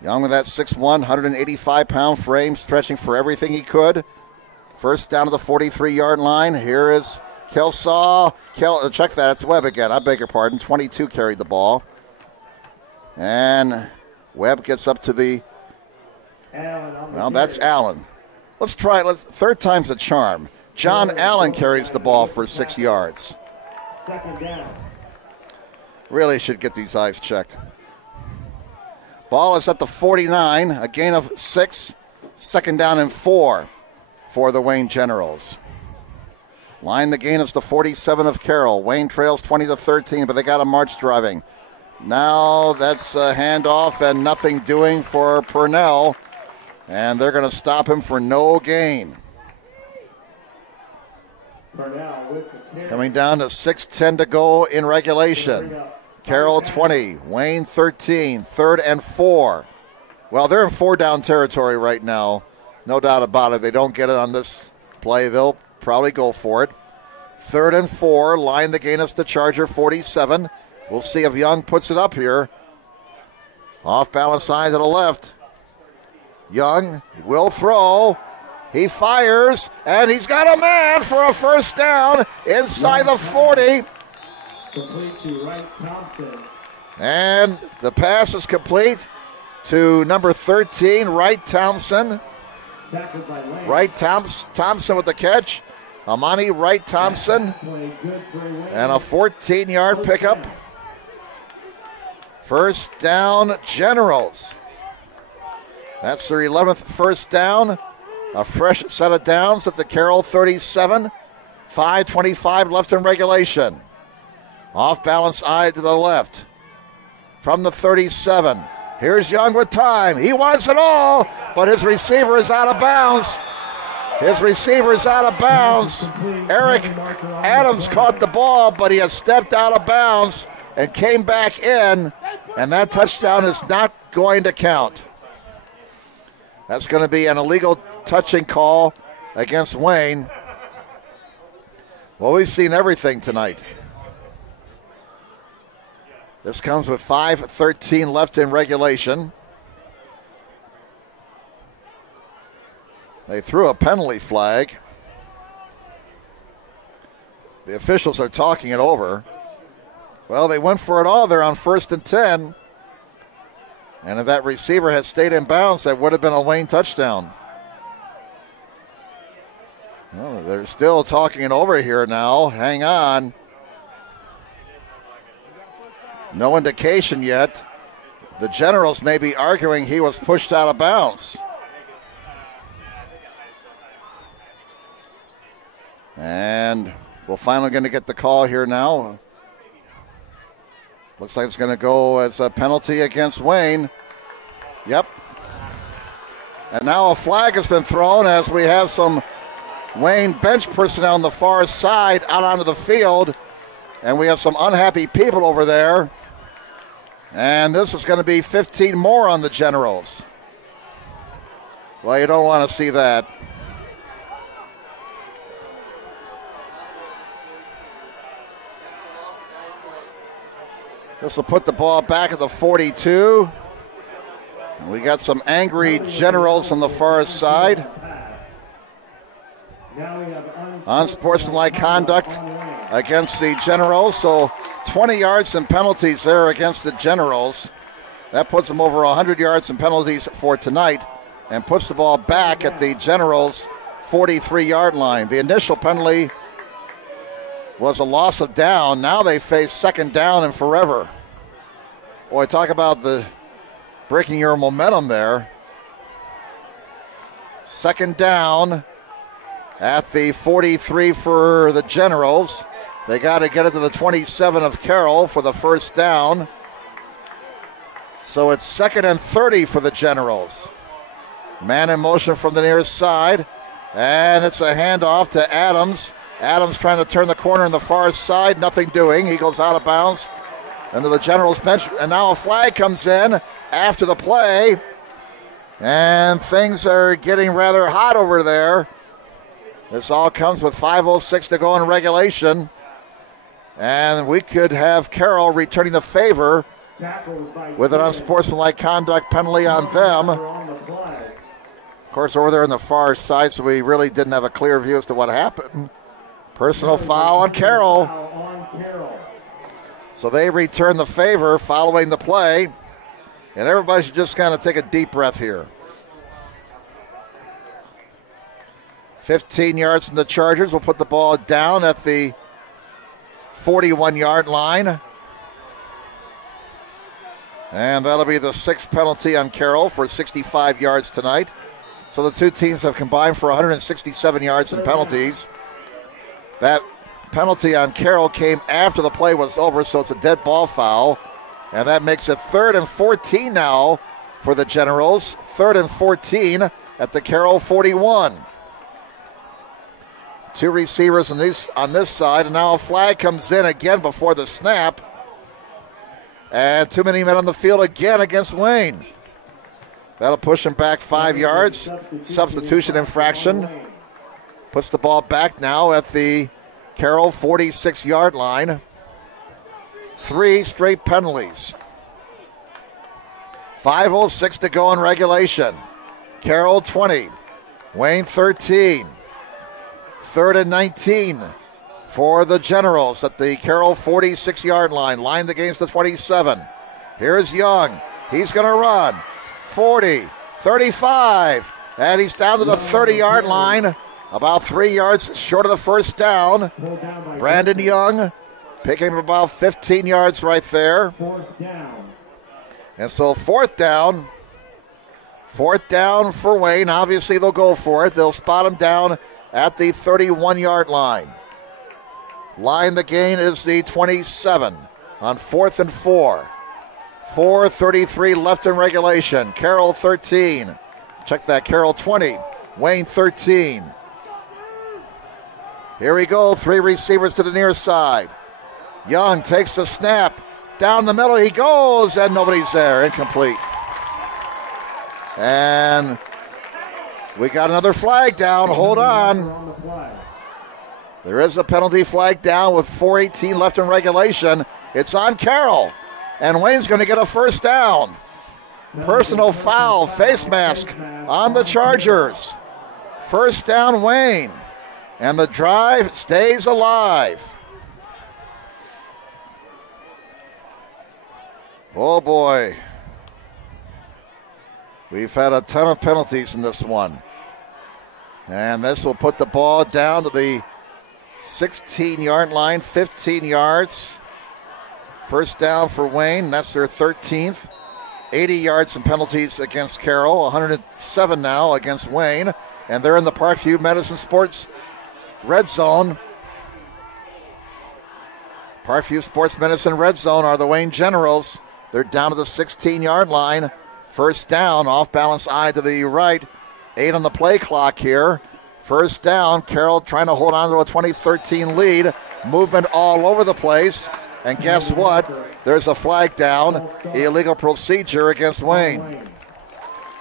Young with that 6'1", 185-pound frame, stretching for everything he could. First down to the 43-yard line. Here is Kelsaw. Check that, it's Webb again. I beg your pardon. 22 carried the ball. And Webb gets up to the... Well, that's Allen. Let's try it. Third time's a charm. John Allen carries the ball for 6 yards. Second down. Really should get these eyes checked. Ball is at the 49, a gain of 6, 2nd down and 4 for the Wayne Generals. Line the gain is the 47 of Carroll. Wayne trails 20-13, but they got a march driving. Now that's a handoff and nothing doing for Purnell, and they're going to stop him for no gain. Coming down to 6:10 to go in regulation. Carroll 20, Wayne 13, 3rd and 4. Well, they're in 4-down territory right now. No doubt about it. They don't get it on this play, they'll probably go for it. 3rd and 4, line the gain is the Charger 47. We'll see if Young puts it up here. Off balance side to the left. Young will throw. He fires, and he's got a man for a first down inside the 40. Complete to Wright Thompson. And the pass is complete to number 13, Wright Thompson. Wright Thompson with the catch. Amani Wright Thompson. And a 14-yard pickup. First down, Generals. That's their 11th first down. A fresh set of downs at the Carroll 37. 5:25 left in regulation. Off balance eye to the left. From the 37. Here's Young with time. He wants it all, but his receiver is out of bounds. His receiver is out of bounds. Eric Adams caught the ball, but he has stepped out of bounds and came back in, and that touchdown is not going to count. That's going to be an illegal touching call against Wayne. Well, we've seen everything tonight. This comes with 5:13 left in regulation. They threw a penalty flag. The officials are talking it over. Well, they went for it all. They're on 1st and 10. And if that receiver had stayed in bounds, that would have been a Wayne touchdown. Oh, they're still talking it over here now. Hang on. No indication yet. The Generals may be arguing he was pushed out of bounds. And we're finally going to get the call here now. Looks like it's going to go as a penalty against Wayne. Yep. And now a flag has been thrown as we have some Wayne bench personnel on the far side out onto the field. And we have some unhappy people over there. And this is going to be 15 more on the Generals. Well, you don't want to see that. This will put the ball back at the 42. And we got some angry Generals on the far side. Unsportsmanlike conduct against the Generals. So 20 yards and penalties there against the Generals. That puts them over 100 yards and penalties for tonight and puts the ball back at the Generals' 43-yard line. The initial penalty was a loss of down. Now they face second down and forever. Boy, talk about the breaking your momentum there. Second down at the 43 for the Generals. They got to get it to the 27 of Carroll for the first down. So it's 2nd and 30 for the Generals. Man in motion from the near side. And it's a handoff to Adams. Adams trying to turn the corner on the far side. Nothing doing. He goes out of bounds into the Generals bench. And now a flag comes in after the play. And things are getting rather hot over there. This all comes with 5:06 to go in regulation. And we could have Carroll returning the favor with an unsportsmanlike conduct penalty on them. Of course, over there on the far side, so we really didn't have a clear view as to what happened. Personal foul on Carroll. So they return the favor following the play. And everybody should just kind of take a deep breath here. 15 yards from the Chargers. Will put the ball down at the 41-yard line. And that'll be the 6th penalty on Carroll for 65 yards tonight. So the two teams have combined for 167 yards in penalties. That penalty on Carroll came after the play was over, so it's a dead ball foul. And that makes it 3rd and 14 now for the Generals. 3rd and 14 at the Carroll 41. Two receivers on this side, and now a flag comes in again before the snap. And too many men on the field again against Wayne. That'll push him back 5 yards. Substitution infraction. Puts the ball back now at the Carroll 46-yard line. 3 straight penalties. 5:06 to go in regulation. Carroll 20. Wayne 13. 3rd and 19 for the Generals at the Carroll 46-yard line. Lined against the 27. Here's Young. He's going to run. 40, 35, and he's down to the 30-yard line. About 3 yards short of the first down. Brandon Young picking up about 15 yards right there. And so fourth down for Wayne. Obviously they'll go for it. They'll spot him down at the 31-yard line. Line the gain is the 27 on 4th and 4. 4:33 left in regulation. Carroll 13. Check that, Carroll 20. Wayne 13. Here we go, 3 receivers to the near side. Young takes the snap. Down the middle he goes, and nobody's there. Incomplete. And we got another flag down. Hold on. There is a penalty flag down with 4:18 left in regulation. It's on Carroll. And Wayne's going to get a first down. Personal foul, face mask on the Chargers. First down, Wayne. And the drive stays alive. Oh boy. We've had a ton of penalties in this one. And this will put the ball down to the 16-yard line, 15 yards. First down for Wayne, that's their 13th. 80 yards and penalties against Carroll, 107 now against Wayne. And they're in the Parkview Medicine Sports red zone. Parkview Sports Medicine red zone are the Wayne Generals. They're down to the 16-yard line. First down, off balance eye to the right. 8 on the play clock here. First down, Carroll trying to hold on to a 2013 lead. Movement all over the place. And guess what? There's a flag down. Illegal procedure against Wayne.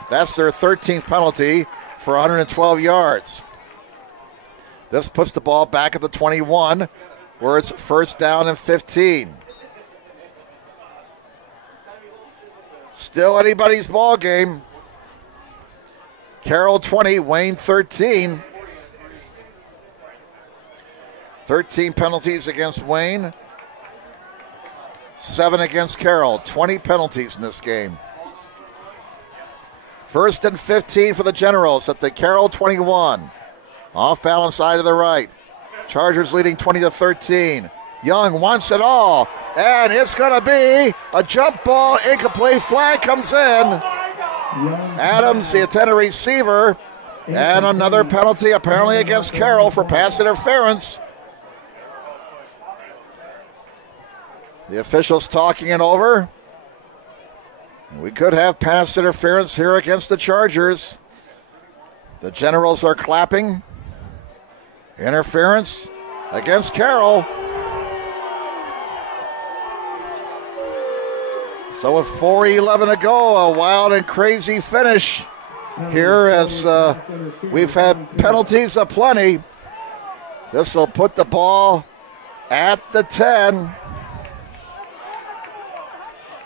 That's their 13th penalty for 112 yards. This puts the ball back at the 21, where it's first down and 15. Still anybody's ball game. Carroll 20, Wayne 13. 13 penalties against Wayne. 7 against Carroll. 20 penalties in this game. 1st and 15 for the Generals at the Carroll 21. Off balance side to the right. Chargers leading 20-13. Young wants it all, and it's going to be a jump ball, incomplete. Flag comes in. Adams, the intended receiver, and another penalty apparently against Carroll for pass interference. The officials talking it over. We could have pass interference here against the Chargers. The Generals are clapping. Interference against Carroll. So with 4:11 to go, a wild and crazy finish here as we've had penalties aplenty. This will put the ball at the 10.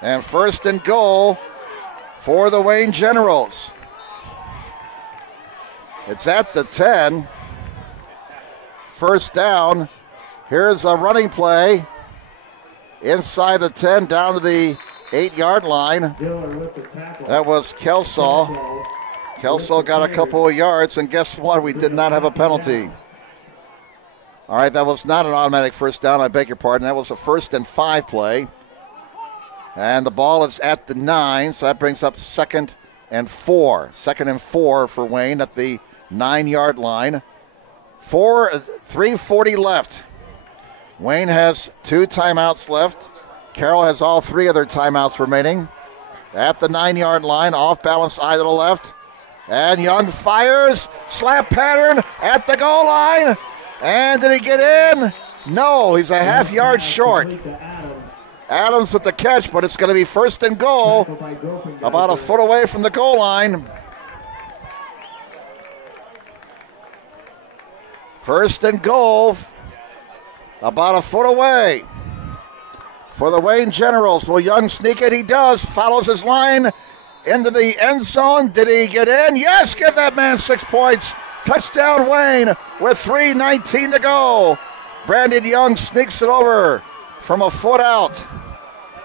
And 1st and goal for the Wayne Generals. It's at the 10. 1st down. Here's a running play inside the 10 down to the 8-yard line. That was Kelsaw. Kelsaw got a couple of yards, and guess what? We did not have a penalty. All right, that was not an automatic 1st down. I beg your pardon. That was a 1st and 5 play. And the ball is at the 9, so that brings up 2nd and 4. 2nd and 4 for Wayne at the 9-yard line. 3:40 left. Wayne has 2 timeouts left. Carroll has all 3 of their timeouts remaining. At the 9-yard line, off balance eye to the left. And Young fires, slap pattern at the goal line. And did he get in? No, he's a half yard short. Adams with the catch, but it's going to be 1st and goal, about a foot away from the goal line. 1st and goal, about a foot away. For the Wayne Generals, will Young sneak it? He does. Follows his line into the end zone. Did he get in? Yes, give that man 6 points. Touchdown Wayne with 3:19 to go. Brandon Young sneaks it over from a foot out.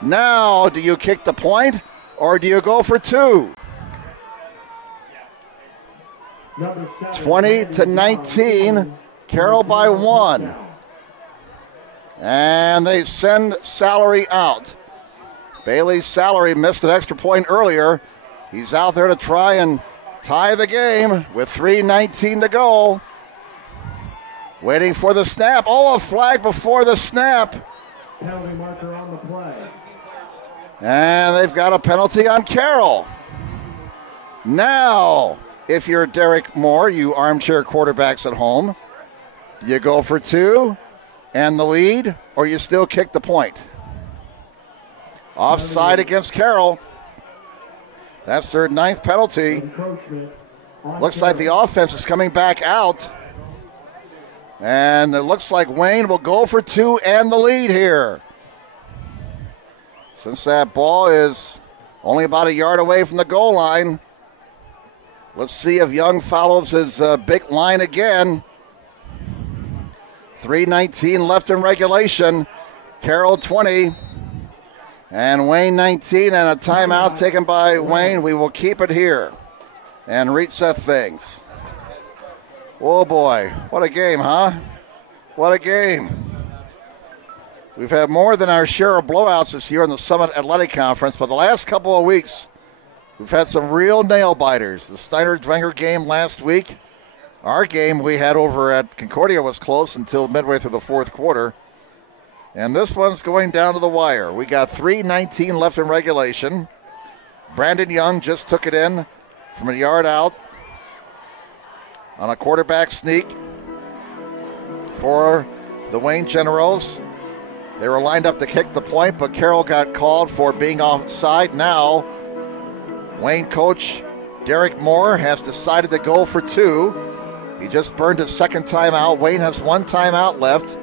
Now, do you kick the point or do you go for 2? 20-19, Carroll by 1. And they send Salary out. Bailey's Salary missed an extra point earlier. He's out there to try and tie the game with 3:19 to go. Waiting for the snap. Oh, a flag before the snap. Penalty marker on the play. And they've got a penalty on Carroll. Now, if you're Derek Moore, you armchair quarterbacks at home, do you go for 2 and the lead, or you still kick the point? Offside against Carroll. That's their 9th penalty. Looks like the offense is coming back out. And it looks like Wayne will go for 2 and the lead here. Since that ball is only about a yard away from the goal line, let's see if Young follows his big line again. 3:19 left in regulation. Carroll 20 and Wayne 19, and a timeout taken by Wayne. We will keep it here and reset things. Oh boy, what a game, huh? What a game. We've had more than our share of blowouts this year in the Summit Athletic Conference, but the last couple of weeks, we've had some real nail-biters. The Steiner-Dwenger game last week. Our game we had over at Concordia was close until midway through the 4th quarter. And this one's going down to the wire. We got 3:19 left in regulation. Brandon Young just took it in from a yard out on a quarterback sneak for the Wayne Generals. They were lined up to kick the point, but Carroll got called for being offside. Now, Wayne coach Derek Moore has decided to go for 2. He just burned his 2nd timeout. Wayne has 1 timeout left.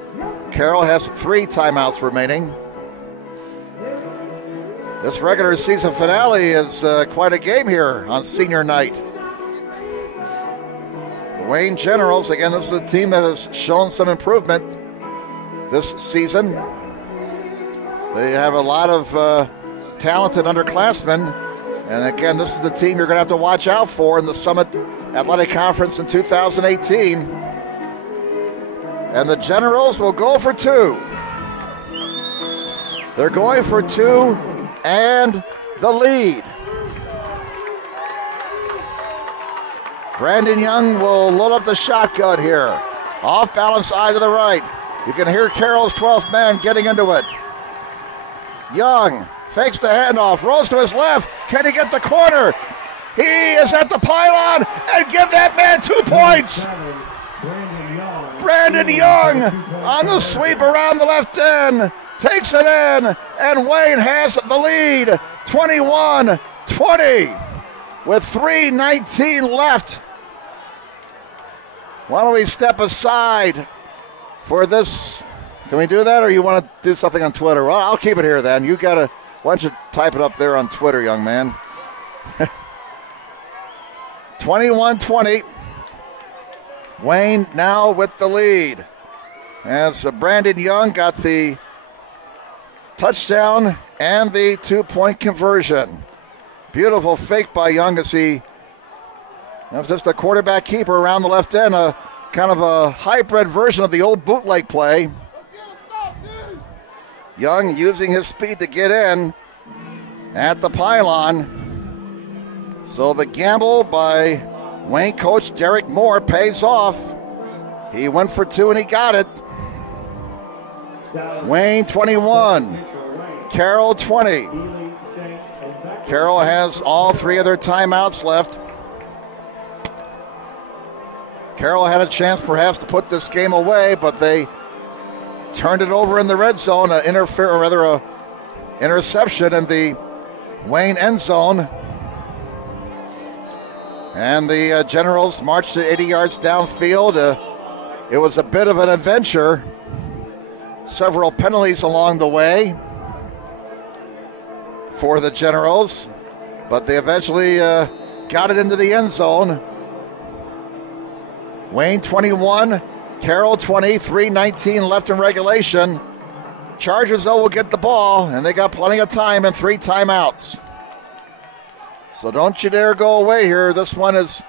Carroll has 3 timeouts remaining. This regular season finale is quite a game here on senior night. The Wayne Generals, again, this is a team that has shown some improvement this season. They have a lot of talented underclassmen. And again, this is the team you're going to have to watch out for in the Summit Athletic Conference in 2018. And the Generals will go for 2. They're going for 2 and the lead. Brandon Young will load up the shotgun here. Off balance eye to the right. You can hear Carroll's 12th man getting into it. Young fakes the handoff, rolls to his left. Can he get the corner? He is at the pylon and give that man 2 points. Brandon Young on the sweep around the left end. Takes it in, and Wayne has the lead, 21-20, with 3:19 left. Why don't we step aside for this? Can we do that, or you want to do something on Twitter? Well, I'll keep it here then. Why don't you type it up there on Twitter, young man? 21-20. Wayne now with the lead. As Brandon Young got the touchdown and the 2-point conversion. Beautiful fake by Young as he was just a quarterback keeper around the left end, a kind of a hybrid version of the old bootleg play. Young using his speed to get in at the pylon. So the gamble by Wayne coach Derek Moore pays off. He went for 2 and he got it. Wayne 21, Carroll 20. Carroll has all 3 of their timeouts left. Carroll had a chance perhaps to put this game away, but they turned it over in the red zone, an interception in the Wayne end zone. And the Generals marched to 80 yards downfield. It was a bit of an adventure. Several penalties along the way for the Generals, but they eventually got it into the end zone. Wayne 21, Carroll 20, 3:19 left in regulation. Chargers, though, will get the ball, and they got plenty of time and 3 timeouts. So don't you dare go away here. This one is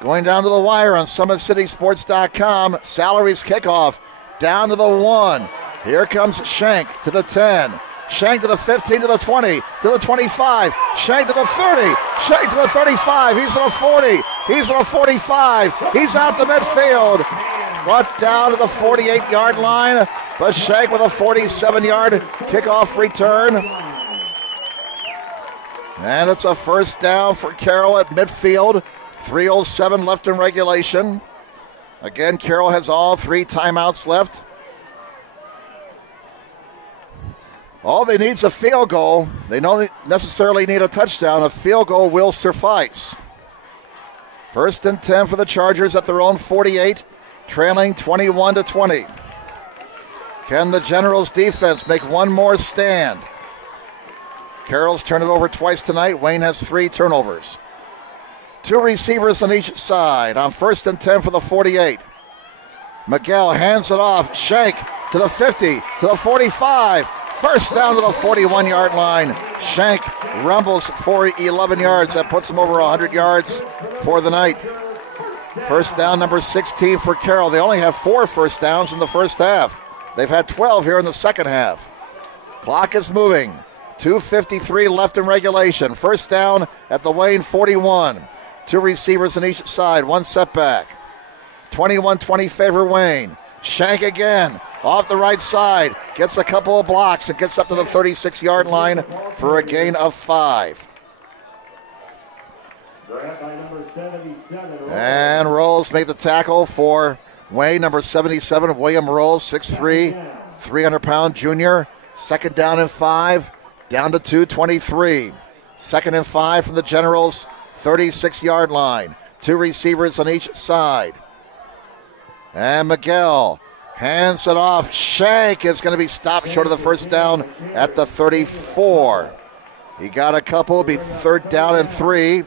going down to the wire on SummitCitySports.com. Salaries kickoff down to the 1. Here comes Shank to the 10. Shank to the 15, to the 20, to the 25. Shank to the 30. Shank to the 35. He's to the 40. He's to the 45. He's out to midfield. But down to the 48-yard line. But Shank with a 47-yard kickoff return. And it's a first down for Carroll at midfield. 3:07 left in regulation. Again, Carroll has all 3 timeouts left. All they need is a field goal. They don't necessarily need a touchdown. A field goal will suffice. 1st and 10 for the Chargers at their own 48, trailing 21-20. Can the Generals defense make one more stand? Carroll's turned it over twice tonight. Wayne has 3 turnovers. 2 receivers on each side on 1st and 10 for the 48. Miguel hands it off. Shank to the 50, to the 45. First down to the 41-yard line. Shank rumbles for 11 yards. That puts him over 100 yards for the night. First down, number 16 for Carroll. They only have 4 first downs in the first half. They've had 12 here in the second half. Clock is moving. 2:53 left in regulation. First down at the Wayne 41. 2 receivers on each side. 1 setback. 21-20 favor Wayne. Shank again. Off the right side, gets a couple of blocks and gets up to the 36-yard line for a gain of 5. And Rolls made the tackle for Wayne, number 77, William Rolls, 6'3", 300-pound junior. Second down and 5, down to 2:23. Second and 5 from the Generals, 36-yard line. 2 receivers on each side. And Miguel hands it off. Shank is going to be stopped short of the first down at the 34. He got a couple. It'll be 3rd down and 3.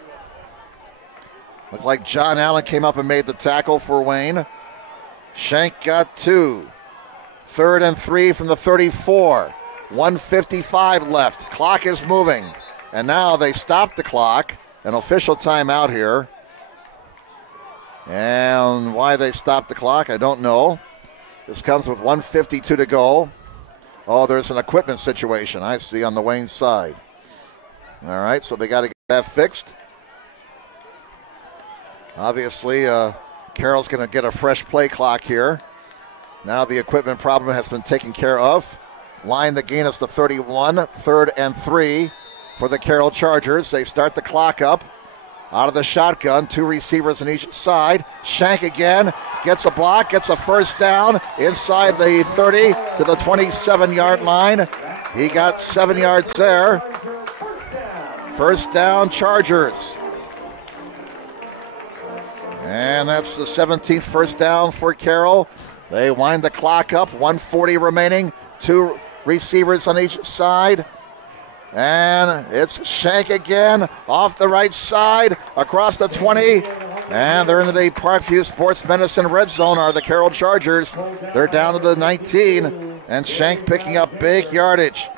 Looked like John Allen came up and made the tackle for Wayne. Shank got 2. 3rd and 3 from the 34. 1:55 left. Clock is moving. And now they stop the clock. An official timeout here. And why they stopped the clock, I don't know. This comes with 1:52 to go. Oh, there's an equipment situation, I see, on the Wayne side. All right, so they got to get that fixed. Obviously, Carroll's going to get a fresh play clock here. Now the equipment problem has been taken care of. Line the gain is to 31, 3rd and 3 for the Carroll Chargers. They start the clock up. Out of the shotgun, 2 receivers on each side. Shank again, gets a block, gets a first down inside the 30 to the 27-yard line. He got 7 yards there. First down, Chargers. And that's the 17th first down for Carroll. They wind the clock up, 1:40 remaining, 2 receivers on each side. And it's Shank again, off the right side, across the 20. And they're into the Parkview Sports Medicine red zone, are the Carroll Chargers. They're down to the 19, and Shank picking up big yardage.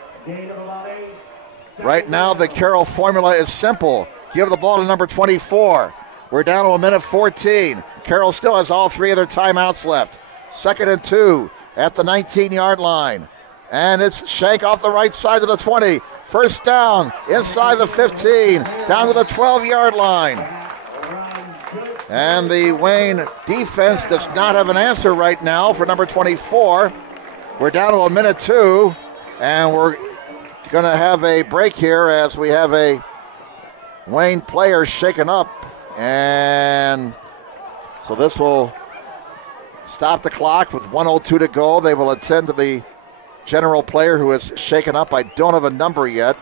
Right now, the Carroll formula is simple. Give the ball to number 24. We're down to 1:14. Carroll still has all 3 of their timeouts left. 2nd and 2 at the 19-yard line. And it's Shank off the right side of the 20. First down inside the 15, down to the 12-yard line. And the Wayne defense does not have an answer right now for number 24. We're down to 1:02, and we're going to have a break here as we have a Wayne player shaken up. And so this will stop the clock with 1:02 to go. They will attend to the general player who is shaken up. I don't have a number yet.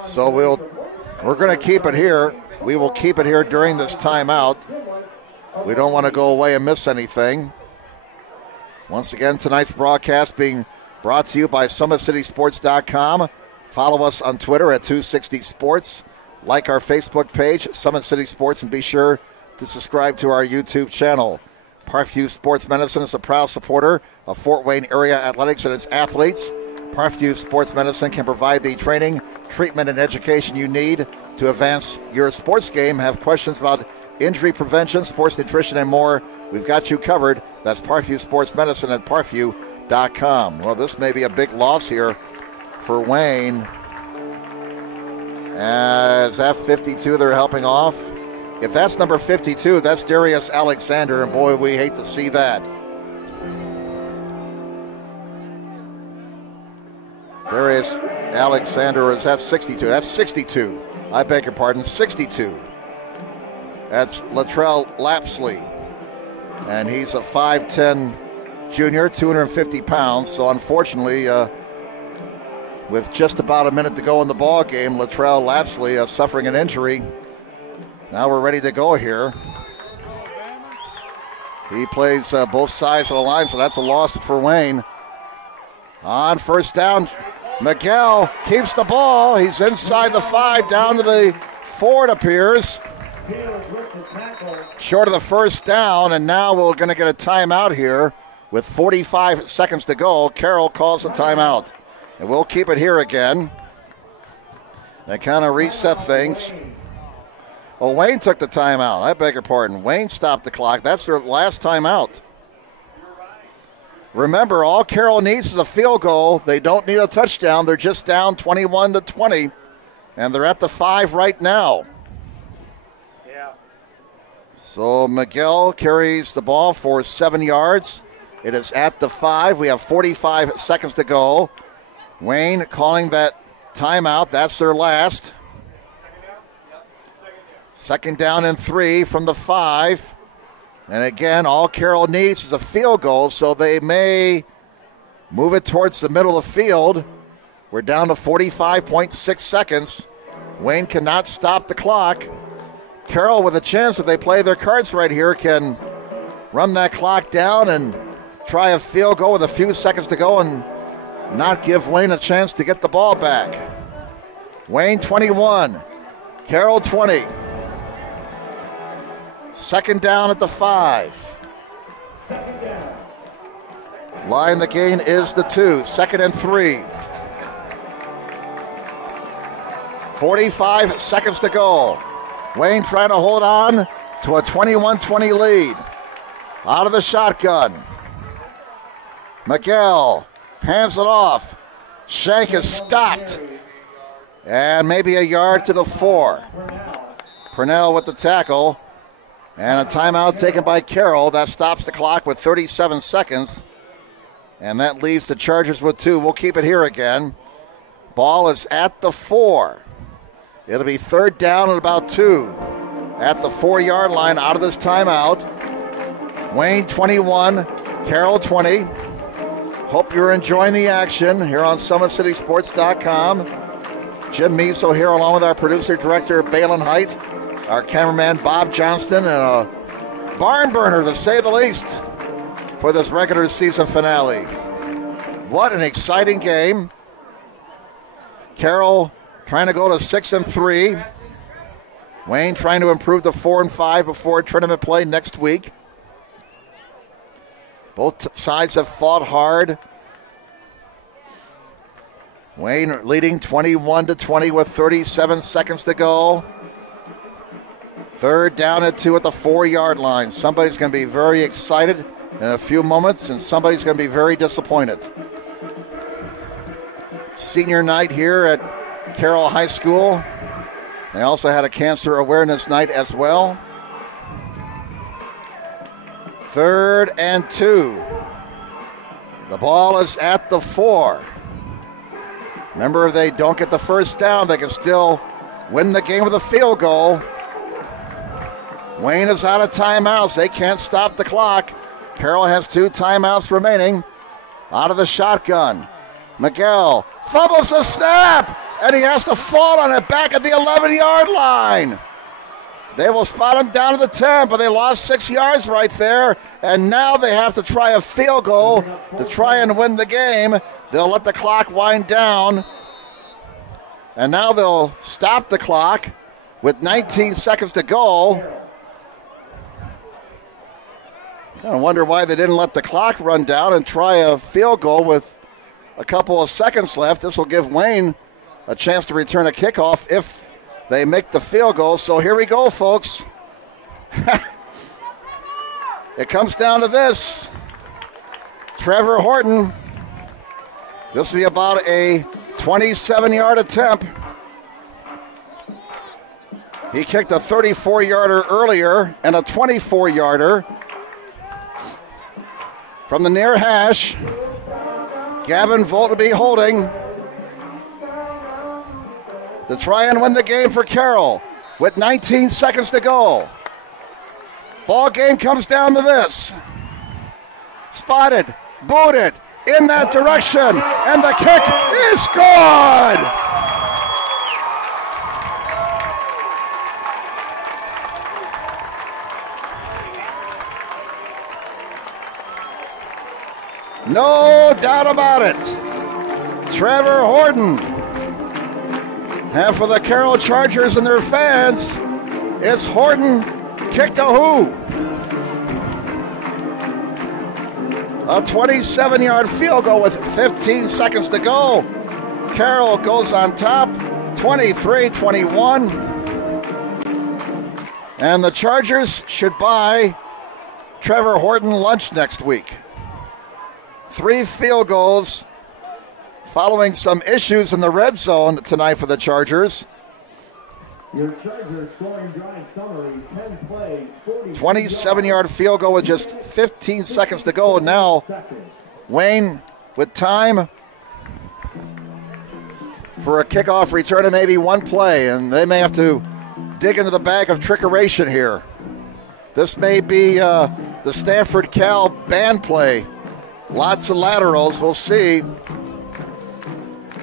So we're going to keep it here. We will keep it here during this timeout. We don't want to go away and miss anything. Once again, tonight's broadcast being brought to you by SummitCitySports.com. Follow us on Twitter at 260 Sports. Like our Facebook page, Summit City Sports, and be sure to subscribe to our YouTube channel. Parkview Sports Medicine is a proud supporter of Fort Wayne area athletics and its athletes. Parkview Sports Medicine can provide the training, treatment, and education you need to advance your sports game. Have questions about injury prevention, sports nutrition, and more? We've got you covered. That's Parkview Sports Medicine at parkview.com. Well, this may be a big loss here for Wayne. As F52, they're helping off. If that's number 52, that's Darius Alexander, and boy, we hate to see that. Darius Alexander, is that 62? That's 62. I beg your pardon, 62. That's Latrell Lapsley, and he's a 5'10 junior, 250 pounds, so unfortunately, with just about a minute to go in the ball game, Latrell Lapsley suffering an injury. Now we're ready to go here. He plays both sides of the line, so that's a loss for Wayne. On first down, Miguel keeps the ball. He's inside the 5, down to the 4, it appears. Short of the first down, and now we're going to get a timeout here with 45 seconds to go. Carroll calls a timeout, and we'll keep it here again. They kind of reset things. Oh, Wayne took the timeout. I beg your pardon. Wayne stopped the clock. That's their last timeout. Remember, all Carroll needs is a field goal. They don't need a touchdown. They're just down 21-20, and they're at the 5 right now. Yeah. So Miguel carries the ball for 7 yards. It is at the 5. We have 45 seconds to go. Wayne calling that timeout. That's their last. Second down and 3 from the 5. And again, all Carroll needs is a field goal, so they may move it towards the middle of the field. We're down to 45.6 seconds. Wayne cannot stop the clock. Carroll, with a chance, if they play their cards right here, can run that clock down and try a field goal with a few seconds to go and not give Wayne a chance to get the ball back. Wayne 21, Carroll 20. Second down at the 5. Line the gain is the 2. 2nd and 3. 45 seconds to go. Wayne trying to hold on to a 21-20 lead. Out of the shotgun. Miguel hands it off. Shank is stopped. And maybe a yard to the 4. Purnell with the tackle. And a timeout taken by Carroll. That stops the clock with 37 seconds. And that leaves the Chargers with 2. We'll keep it here again. Ball is at the 4. It'll be 3rd down and about 2. At the 4-yard line out of this timeout. Wayne 21, Carroll 20. Hope you're enjoying the action here on SummitCitySports.com. Jim Meso here along with our producer-director, Balin Height, our cameraman, Bob Johnston, and a barn burner, to say the least, for this regular season finale. What an exciting game. Carroll trying to go to 6 and 3. Wayne trying to improve to 4 and 5 before tournament play next week. Both sides have fought hard. Wayne leading 21-20 with 37 seconds to go. 3rd down and 2 at the 4-yard line. Somebody's going to be very excited in a few moments, and somebody's going to be very disappointed. Senior night here at Carroll High School. They also had a cancer awareness night as well. 3rd and 2. The ball is at the 4. Remember, if they don't get the first down, they can still win the game with a field goal. Wayne is out of timeouts. They can't stop the clock. Carroll has 2 timeouts remaining. Out of the shotgun. Miguel fumbles the snap, and he has to fall on it back at the 11-yard line. They will spot him down to the 10, but they lost 6 yards right there, and now they have to try a field goal to try and win the game. They'll let the clock wind down, and now they'll stop the clock with 19 seconds to go. Kind of wonder why they didn't let the clock run down and try a field goal with a couple of seconds left. This will give Wayne a chance to return a kickoff if they make the field goal. So here we go, folks. It comes down to this. Trevor Horton. This will be about a 27-yard attempt. He kicked a 34-yarder earlier and a 24-yarder. From the near hash, Gavin Volt will be holding to try and win the game for Carroll with 19 seconds to go. Ball game comes down to this. Spotted, booted, in that direction, and the kick is good! No doubt about it. Trevor Horton. And for the Carroll Chargers and their fans, it's Horton kicked a who. A 27-yard field goal with 15 seconds to go. Carroll goes on top, 23-21. And the Chargers should buy Trevor Horton lunch next week. 3 field goals following some issues in the red zone tonight for the Chargers. Your Chargers scoring drive summary, 10 plays, 27-yard field goal with just 15 seconds to go. Now Wayne with time for a kickoff return and maybe one play, and they may have to dig into the bag of trickeration here. This may be the Stanford Cal band play. Lots of laterals, we'll see.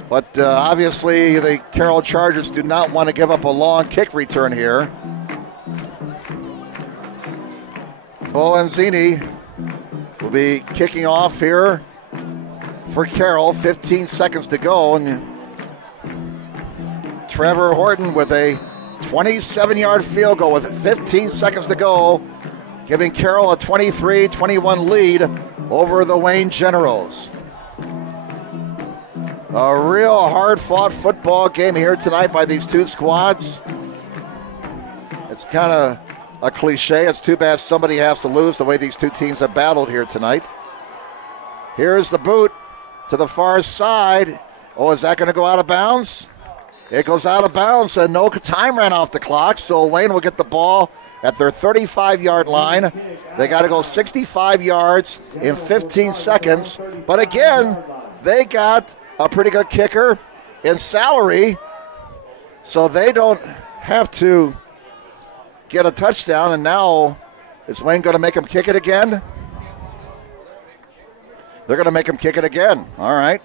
But obviously the Carroll Chargers do not want to give up a long kick return here. Bo Anzini will be kicking off here for Carroll. 15 seconds to go. And Trevor Horton with a 27-yard field goal with 15 seconds to go, giving Carroll a 23-21 lead over the Wayne Generals. A real hard-fought football game here tonight by these two squads. It's kind of a cliche. It's too bad somebody has to lose the way these two teams have battled here tonight. Here's the boot to the far side. Oh, is that going to go out of bounds? It goes out of bounds, and no time ran off the clock, so Wayne will get the ball at their 35-yard line. They got to go 65 yards in 15 seconds. But again, they got a pretty good kicker in Salary, so they don't have to get a touchdown. And now, is Wayne going to make him kick it again? They're going to make him kick it again. All right.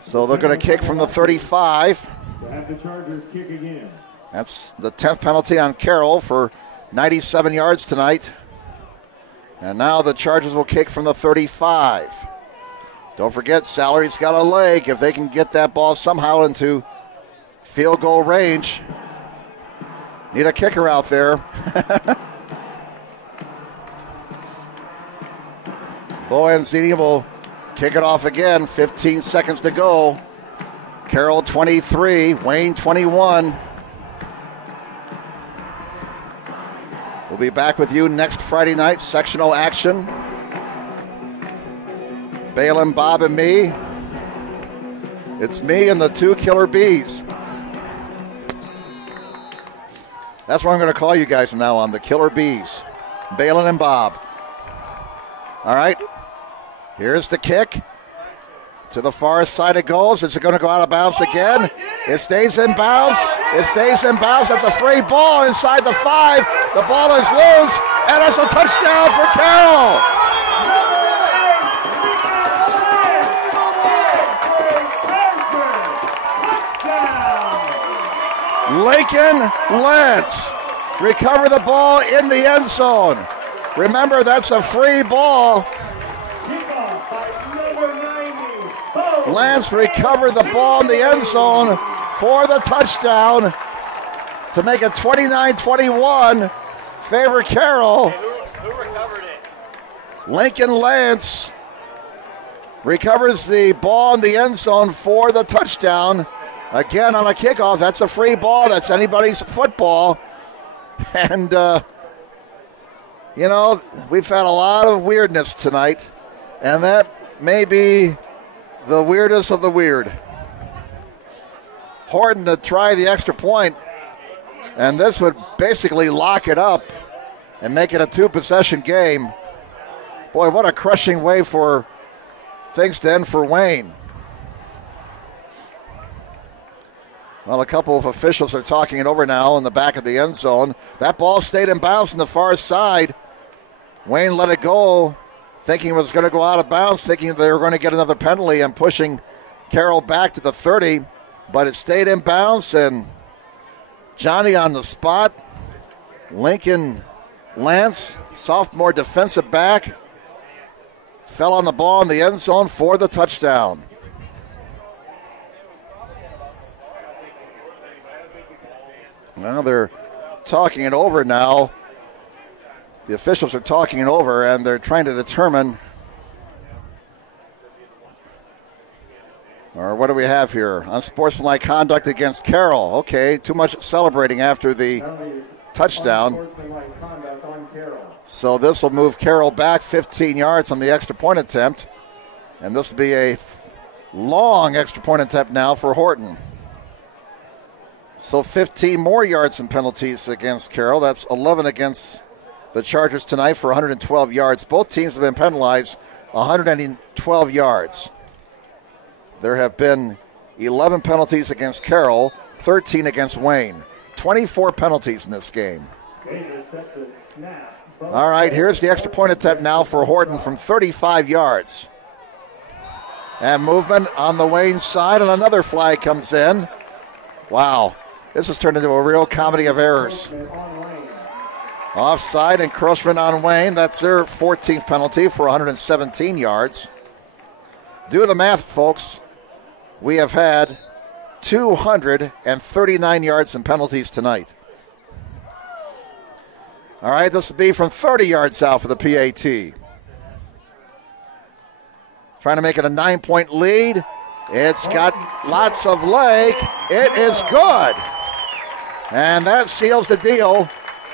So they're going to kick from the 35. The Chargers kick again. That's the 10th penalty on Carroll for 97 yards tonight. And now the Chargers will kick from the 35. Don't forget, Salary's got a leg. If they can get that ball somehow into field goal range, need a kicker out there. Boenzini will kick it off again. 15 seconds to go. Carroll 23, Wayne 21. We'll be back with you next Friday night. Sectional action. Balin, Bob, and me. It's me and the two Killer Bees. That's what I'm going to call you guys from now on, the Killer Bees. Balin and Bob. All right. Here's the kick. To the far side it goes. Is it going to go out of bounds again? It stays in bounds. It stays in bounds. That's a free ball inside the 5. The ball is loose, and it's a touchdown for Carroll. Lincoln Lance recover the ball in the end zone. Remember, that's a free ball. Lance recovered the ball in the end zone for the touchdown to make it 29-21. Favor Carroll. Who recovered it? Lincoln Lance recovers the ball in the end zone for the touchdown. Again, on a kickoff, that's a free ball. That's anybody's football. And, you know, we've had a lot of weirdness tonight, and that may be the weirdest of the weird. Horton to try the extra point, and this would basically lock it up and make it a 2-possession game. Boy, what a crushing way for things to end for Wayne. Well, a couple of officials are talking it over now in the back of the end zone. That ball stayed in bounds on the far side. Wayne let it go, thinking it was going to go out of bounds, thinking they were going to get another penalty and pushing Carroll back to the 30, but it stayed in bounds, and Johnny on the spot. Lincoln Lance, sophomore defensive back, fell on the ball in the end zone for the touchdown. Well, they're talking it over now. The officials are talking it over, and they're trying to determine, or what do we have here? Unsportsmanlike conduct against Carroll. Okay, too much celebrating after the touchdown. So this will move Carroll back 15 yards on the extra point attempt, and this will be a long extra point attempt now for Horton. So 15 more yards and penalties against Carroll. That's 11 against the Chargers tonight for 112 yards. Both teams have been penalized 112 yards. There have been 11 penalties against Carroll, 13 against Wayne. 24 penalties in this game. All right, here's the extra point attempt now for Horton from 35 yards. And movement on the Wayne side, and another flag comes in. Wow. This has turned into a real comedy of errors. Offside, encroachment on Wayne. That's their 14th penalty for 117 yards. Do the math, folks. We have had 239 yards in penalties tonight. All right, this will be from 30 yards out for the PAT. trying to make it a 9-point lead. It's got lots of leg. It is good. And that seals the deal,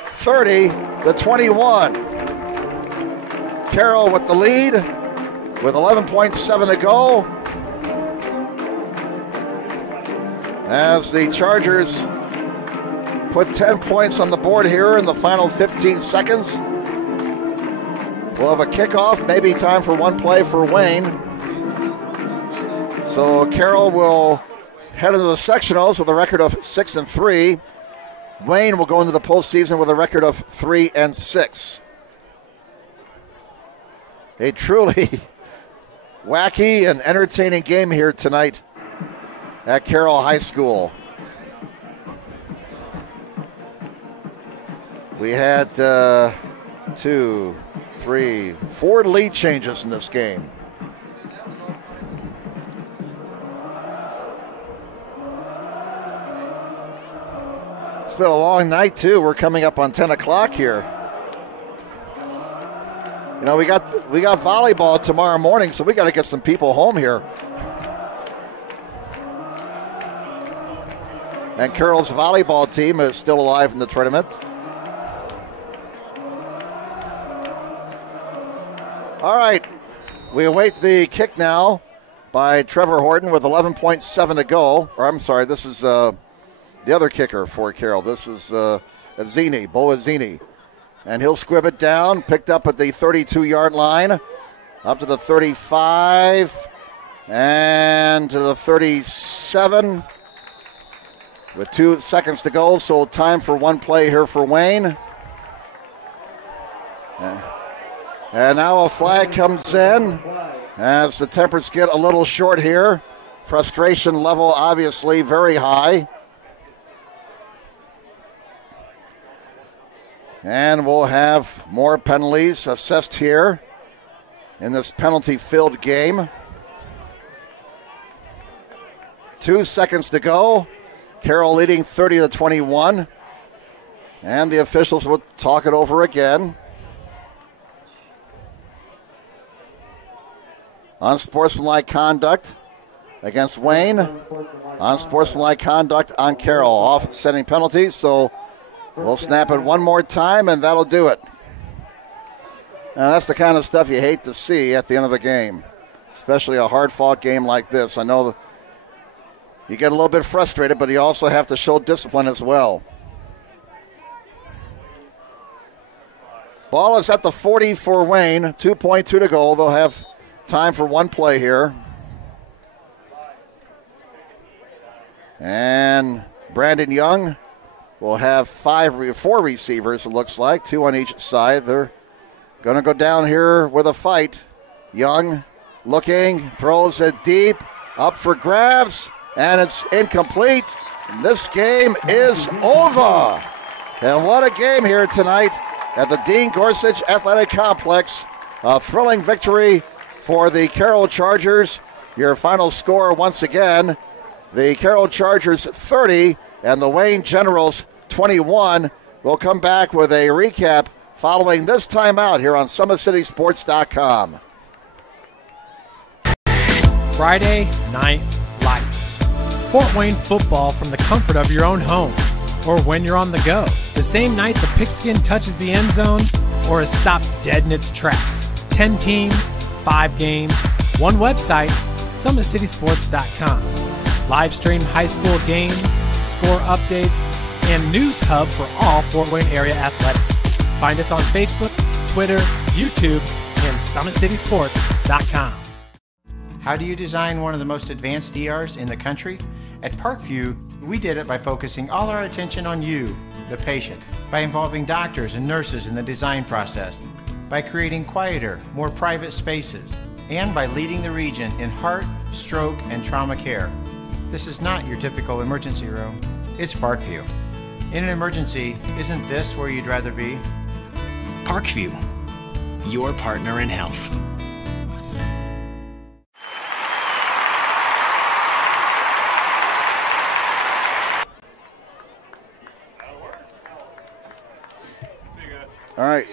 30-21. Carroll with the lead with 11.7 to go. As the Chargers put 10 points on the board here in the final 15 seconds. We'll have a kickoff, maybe time for one play for Wayne. So Carroll will head into the sectionals with a record of 6-3. Wayne will go into the postseason with a record of 3-6. A truly wacky and entertaining game here tonight at Carroll High School. We had 2, 3, 4 lead changes in this game. It's been a long night too. We're coming up on 10 o'clock here. You know, we got volleyball tomorrow morning, so we got to get some people home here. And Carroll's volleyball team is still alive in the tournament. All right, we await the kick now by Trevor Horton with 11.7 to go. Or I'm sorry, this is the other kicker for Carroll. This is Azzini, Bo Azzini. And he'll squib it down, picked up at the 32-yard line, up to the 35, and to the 37. With 2 seconds to go, so time for one play here for Wayne. And now a flag comes in as the tempers get a little short here. Frustration level obviously very high. And we'll have more penalties assessed here in this penalty-filled game. 2 seconds to go. Carroll leading 30-21. And the officials will talk it over again. Unsportsmanlike conduct against Wayne. Unsportsmanlike conduct on Carroll. Offsetting penalties, so we'll snap it one more time, and that'll do it. Now, that's the kind of stuff you hate to see at the end of a game, especially a hard-fought game like this. I know you get a little bit frustrated, but you also have to show discipline as well. Ball is at the 40 for Wayne. 2.2 to go. They'll have time for one play here. And Brandon Young will have 4 receivers, it looks like, 2 on each side. They're going to go down here with a fight. Young looking, throws it deep, up for grabs, and it's incomplete. And this game is over. And what a game here tonight at the Dean Gorsuch Athletic Complex. A thrilling victory for the Carroll Chargers. Your final score once again, the Carroll Chargers 30 and the Wayne Generals 21. We'll come back with a recap following this timeout here on SummitCitySports.com. Friday Night Lights. Fort Wayne football from the comfort of your own home or when you're on the go. The same night the pigskin touches the end zone or is stopped dead in its tracks. 10 teams, 5 games, one website, SummitCitySports.com. Live stream high school games, score updates, and news hub for all Fort Wayne area athletics. Find us on Facebook, Twitter, YouTube, and SummitCitySports.com. How do you design one of the most advanced DRs in the country? At Parkview, we did it by focusing all our attention on you, the patient, by involving doctors and nurses in the design process, by creating quieter, more private spaces, and by leading the region in heart, stroke, and trauma care. This is not your typical emergency room. It's Parkview. In an emergency, isn't this where you'd rather be? Parkview, your partner in health. All right.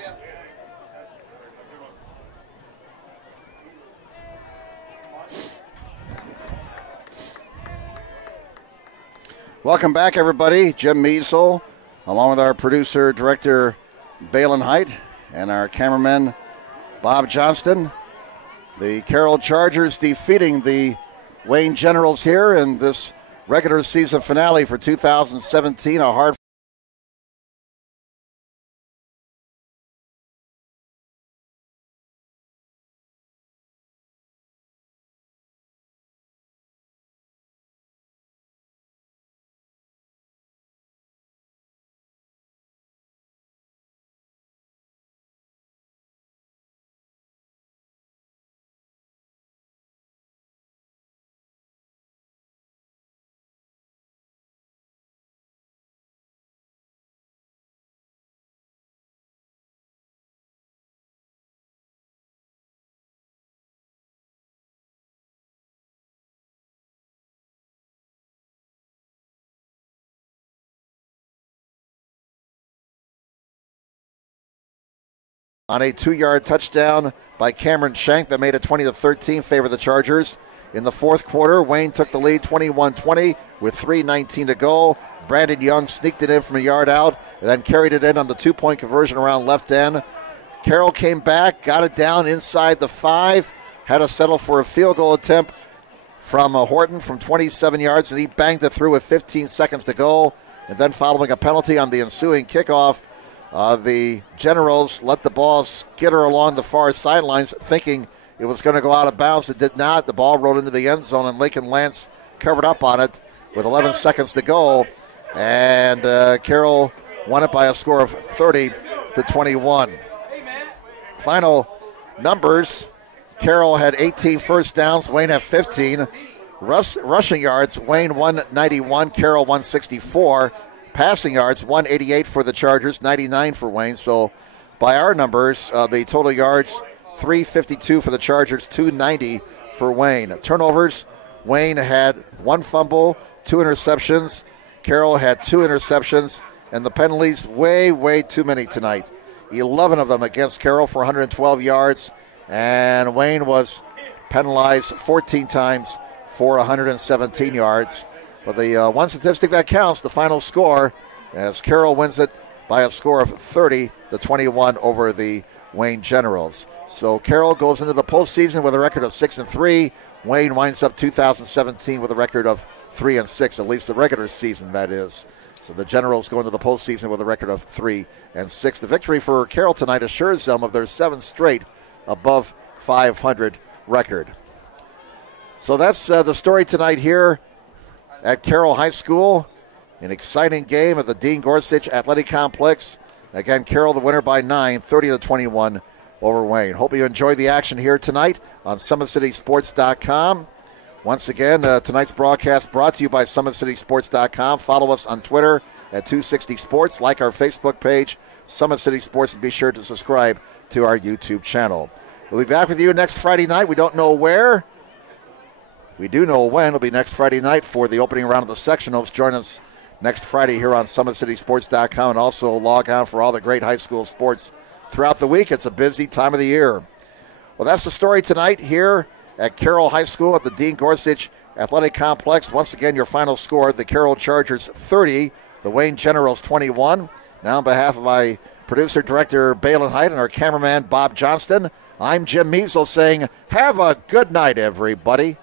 Welcome back, everybody. Jim Measel, along with our producer, director, Balin Height, and our cameraman, Bob Johnston. The Carroll Chargers defeating the Wayne Generals here in this regular season finale for 2017. A hard on a 2-yard touchdown by Cameron Shank that made it 20-13 favor the Chargers. In the fourth quarter, Wayne took the lead 21-20 with 3:19 to go. Brandon Young sneaked it in from a yard out and then carried it in on the 2-point conversion around left end. Carroll came back, got it down inside the 5, had to settle for a field goal attempt from Horton from 27 yards, and he banged it through with 15 seconds to go. And then following a penalty on the ensuing kickoff, the Generals let the ball skitter along the far sidelines, thinking it was going to go out of bounds. It did not. The ball rolled into the end zone, and Lincoln Lance covered up on it with 11 seconds to go. And Carroll won it by a score of 30-21. Final numbers, Carroll had 18 first downs. Wayne had 15. Rushing yards, Wayne 191, Carroll 164. Passing yards, 188 for the Chargers, 99 for Wayne. So by our numbers, the total yards, 352 for the Chargers, 290 for Wayne. Turnovers, Wayne had 1 fumble, 2 interceptions. Carroll had 2 interceptions. And the penalties, way too many tonight. 11 of them against Carroll for 112 yards. And Wayne was penalized 14 times for 117 yards. But the one statistic that counts, the final score, as Carroll wins it by a score of 30-21 over the Wayne Generals. So Carroll goes into the postseason with a record of 6-3. Wayne winds up 2017 with a record of 3-6, at least the regular season, that is. So the Generals go into the postseason with a record of 3-6. The victory for Carroll tonight assures them of their 7th straight above 500 record. So that's the story tonight here at Carroll High School. An exciting game at the Dean Gorsuch Athletic Complex. Again, Carroll the winner by 9, 30-21 over Wayne. Hope you enjoyed the action here tonight on SummitCitySports.com. Once again, tonight's broadcast brought to you by SummitCitySports.com. Follow us on Twitter at 260 Sports. Like our Facebook page, Summit City Sports, and be sure to subscribe to our YouTube channel. We'll be back with you next Friday night. We don't know where. We do know when. It'll be next Friday night for the opening round of the sectionals. Join us next Friday here on SummitCitySports.com, and also log on for all the great high school sports throughout the week. It's a busy time of the year. Well, that's the story tonight here at Carroll High School at the Dean Gorsuch Athletic Complex. Once again, your final score, the Carroll Chargers 30, the Wayne Generals 21. Now on behalf of my producer, director, Balin Height, and our cameraman, Bob Johnston, I'm Jim Measel saying, have a good night, everybody.